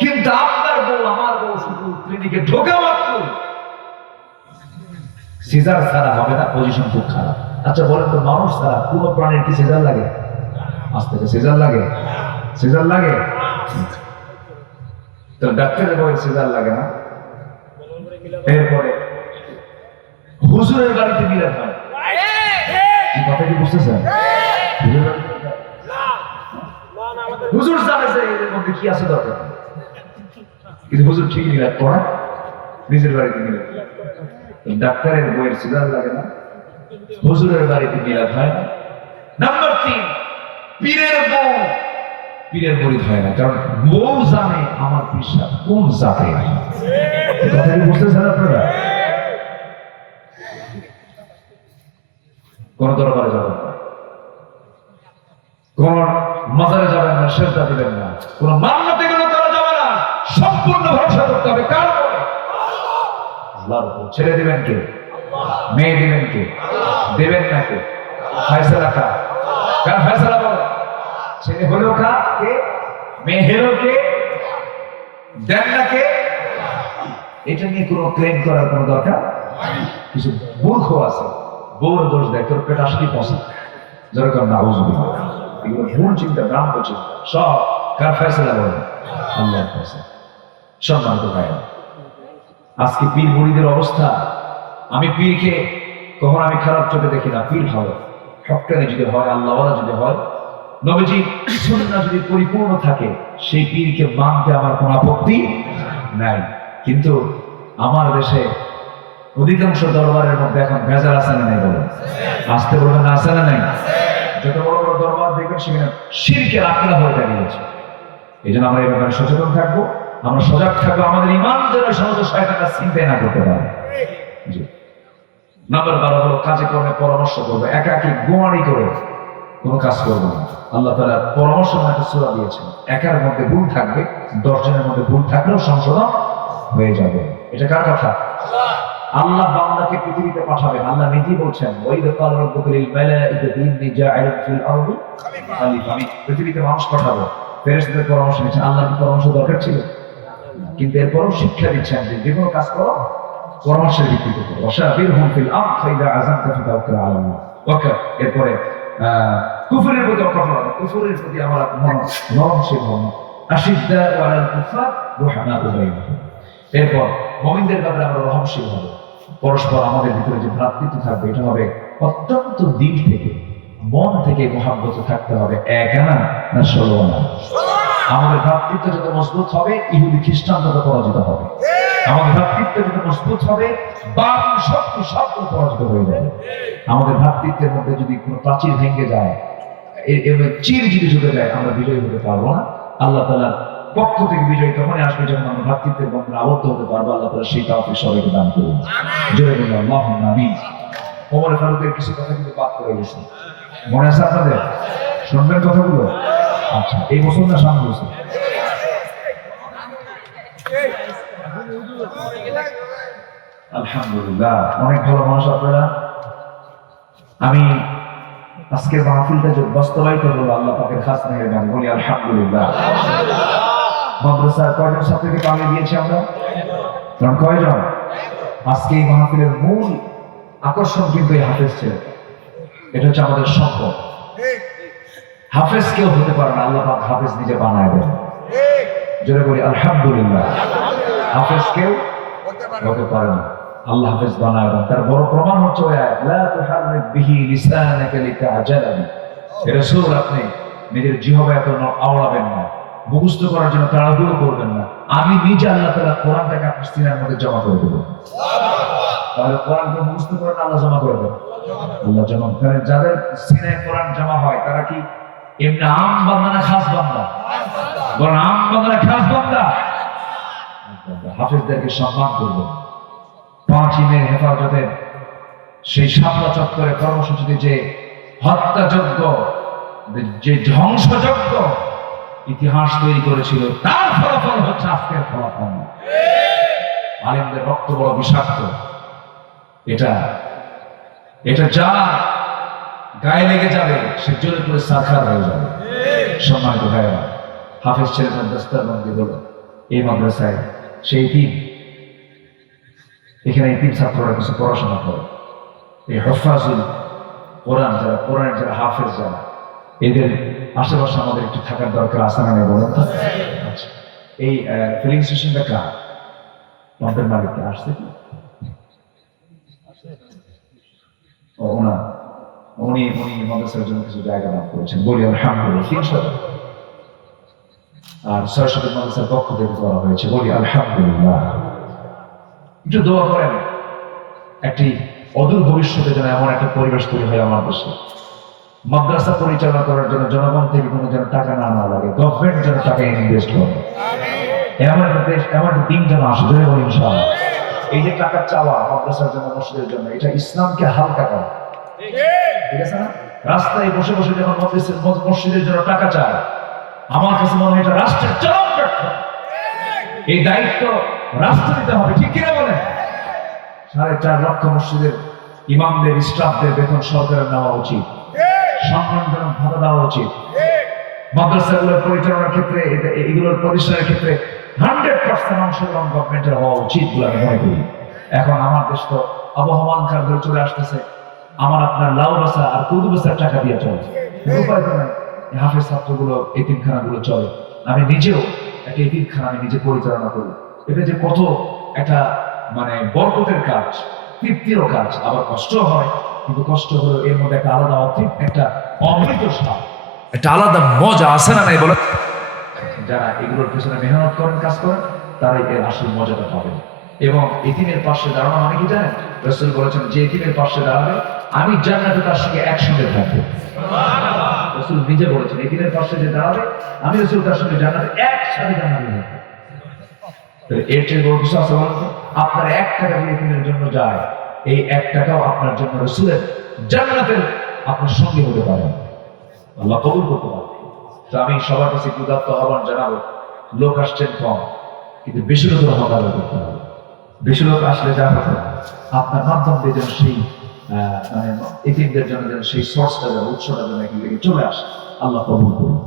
কিন্তু আপনার বউ আমার বউ শুধু ক্লিনিকে ঢোকা মাত্র সিজার ছাড়া হবে না, পজিশন খুব খারাপ। আচ্ছা বলেন তো, মানুষ ছাড়া কোন প্রাণীর কি সিজার লাগে? আজ থেকে সিজার লাগে? সিজার লাগে? তো ডাক্তারের বইয়ের সিজার লাগে না। এরপরে হুজুরের বাড়িতে মিলাদ হয়, কি কথা কি বুঝতেছেন? হুজুর জানে যে এর মধ্যে কি আছে দরকার, কিন্তু হুজুর ঠিকই মিলাদ পড়া, নিজের বাড়িতে মিলাদ। ডাক্তারের বইয়ের সিজার লাগে না, হুজুরের বাড়িতে মিলাদ হয় না। নাম্বার 3, পীরের বউ পীরের মুরিদ হয় না, কারণ বউ জানে আমার পীরটা কোন জাতে। কথা কি বুঝতেছেন আপনারা? কোন দরবারে যাবেন না, কোন মাজারে যাবেন না, সেজদা দিবেন না, কোন মান্নাতে গেলে করা যাবে না। সম্পূর্ণ ভরসা করতে হবে কার উপরে? আল্লাহর উপর। ছেড়ে দিবেন কে? মেয়ে দিবেন কে? দেবেন না কে? ফয়সালা কার? কার ফয়সালা বলে? ছেলে হলেও কার? কে? মেয়ে হলেও কে? দেন না কে? এটা নিয়ে কোনো ক্লেম করার কোনো দরকার? কিছু মূর্খ আছে, বউর দোষ দেয়, তোর পেট আসলে পৌঁছে যেরকম না বুঝবি। এগুলো ভুল চিন্তা, ভ্রান্ত চিন্তা। সব কার ফয়সালা বলে? আল্লাহর ফয়সালা। সম্মানিত ভাই, আজকে পীর মুরিদের অবস্থা, আমি পীরকে কখন আমি খারাপ চোখে দেখি না। পীর ভালো, হক্কানি যদি হয়, আল্লাহওয়ালা যদি হয়, নবীজির সুন্নাহ যদি পরিপূর্ণ থাকে, সেই পীরকে মানতে আমার কোনো আপত্তি নাই। কিন্তু আমার দেশে অধিকাংশ দরবারের মধ্যে এখন ভেজাল আছে না নাই? বলেন, আসতে বলবেন, আছে না নাই? যত বড় বড় দরবার দেখবেন সেখানে শিরকের আকড়া হয়ে দাঁড়িয়েছে। এই জন্য আমরা এই ব্যাপারে সচেতন থাকবো, আমরা সজাগ থাকবো, আমাদের ইমান যেন সমস্ত শয়তানরা চিন্তাই না করতে পারে। জি। নাম্বার 12 হলো কাজে কর্মে পরামর্শ করবো, একাকী গোয়ানি করে কোনো কাজ করবো না। আল্লাহ তাআলা পরামর্শ একটা সূরা দিয়েছেন, একার মধ্যে ভুল থাকবে, 10 জনের মধ্যে ভুল থাকলেও সংশোধন হয়ে যাবে। এটা কার কথা? আল্লাহ বান্দাকে পৃথিবীতে পাঠাবেন। আল্লাহ নিজেই বলছেন, ওয়াইদা ক্বালা রাব্বুকা লিল মালাইকাতি ইন্নী জাইলুন ফিল আরদি খলিফা, আমি পৃথিবীতে মানুষ পাঠাবো। ফেরেশতাদের পরামর্শ নিচ্ছেন। আল্লাহর কি পরামর্শ দরকার ছিল? কিন্তু এরপরও শিক্ষা দিচ্ছেন যে যে কোনো কাজ করো পরামর্শের ভিত্তিতে করো। ওয়াশাবিরহুম ফিল আমর ফাইদা আযামতা ফাতাওয়াক্কাল আলাল্লাহ। ওকে, এরপরে কুফরের প্রতি অকঠোর হবে, কুফরের প্রতি আমার নরমশীল হন। আশিদ্দা আলাল কুফার রুহামাউ বাইনাহুম। এরপর মুমিনদের ব্যাপারে আমরা রহমশীল হব, পরস্পর আমাদের ভিতরে যে ভ্রাতৃত্ব থাকবে এটা হবে অত্যন্ত দিল থেকে, মন থেকে মহাব্বত থাকতে হবে। এক আনা না 16 আনা। আমাদের ভ্রাতৃত্ব যত মজবুত হবে, ইহুদি খ্রিস্টান তত পরাজিত হবে। আমাদের ভ্রাতৃত্ব যত মজবুত হবে, বাকি শক্তি সব পরাজিত হয়ে যাবে। আমাদের ভ্রাতৃত্বের মধ্যে যদি কোনো প্রাচীর ভেঙে যায়, চির যদি ঢুকে যায়, আমরা বিজয়ী হতে পারবো না। আল্লাহ তাআলা পক্ষ থেকে বিজয়ী তখনই আসবে যখন আমরা ভ্রাতৃত্বের বন্ধনে আবদ্ধ হতে পারবো। আল্লাহ তাআলা সেই তৌফিক সবাইকে দান করুন। জোরে বলুন আল্লাহুম্মা আমিন। ওমর ফারুকের কিছু কথা কিন্তু বাদ করে গেছে, মনে আছে আপনাদের? শুনবেন কথাগুলো? আচ্ছা, এই বছর না সামনে বছর? আলহামদুলিল্লাহ, অনেক ভালো মানুষ আপনারা। আমি আজকের মাহফিলটা যে বাস্তবায়িত হলো আল্লাহ পাকের খাস মেহেরবানি, বলি আলহামদুলিল্লাহ। মাদ্রাসার কয়জন ছাত্রীকে পালিয়ে দিয়েছি আমরা? কারণ কয়জন? আজকে এই মাহফিলের মূল আকর্ষণ কিন্তু এই হাফেজ ছেলে। এটা হচ্ছে আমাদের সম্পদ। হাফেজ কেউ হতে পারে না, আল্লাহ পাক হাফেজ নিজে বানায় দেন। জোরে বলি আলহামদুলিল্লাহ। হাফেজ কেউ হতে পারে না, আল্লাহ হাফেজ বানায় দেন। তার বড় প্রমাণ হচ্ছে ওই আয়াত, লা তুহাররিক বিহি লিসানাকা লিতাআজালা বি। হে রাসূল, আপনি নিজের জিহ্বা এত আওড়াবেন না, মুখস্থ করার জন্য তাড়াহুড়ো করবেন না। আমি নিজে আল্লাহ তাআলা কোরআনটাকে আপনার সিনার মধ্যে জমা করে দেব। তাহলে কোরআনকে মুখস্থ করেন, আল্লাহ জমা করে দেন। আল্লাহ জমা করেন। যাদের সিনায় কোরআন জমা হয় তারা কি এমনি আম বান্দা না খাস বান্দা? বলেন, আম বান্দা না খাস বান্দা? হাফেজদেরকে সম্মান করব। 5 ইমের হেফাজতে সেই শাপলা চত্বরে কর্মসূচিতে যে হত্যাযজ্ঞ, যে ধ্বংসযজ্ঞ ইতিহাস তৈরি করেছিল, তার ফলাফল হচ্ছে আজকের ফলাফল। আলেমদের রক্ত বড় বিষাক্ত। এটা যা গায়ে লেগে যাবে সে জোরে করে সারখার হয়ে যাবে। সম্মানিত ভাইয়েরা, হাফেজ ছেলেদের দস্তারবন্দি হলো এই মাদ্রাসায়। সেই টিম, এখানে এই 3 ছাত্ররা কিছু পড়াশোনা করে। এই হফাজুল কোরআন যারা, কোরআনের যারা হাফেজ যারা, এদের আশেপাশে আমাদের একটু থাকার দরকার আছে না? বলেন তো। আচ্ছা, এই ফিলিং স্টেশনটা কার? আমাদের মালিককে আসছে কি? উনি মাদ্রাসার জন্য কিছু জায়গা দান করেছেন, বলি আলহামদুলিল্লাহ। 300 আর 600 মাদ্রাসার পক্ষ থেকে করা হয়েছে, বলি আলহামদুলিল্লাহ। একটু দোয়া করেন একটি অদূর ভবিষ্যতে যেন এমন একটা পরিবেশ তৈরি হয় আমার দেশে, মাদ্রাসা পরিচালনা করার জন্য জনগণ থেকে কোনো যেন টাকা না লাগে, গভর্নমেন্ট যেন টাকা ইনভেস্ট করে। এমন একটা দেশ, এমন একটা দিন যেন আসে, ধরে বলি ইনশাআল্লাহ। এই যে টাকা চাওয়া মাদ্রাসার জন্য, মসজিদের জন্য, এটা ইসলামকে হালকা করে, ঠিক আছে না? রাস্তায় বসে বসে যখন মসজিদের জন্য টাকা চায়, আমার কাছে মনে হয় এটা রাষ্ট্রের চরম ব্যর্থ। এই দায়িত্ব রাষ্ট্র দিতে হবে, ঠিক কিনা বলেন? 4.5 লক্ষ মসজিদের ইমামদের, স্টাফদের বেতন সরকারের নেওয়া উচিত, সম্মানজনক ভাতা দেওয়া উচিত। মাদ্রাসাগুলোর পরিচালনার ক্ষেত্রে, এগুলোর প্রতিষ্ঠানের ক্ষেত্রে 100% অংশগ্রহণ গভর্নমেন্টের হওয়া উচিত বলে আমি মনে করি। এখন আমার দেশ তো আবহমান খার ধরে চলে আসতেছে, আমার আপনার লাউ বাসা আর কুদু বাসার টাকা দিয়ে চলে। উপায় তো নাই, হাফেজ ছাত্রগুলো এতিমখানাগুলো চলে। আমি নিজেও একটা এতিমখানা আমি নিজে পরিচালনা করি। এটা যে কত একটা মানে বরকতের কাজ, তৃপ্তিরও কাজ, আবার কষ্ট হয়, কিন্তু কষ্ট হলো এর মধ্যে একটা আলাদা অতৃপ্তি, একটা অমৃত স্বাদ, একটা আলাদা মজা আছে না নাই বলে? যারা এগুলোর পেছনে মেহনত করেন, কাজ করেন, তারাই এর আসল মজাটা পাবেন। এবং এতিমের পাশে দাঁড়ানো মানে কি জানেন? রাসূল বলেছেন, যে এতিমের পাশে দাঁড়াবে আমি জান্নাতে তার সঙ্গে একসঙ্গে থাকবো। রাসূল নিজে বলেছেন এই দিনের পাশে যে দাঁড়াবে আমি রাসূল তার সঙ্গে জান্নাতে একসাথে জান্নাতে যাব। তো এর চেয়ে বড় কিছু আছে বলুন তো? আপনার 1 টাকা দিয়ে দিনের জন্য যায়, এই 1 টাকাও আপনার জন্য রাসূলের জান্নাতের আপনার সঙ্গে হতে পারে, আল্লাহ কবুল করতে পারে। তো আমি সবার কাছে উদাত্ত আহ্বান জানাবো, লোক আসছেন কম, কিন্তু বেশি লোকের হক আদায় করতে হবে। বেশি লোক আসলে যা হবে আপনার মাধ্যম দিয়ে যেন সেই মানে এতিমদের জন্য যেন সেই সোর্সটা যেন উৎসটা যেন এখান থেকে চলে আসে, আল্লাহ কবুল করুন।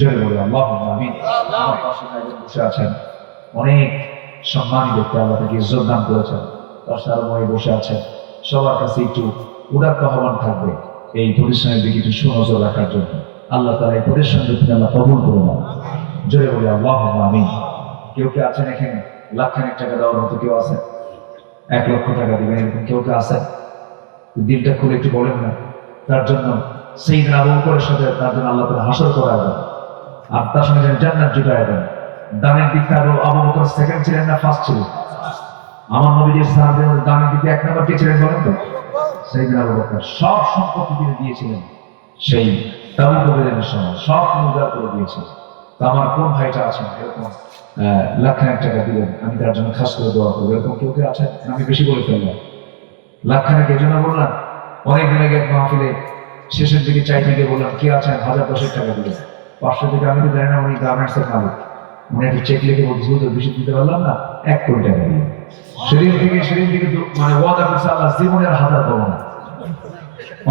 জয় বলি আল্লাহুম্মা আমিন। আমার পাশে একজন বসে আছেন, অনেক সম্মানী ব্যক্তি, আল্লাহ তাকে ইজ্জত দান করেছেন, পাশে আরো ভাই বসে আছেন। সবার কাছে একটু উদাত্ত আহ্বান থাকবে এই প্রতিষ্ঠানের দিকে একটু সুনজর রাখার জন্য। আল্লাহ তাআলা এই প্রতিষ্ঠানকে আল্লাহ কবুল করে নেন। জয় বলি আল্লাহুম্মা আমিন। কেউ কে আছেন এখানে লাখখানেক টাকা দেওয়ার মতো কেউ আছেন? 1 লক্ষ টাকা দিবেন এরকম কেউ কে আছেন? দিলটা খুলে একটু বলেন না। তার জন্য সাইয়েদনা আবু বকরের সাথে তার জন্য আল্লাহ তাআলা হাসর করায় দেন, আর তার সঙ্গে যেন জান্নাত জুটায় দেন। দানের দিক থেকে আবু বকর সেকেন্ড ছিলেন না ফার্স্ট ছিলেন? আমার নবীজির সাহাবীদের মধ্যে দানের দিকে 1 নম্বর কে ছিলেন বলেন তো? সাইয়েদনা আবু বকর। সব সম্পত্তি তিনি দিয়েছিলেন সেই তাবুক অভিযানের সময়, সব উজাড় করে দিয়েছিলেন। তো আমার কোন ভাইটা আছেন এরকম লাখখানেক টাকা দিলেন, আমি তার জন্য খাস করে দোয়া করবো, এরকম কেউ কেউ আছেন? আমি বেশি বলে ফেললাম। লাখখানেক এই জন্য বললাম, অনেকদিন আগে এক মাহফিলে শেষের দিকে চাইতে গিয়ে বললাম কে আছেন 1000-10 টাকা দিলেন, 500 থেকে আমি তো জানি না উনি গার্মেন্টসের মালিক, উনি একটা চেক লিখে বলছি বেশি দিতে পারলাম না, 1 কোটি টাকা দিয়ে। সেদিন থেকে মানে ওয়াদা করছে আল্লাহ জীবনে আর 1000 পাবো না,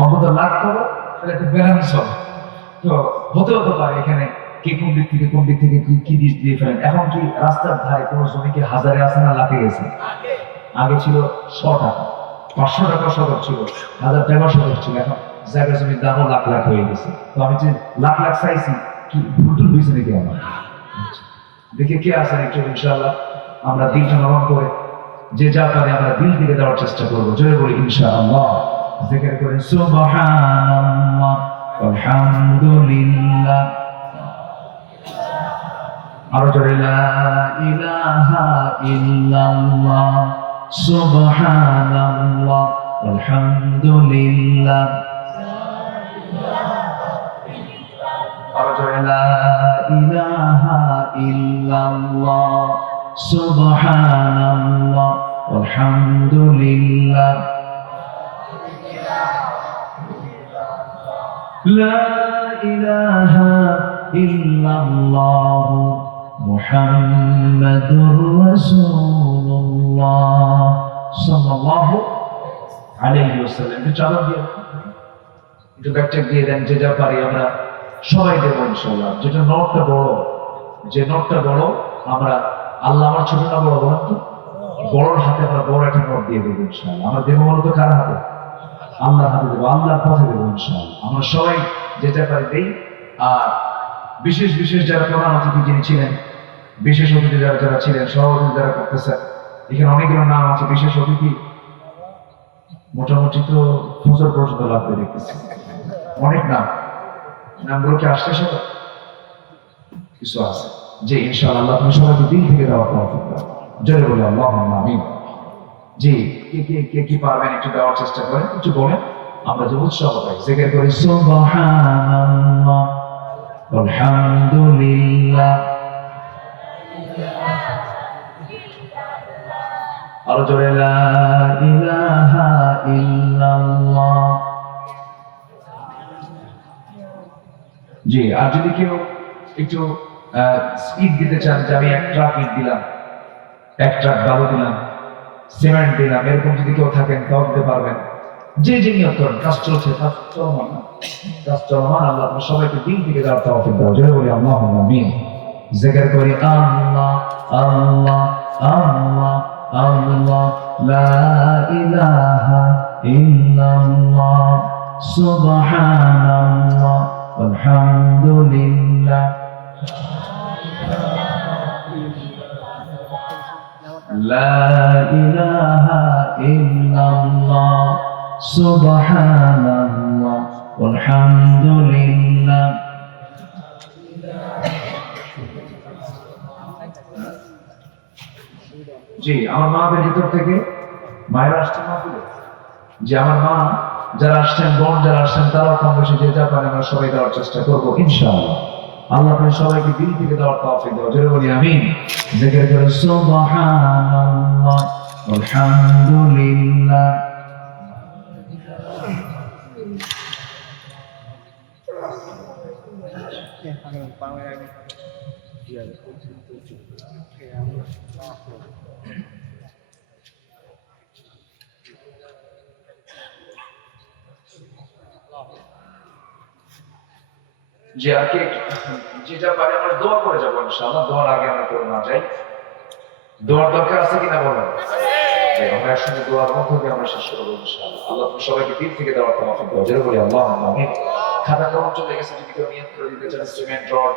অন্তত লাখ পাবো, তাহলে একটা ব্যালেন্স হবে। তো হতে পারে এখানে কে কোন দিক থেকে কি দিয়ে ফেলেন। এখন কি রাস্তার ধারে কোনো জমি কি 1000-এ আছে না লাখে গেছে? আগে ছিল 100 টাকা, 500 টাকা শতক ছিল, 1000 টাকা শতক ছিল, এখন জায়গা জমির দামও লাখ লাখ হয়ে গেছে। তো আমি যে লাখ লাখ চাইছি, কি ভুল হয়েছে নাকি আমার? দেখে কে আছেন একটু, ইনশাআল্লাহ আমরা দিলটা নরম করে যে যা পারে আমরা দিল থেকে দেওয়ার চেষ্টা করবো। জোরে বলি ইনশাআল্লাহ। জিকির করি সুবহানাল্লাহ আলহামদুলিল্লাহ, আরো জোরে লা ইলাহা ইল্লাল্লাহ সুবহানাল্লাহ আলহামদুলিল্লাহ, আরো জোরে লা ইলাহা ইল্লাল্লাহ সুবহানাল্লাহ আলহামদুলিল্লাহ, লা ইলাহা ইল্লাল্লাহ মুহাম্মাদুর রাসূলুল্লাহ সাল্লাল্লাহু আলাইহি ওয়াসাল্লাম। একটু চাদর দিয়ে একটু ব্যাকটেক দিয়ে দেন, যে যা পারি আমরা সবাই দেবো ইনশাআল্লাহ। যেটা নোটটা বড়, যে নোটটা বড় আমরা আল্লাহ আমার ছোট না বড় বলেন তো? বড়র হাতে আমরা বড় একটা নোট দিয়ে দেবো ইনশাআল্লাহ। আমরা দেবো মূলত কার হাতে? আল্লাহর হাতে দেবো, আল্লাহর পথে দেবো ইনশাআল্লাহ। আমরা সবাই যেটা পারি দেই। আর বিশেষ যারা প্রধান অতিথি যিনি ছিলেন, বিশেষ অতিথি যারা ছিলেন, সভাপতি যারা করতেছেন, এখানে অনেকগুলো নাম আছে। বিশেষ অতিথি মোটামুটি তো ফজর পর্যন্ত লাগবে দেখতেছি, অনেক নামগুলো কি আসছে সবাই? কিছু আছে যে ইনশাআল্লাহ তুমি সবাইকে দিল থেকে দেওয়ার তৌফিক দাও। জোরে বলে আল্লাহুম্মা আমিন। জি, কে কি পারবেন একটু দেওয়ার চেষ্টা করেন, কিছু বলেন, আমরা যে উৎসাহ পাই। জিকির করি সুবহানাল্লাহ আলহামদুলিল্লাহ, আরো জোরে লা ইলাহা ইল্লাল্লাহ। জি, আর যদি কেউ একটু ইট দিতে চান, যে আমি 1 ট্রাক ইট দিলাম, 1 ট্রাক বালু দিলাম, সিমেন্ট দিলাম, এরকম যদি কেউ থাকেন তাও দিতে পারবেন। যে নিয়ত করেন, কাজ চলছে, কাজ চলমান, আল্লাহ আপনি সবাইকে দিল থেকে দেওয়ার তৌফিক দাও। জোরে বলি আল্লাহুম্মা আমিন। জিকির করি আল্লাহ আল্লাহ আল্লাহ আল্লাহ, লা ইলাহা ইল্লাল্লাহ সুবহানাল্লাহ আলহামদুলিল্লাহ, লা ইলাহা ইল্লাল্লাহ সুবহানাল্লাহ আলহামদুলিল্লাহ। জি, আমার মাদের ভিতর থেকে মায়ের আসছে মাহফিলে, যে আমার মা যারা আসছেন বোন যারা আসছেন তারাও কম বেশি যে যা পারে আমরা সবাই দেওয়ার চেষ্টা করবো ইনশাআল্লাহ। আল্লাহ আপনি সবাইকে দিল থেকে দেওয়ার তৌফিক দাও, জোরে বলি আমিন। জিকির করে সুবহানাল্লাহ আলহামদুলিল্লাহ। যে আর কি যেটা পারে আমরা দোয়া করে যাবো ইনশাআল্লাহ। দোয়ার আগে আমরা কেউ না যাই। দোয়ার দরকার আছে কিনা বলেন? আমরা একসঙ্গে দোয়ার মধ্য দিয়ে আমরা শেষ করবো ইনশাআল্লাহ। আল্লাহ তুমি সবাইকে দিল থেকে দেওয়ার তৌফিক দাও, জোরে বলি আল্লাহুম্মা আমিন। খাতা কলম চলে গেছে, যদি কেউ নিয়ত করে দিতে চান সিমেন্ট রড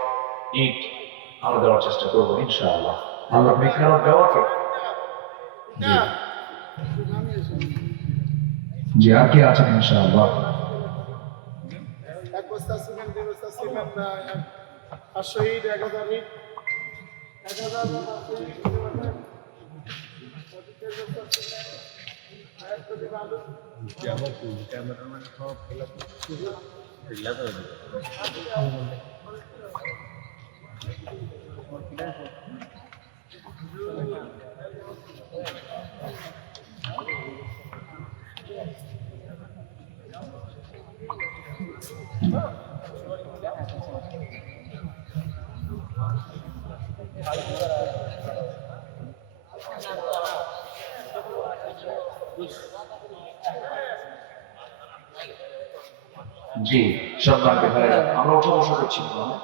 ইট আমরা দেওয়ার চেষ্টা করবো ইনশাআল্লাহ। আল্লাহ তুমি কারো দেওয়াকে জি জি আর কি আছেন ইনশাআল্লাহ। এক বস্তা সিমেন্ট, 2 বস্তা সিমেন্ট, আর শহীদ 1000 ইট, 1000 ক্যামেরাম্যান সব জি সম্মানিত ভাইরা, আমরা উঠা বসা করছি না।